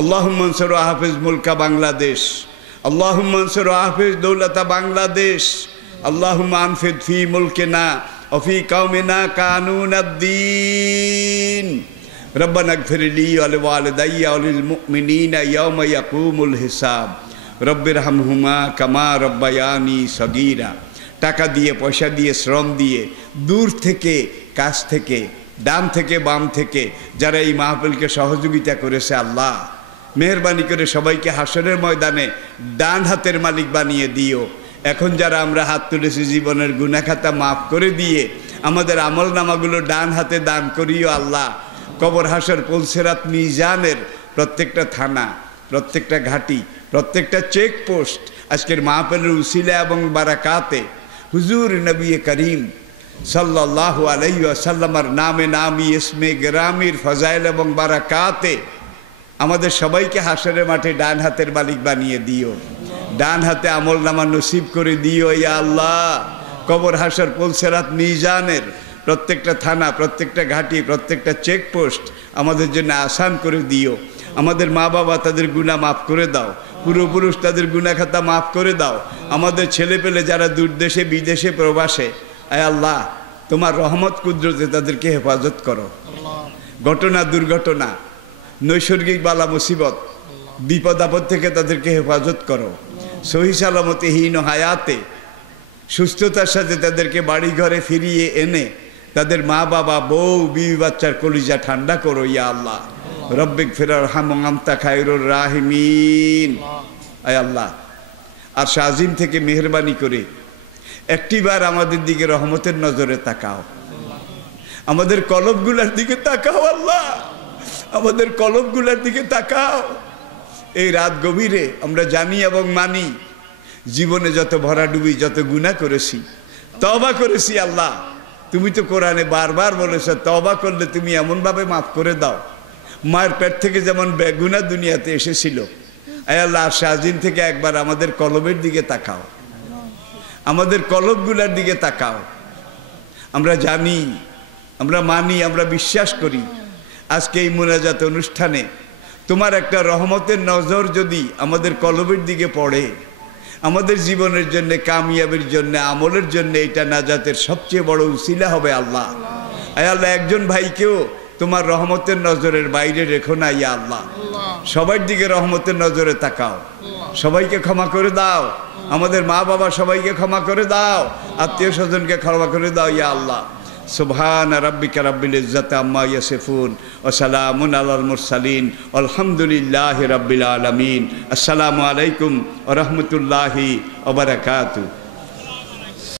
আল্লাহুম্মা আনসুর হাফিজ মুলকা বাংলাদেশ। আল্লাহুম্মা আনসুর হাফিজ দৌলতা বাংলাদেশ। আল্লাহুম্মা আনফিদ ফি মুলকিনা ওয়া ফি কওমিনা কানুনাদ-দ্বীন। রব্বানা ইগফিরলি ওয়া লিওয়ালিদাইয়া ওয়া লিল মুমিনিনা ইয়াওমা ইয়াকুমুল হিসাব। রব্বিরহামহুমা কামা রাব্বায়ানি সগীরা। টাকা দিয়ে, পয়সা দিয়ে, শ্রম দিয়ে, দূর থেকে, কাছ থেকে, ডান থেকে, বাম থেকে যারা এই মাহফিলকে সহযোগিতা করেছে, আল্লাহ মেহেরবানি করে সবাইকে হাসরের ময়দানে ডান হাতের মালিক বানিয়ে দিও। এখন যারা আমরা হাত তুলেছি, জীবনের গুনাহ খাতা মাফ করে দিয়ে আমাদের আমল নামাগুলো ডান হাতে দান করিও আল্লাহ। কবর, হাসর, পুলসিরাত, মিজানের প্রত্যেকটা থানা, প্রত্যেকটা ঘাটি, প্রত্যেকটা চেকপোস্ট আজকের মাহফিলের উসিলা এবং বারাকাতে হুজুর নবী করিম সাল্লাল্লাহু আলাইহি ওয়াসাল্লামের নামে নামি, ইসমে গ্রামির ফজাইল এবং বারাকাতে আমাদের সবাইকে হাসরের মাঠে ডান হাতের মালিক বানিয়ে দিও। ডান হাতে আমল নামা নসিব করে দিও ইয়া আল্লাহ। কবর, হাসর, পুলসিরাত, মিজানের প্রত্যেকটা থানা, প্রত্যেকটা ঘাটি, প্রত্যেকটা চেকপোস্ট আমাদের জন্য আসান করে দিও। আমাদের মা বাবা তাদের গুনাহ মাফ করে দাও, পূর্বপুরুষ তাদের গুনাহ খাতা মাফ করে দাও। আমাদের ছেলে পেলে যারা দূরদেশে, বিদেশে, প্রবাসে, আয় আল্লাহ তোমার রহমত কুদরতে তাদেরকে হেফাজত করো। ঘটনা, দুর্ঘটনা, নৈসর্গিক বালা মুসিবত, বিপদ আপদ থেকে তাদেরকে হেফাজত করো। সহি সালামতিহীন হায়াতে সুস্থতার সাথে তাদেরকে বাড়ি ঘরে ফিরিয়ে এনে তাদের মা বাবা, বউ, বিবি বাচ্চার কলিজা ঠান্ডা করো ইয়া আল্লাহ। রব্বিক ফিরহাম আনতা খায়রুর রাহিমিন। আয় আল্লাহ, আর শাহিম থেকে মেহেরবানি করে একটিবার আমাদের দিকে রহমতের নজরে তাকাও, আমাদের কলবগুলার দিকে তাকাও আল্লাহ। আমাদের কলবগুলোর দিকে তাকাও। এই রাত গভীরে আমরা জানি এবং মানি জীবনে যত ভরাডুবি, যত গুনাহ করেছি, তওবা করেছি। আল্লাহ, তুমি তো কোরআনে বারবার বলেছ তওবা করলে তুমি এমনভাবে মাফ করে দাও, মায়ের পেট থেকে যেমন বেগুনা দুনিয়াতে এসেছিল। আয় আল্লাহ, শাহজিন থেকে একবার আমাদের কলবের দিকে তাকাও, আমাদের কলবগুলোর দিকে তাকাও। আমরা জানি, আমরা মানি, আমরা বিশ্বাস করি আজকে এই মুনাজাত অনুষ্ঠানে তোমার একটা রহমতের নজর যদি আমাদের কলবের দিকে পড়ে, আমাদের জীবনের জন্য, কামিয়াবির জন্য, আমলের জন্য এটা নাজাতের সবচেয়ে বড় উসিলা হবে। আল্লাহ, আয় আল্লাহ, একজন ভাইকেও তোমার রহমতের নজরের বাইরে রেখো না। ইয়া আল্লাহ, সবার দিকে রহমতের নজরে তাকাও, সবাইকে ক্ষমা করে দাও, আমাদের মা বাবা সবাইকে ক্ষমা করে দাও, আত্মীয় স্বজনকে ক্ষমা করে দাও। ইয়া আল্লাহ, সুবহান রাব্বিকা রাব্বিল ইজ্জাতি আম্মা ইয়াসিফুন ওয়া সালামুন আলাল মুরসালিন আলহামদুলিল্লাহি রাব্বিল আলামিন। আসসালামু আলাইকুম ওয়া রাহমাতুল্লাহি ওয়া বারাকাতুহু।